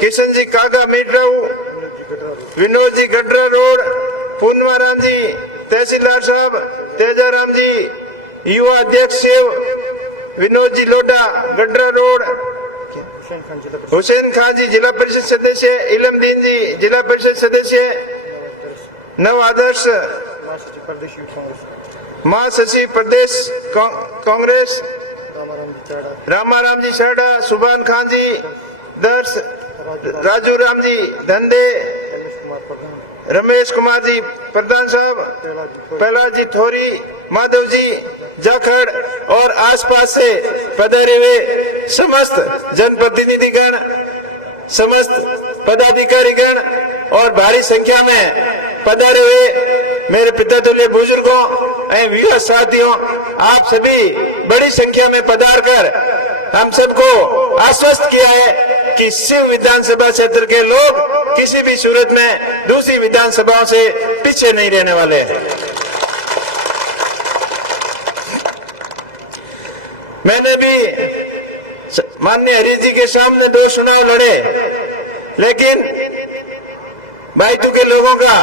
किशन जी कागा मेडराऊ, विनोद जी गडरा रोड, पूर्णमाराम जी तहसीलदार साहब, तेजाराम जी युवा अध्यक्ष शिव, विनोद जी लोडा गडरा रोड, हुसैन खान जी जिला परिषद सदस्य, इलमदीन जी जिला परिषद सदस्य, नव आदर्श महासचिव प्रदेश कांग्रेस, रामाराम जी चाड़ा, सुभान खान जी दर्श, राजू राम जी धंधे, रमेश कुमार जी प्रधान साहब, प्रहलाद जी थोरी, माधव जी जाखड़ और आसपास से पधारे हुए समस्त जनप्रतिनिधिगण, समस्त पदाधिकारीगण और भारी संख्या में पधारे हुए मेरे पिता तुल्य बुजुर्गों एवं युवा साथियों, आप सभी बड़ी संख्या में पधार कर हम सबको आश्वस्त किया है कि शिव विधानसभा क्षेत्र के लोग किसी भी सूरत में दूसरी विधानसभाओं से पीछे नहीं रहने वाले हैं। मैंने भी माननीय हरि जी के सामने 2 चुनाव लड़े, लेकिन बायतू के लोगों का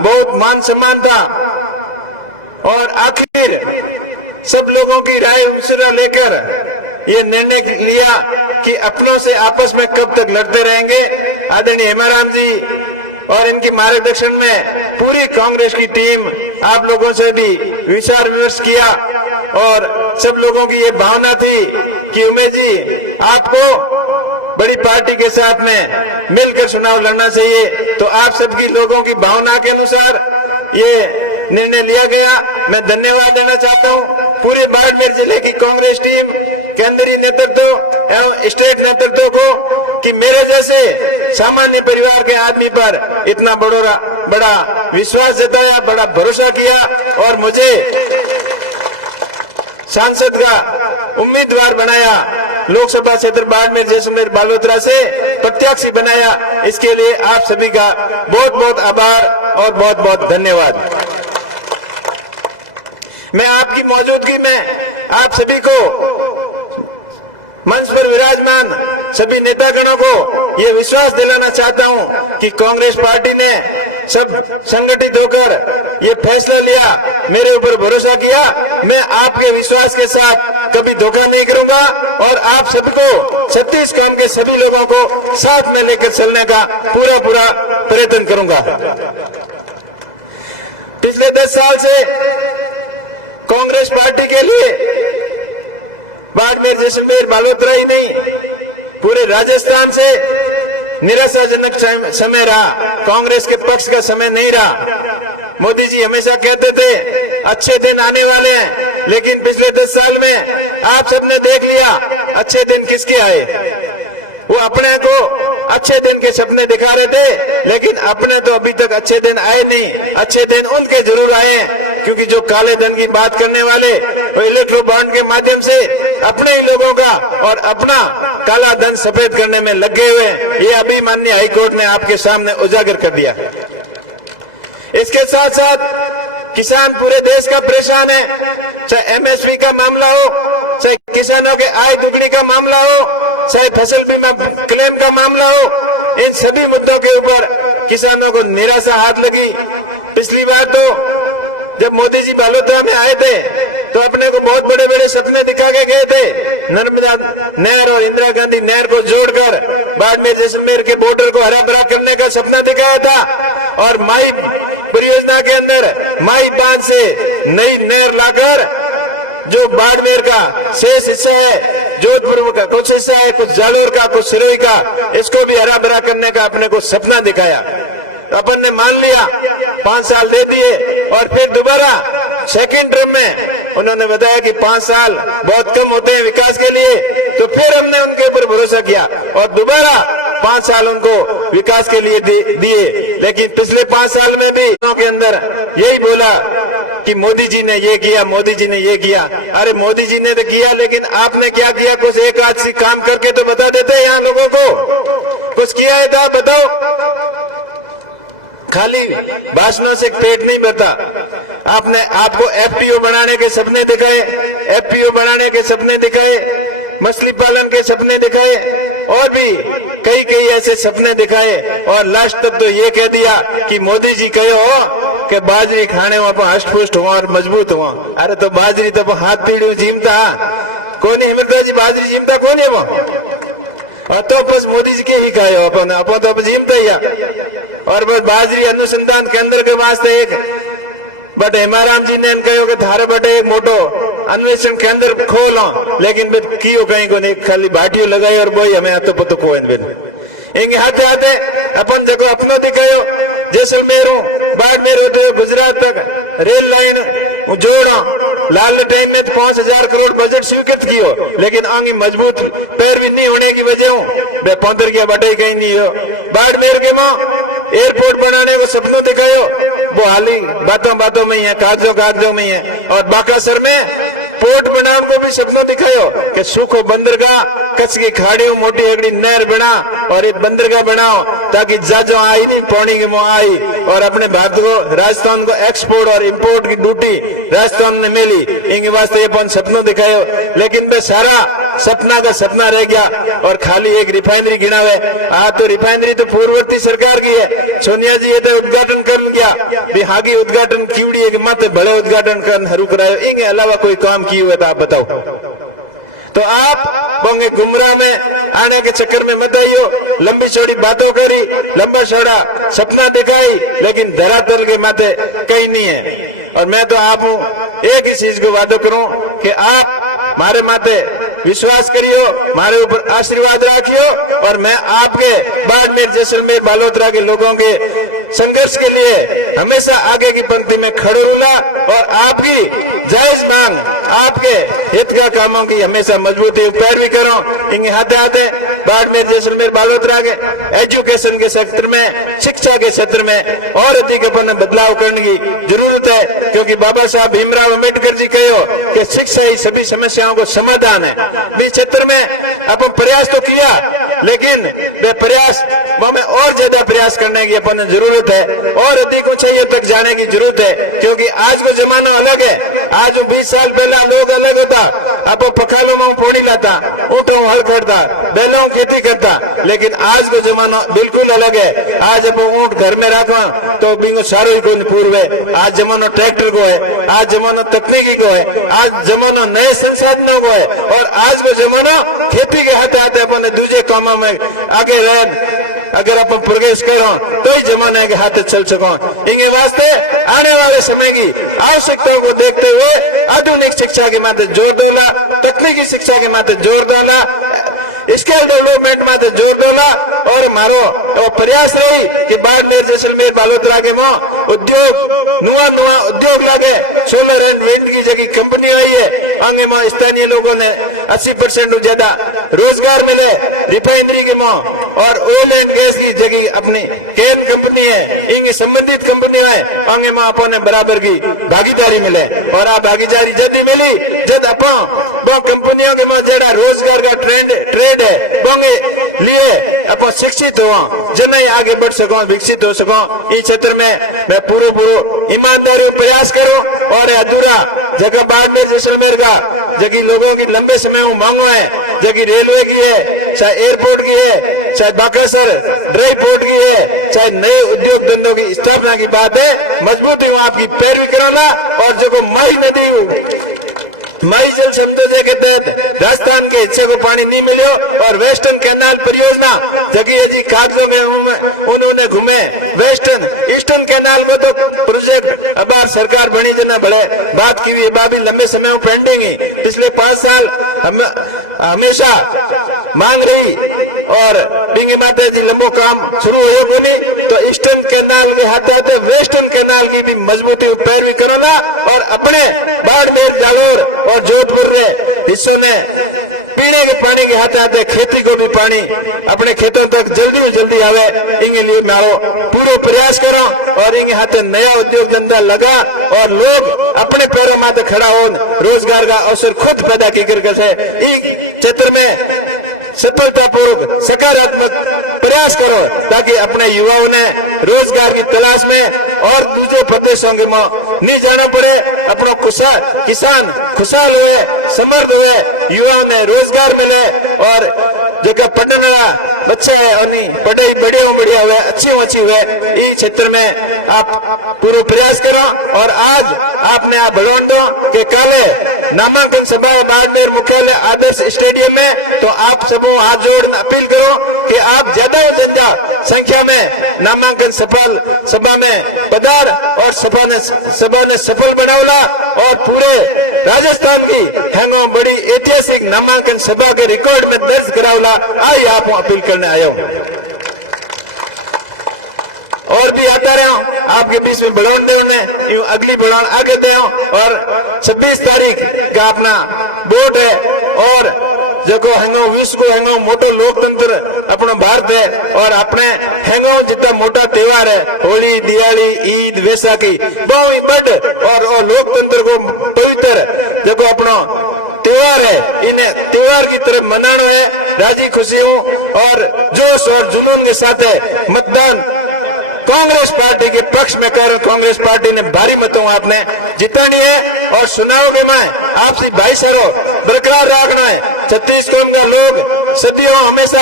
बहुत मान सम्मान था और आखिर सब लोगों की राय मशुरा लेकर ये निर्णय लिया कि अपनों से आपस में कब तक लड़ते रहेंगे। आदरणीय हेमाराम जी और इनकी मार्गदर्शन में पूरी कांग्रेस की टीम आप लोगों से भी विचार विमर्श किया और सब लोगों की ये भावना थी कि उमेश जी आपको बड़ी पार्टी के साथ में मिलकर चुनाव लड़ना चाहिए, तो आप सबकी लोगों की भावना के अनुसार ये निर्णय लिया गया। मैं धन्यवाद देना चाहता हूं पूरे बाड़मेर जिले की कांग्रेस टीम, केंद्रीय नेतृत्व एवं स्टेट नेतृत्व को कि मेरे जैसे सामान्य परिवार के आदमी पर इतना बड़ा विश्वास जताया, बड़ा भरोसा किया और मुझे सांसद का उम्मीदवार बनाया, लोकसभा क्षेत्र बाड़मेर जैसलमेर बालोतरा से प्रत्याशी बनाया। इसके लिए आप सभी का बहुत बहुत आभार और बहुत बहुत धन्यवाद। मैं आपकी मौजूदगी में आप सभी को मंच पर विराजमान सभी नेतागणों को ये विश्वास दिलाना चाहता हूं कि कांग्रेस पार्टी ने सब संगठित होकर ये फैसला लिया, मेरे ऊपर भरोसा किया मैं आपके विश्वास के साथ कभी धोखा नहीं करूंगा और आप सबको छत्तीस गांव के सभी लोगों को साथ में लेकर चलने का पूरा प्रयत्न करूंगा। पिछले 10 साल से कांग्रेस पार्टी के लिए बाड़मेर, जैसलमेर, बालोतरा ही नहीं, पूरे राजस्थान से निराशाजनक समय रहा। कांग्रेस के पक्ष का समय नहीं रहा। मोदी जी हमेशा कहते थे अच्छे दिन आने वाले हैं, लेकिन पिछले 10 साल में आप सबने देख लिया अच्छे दिन किसके आए। वो अपने को अच्छे दिन के सपने दिखा रहे थे, लेकिन अपने तो अभी तक अच्छे दिन आए नहीं। अच्छे दिन उनके जरूर आए, क्योंकि जो काले धन की बात करने वाले वो इलेक्ट्रो बॉन्ड के माध्यम से अपने ही लोगों का और अपना काला धन सफेद करने में लगे हुए हैं। ये अभी माननीय हाईकोर्ट ने आपके सामने उजागर कर दिया। इसके साथ साथ किसान पूरे देश का परेशान है, चाहे एमएसपी का मामला हो, चाहे किसानों के आय दुगनी का मामला हो, चाहे फसल बीमा क्लेम का मामला हो, इन सभी मुद्दों के ऊपर किसानों को निराशा हाथ लगी। पिछली बार तो जब मोदी जी बालोतरा में आए थे तो अपने को बहुत बड़े बड़े सपने दिखा के गए थे। नर्मदा नहर और इंदिरा गांधी नहर को जोड़कर बाड़मेर, जैसलमेर के बॉर्डर को हरा भरा करने का सपना दिखाया था और माई परियोजना के अंदर माई बांध से नई नहर लाकर जो बाड़मेर का शेष हिस्सा है, जोधपुर का कुछ हिस्सा है, कुछ जालोर का, कुछ सिरोही का, इसको भी हरा भरा करने का अपने को सपना दिखाया। अपन ने मान लिया, 5 साल दे दिए और फिर दोबारा सेकंड टर्म में उन्होंने बताया कि 5 साल बहुत कम होते हैं विकास के लिए, तो फिर हमने उनके ऊपर भरोसा किया और दोबारा 5 साल उनको विकास के लिए दिए। लेकिन पिछले 5 साल में भी उनके अंदर यही बोला कि मोदी जी ने ये किया, मोदी जी ने ये किया। अरे मोदी जी ने तो किया, लेकिन आपने क्या किया? कुछ एक आध सी काम करके तो बता देते यहाँ लोगों को, कुछ किया है तो बताओ। खाली भाषणों से पेट नहीं भरता। आपने आपको एफपीओ बनाने के सपने दिखाए, एफपीओ बनाने के सपने दिखाए, मछली पालन के सपने दिखाए और भी कई ऐसे सपने दिखाए और लास्ट तक तो ये कह दिया कि मोदी जी कहो कि बाजरी खाने वहां हष्ट पुष्ट हुआ और मजबूत हुआ। अरे तो बाजरी तो हाथ पीढ़ी जीमता कौन हिम्मत जी, बाजरी जीमता कौन है वो, और तो बस मोदी जी के ही खाए हो अपन तो अब जीमता ही और बस बाजरी अनुसंधान केंद्र के वास्ते एक बट हेमाराम जी ने कहो कि थारे बटे एक मोटो अन्वेषण केंद्र खोलो, लेकिन कियो कहीं को नहीं, खाली बाटियों लगाई और बोई हमें हाथों पतो को इंगे हाथे हाथे अपन जगह अपनो दिखायो। जैसलमेर बाड़मेर गुजरात तक रेल लाइन जोड़ो, लाल टाइम में 5,000 करोड़ बजट स्वीकृत कियो, लेकिन आगे मजबूत पैर भी नहीं होने की वजह हूँ पंदर किया बटे कहीं नहीं हो। बाड़मेर के माँ एयरपोर्ट बनाने को सपनों दिखायो, वो हाली बातों में ही है, कागजों में ही है। और बाकासर में पोर्ट बनाने को भी सपनों दिखायो कि सूखो बंदरगाह, कच्छ की खाड़ियों मोटी अगड़ी नहर बना और एक बंदरगाह बनाओ ताकि जाजो आई नहीं पौनी के मुँह आई और अपने भारत को, राजस्थान को एक्सपोर्ट और इंपोर्ट की ड्यूटी राजस्थान ने मिली। इनके वास्ते अपन सपनों दिखायो, लेकिन वे सारा सपना का सपना रह गया और खाली एक रिफाइनरी गिना हुआ। आज तो रिफाइनरी तो पूर्ववर्ती सरकार की है, सोनिया जी ये तो उद्घाटन कर गया, बिहागी उद्घाटन कीवड़ी है कि मत बड़े उद्घाटन कर हरू करायो, इनके अलावा कोई काम किए हुए तो आप बताओ। तो आप बोंगे गुमराह में आने के चक्कर में मत आइयो, लंबी चौड़ी बातों करी, लंबा चौड़ा सपना दिखाई, लेकिन धरातल के माथे कहीं नहीं है। और मैं तो आप हूं एक ही चीज को वादा करूं कि आप मारे माथे विश्वास करियो, मारे ऊपर आशीर्वाद रखियो और मैं आपके बाड़मेर, जैसलमेर, बालोतरा के लोगों के संघर्ष के लिए हमेशा आगे की पंक्ति में खड़े रहूंगा और आपकी जायज मांग, आपके हित का कामों की हमेशा मजबूती पैरवी करो। इनके हाथे हाथे बाड़मेर, जैसलमेर, बालोतरा के एजुकेशन के क्षेत्र में, शिक्षा के क्षेत्र में और अधिक अपन बदलाव करने की जरूरत है, क्योंकि बाबा साहब भीमराव अम्बेडकर जी कहो कि शिक्षा ही सभी समस्याओं को समाधान है। इस क्षेत्र में अपन प्रयास तो किया, लेकिन वे प्रयास में और ज्यादा प्रयास करने की अपन जरूरत है और अधिक ऊंचाइयों तक जाने की जरूरत है, क्योंकि आज को जमाना अलग है। आज 20 साल पहला लोग अलग होता, अब पखालों में फोड़ी लाता, ऊँटों हल करता, बैलों खेती करता, लेकिन आज को जमाना बिल्कुल अलग है। आज अब ऊँट घर में रखवा तो बिंगो सारो ही को पूर्व है, आज जमाना ट्रैक्टर को है। आज जमाना तकनीकी को है, आज जमाना नए संसाधनों को है, और आज को जमाना खेती के हाथे हाथे अपन दूसरे कामों में आगे रह, अगर अपन प्रोग्रेस करो तो ही जमाने के हाथे चल सको। इनके वास्ते आने वाले समय की आवश्यकताओं को देखते हुए आधुनिक शिक्षा के माथे जोर डाला, तकनीकी शिक्षा के माथे जोर डाला, स्किल डेवलपमेंट माथे जोर डाला, और मारो प्रयास रही कि बाड़मेर जैसलमेर बालोतरा के में उद्योग नुआ उद्योग लागे, सोलर एंड विंड की जगह कंपनी आई है, आगे में स्थानीय लोगों ने 80% ज्यादा रोजगार मिले, रिफाइनरी के में और ऑयल एंड गैस की जगह अपनी केन कंपनी है, इनकी संबंधित कंपनी है, आगे में अपन बराबर की भागीदारी मिले, और आ भागीदारी जब मिली जब अपन वो कंपनियों के में जरा रोजगार का ट्रेड है बोंगे लिए अपन शिक्षित हुआ, जन आगे बढ़ सको, विकसित हो सको। इस क्षेत्र में मैं पूरा ईमानदारी प्रयास करूं, और अधूरा जगह बाड़मेर जैसलमेर का जगह लोगों की लंबे समय में मांगो है, जगह रेलवे की है, चाहे एयरपोर्ट की है, चाहे बाकासर ड्राई पोर्ट की है, चाहे नए उद्योग धंधों की स्थापना की बात है, मजबूती वहां आपकी पैरवी कराना। और जो माई नदी माई जल समझौते के तहत राजस्थान के हिस्से को पानी नहीं मिलो, और वेस्टर्न कैनाल परियोजना जगह जी कागजों में उन्होंने घूमे, वेस्टर्न ईस्टर्न कैनाल में तो प्रोजेक्ट अब सरकार बनी जना बड़े बात की हुई, बाबी लंबे समय में पेंडिंग है, पिछले 5 साल हमेशा मांग रही, और डिंगी माता जी लंबो काम शुरू हो बोली, तो ईस्टर्न कैनाल के हाथे हाथे वेस्टर्न कैनाल की भी मजबूती पैरवी करोना, और अपने बाड़मेर जालोर और जोधपुर रे हिस्सों में पीने के पानी के हाथे हाथे खेती को भी पानी अपने खेतों तक जल्दी से जल्दी आवे, इनके लिए मारो पूरा प्रयास करो, और इनके हाथे नया उद्योग धंधा लगा, और लोग अपने पैरों माथे खड़ा हो, रोजगार का अवसर खुद पैदा की करके से क्षेत्र में सफलतापूर्वक सकारात्मक प्रयास करो, ताकि अपने युवाओं ने रोजगार की तलाश में और दूसरे प्रदेशों के नहीं जाना पड़े, अपना किसान खुशहाल हुए, समृद्ध हुए, युवाओं ने रोजगार मिले, और जो पढ़ने वाला बच्चा है उन्हीं पढ़ाई बढ़िया हुए, अच्छी हुए। इस क्षेत्र में आप पूरा प्रयास करो, और आज आपने आप भगवान दो के काले नामांकन सभा बाड़मेर मुख्यालय आदर्श स्टेडियम में, तो आप सब हाथ जोड़ अपील करो कि आप ज्यादा संख्या में नामांकन सभा में पधार, और सभा ने सफल बनावला, और पूरे राजस्थान की हैंगो बड़ी ऐतिहासिक नामांकन सभा के रिकॉर्ड में दर्ज करावला। आई आप अपील करने आया हूं, और भी आता रहे हो आपके बीच में बढ़ान दे उन्हें, यूं अगली बढ़ान आगे दे, और 26 तारीख का अपना वोट है, और जो हैंगो विश्व को हैंगो मोटो लोकतंत्र अपना भारत है, और अपने हैंगो जितना मोटा त्योहार है होली, दिवाली, ईद, वैसाखी बहुत बड़, और लोकतंत्र को पवित्र जो अपना त्योहार है, इन्हें त्योहार की तरफ मनाना है, राजी खुशी हो और जोश और जुनून के साथ है मतदान कांग्रेस पार्टी के पक्ष में कर। कांग्रेस पार्टी ने भारी मतों आपने जितानी है, और चुनाव में आपसी भाईचारा बरकरार रखना है। छत्तीसगढ़ का लोग सदियों हमेशा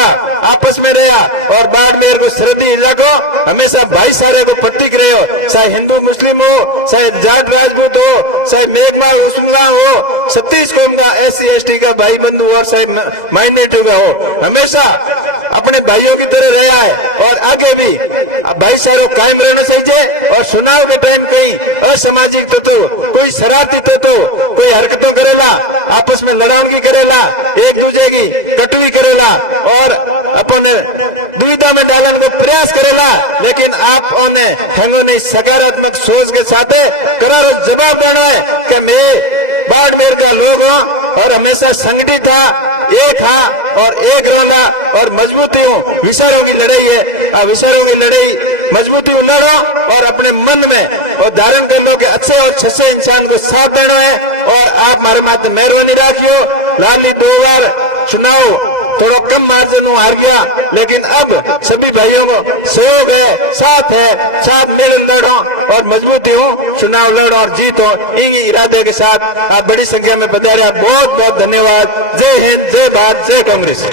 आपस में रहा, और बाड़मेर को सरहदी इलाकों हमेशा भाईचारे को प्रतीक रहे हो, चाहे हिंदू मुस्लिम हो, चाहे जाट राजपूत हो, चाहे मेघमाल मुसलमान हो, छत्तीसगढ़ का SC/ST का भाई बंधु और चाहे माइनॉरिटी का हो, हमेशा अपने भाइयों की तरह रहा है, और आगे भी भाईचारा कायम रहना चाहिए। और चुनाव के टाइम कहीं असामाजिक तत्व, कोई शरारती तत्व, कोई हरकतों करेला, आपस में लड़ाई करेला, एक दूसरे की कटुई करेला, और अपन दुविधा में डालने को प्रयास करेला, लेकिन आप उन्हें सकारात्मक सोच के साथ करार जवाब देना है कि मैं बाड़मेर का लोग हूँ, और हमेशा संगठित था, एक हा और एक रोला, और मजबूती हो विचारों की लड़ाई है, विचारों की लड़ाई मजबूती लड़ो, और अपने मन में और धारण कर लो कि अच्छे और अच्छे इंसान को साथ देना है। और आप हमारे माथे मेहरबानी रखियो, लाली 2 बार चुनाव थोड़ा कम मार्जिन हार गया, लेकिन अब सभी भाइयों को सहयोग है, साथ मिल लड़ो और मजबूती हो चुनाव लड़ो और जीतो। इन इरादे के साथ आप बड़ी संख्या में पधारे, बहुत बहुत धन्यवाद। जय हिंद, जय भारत, जय कांग्रेस।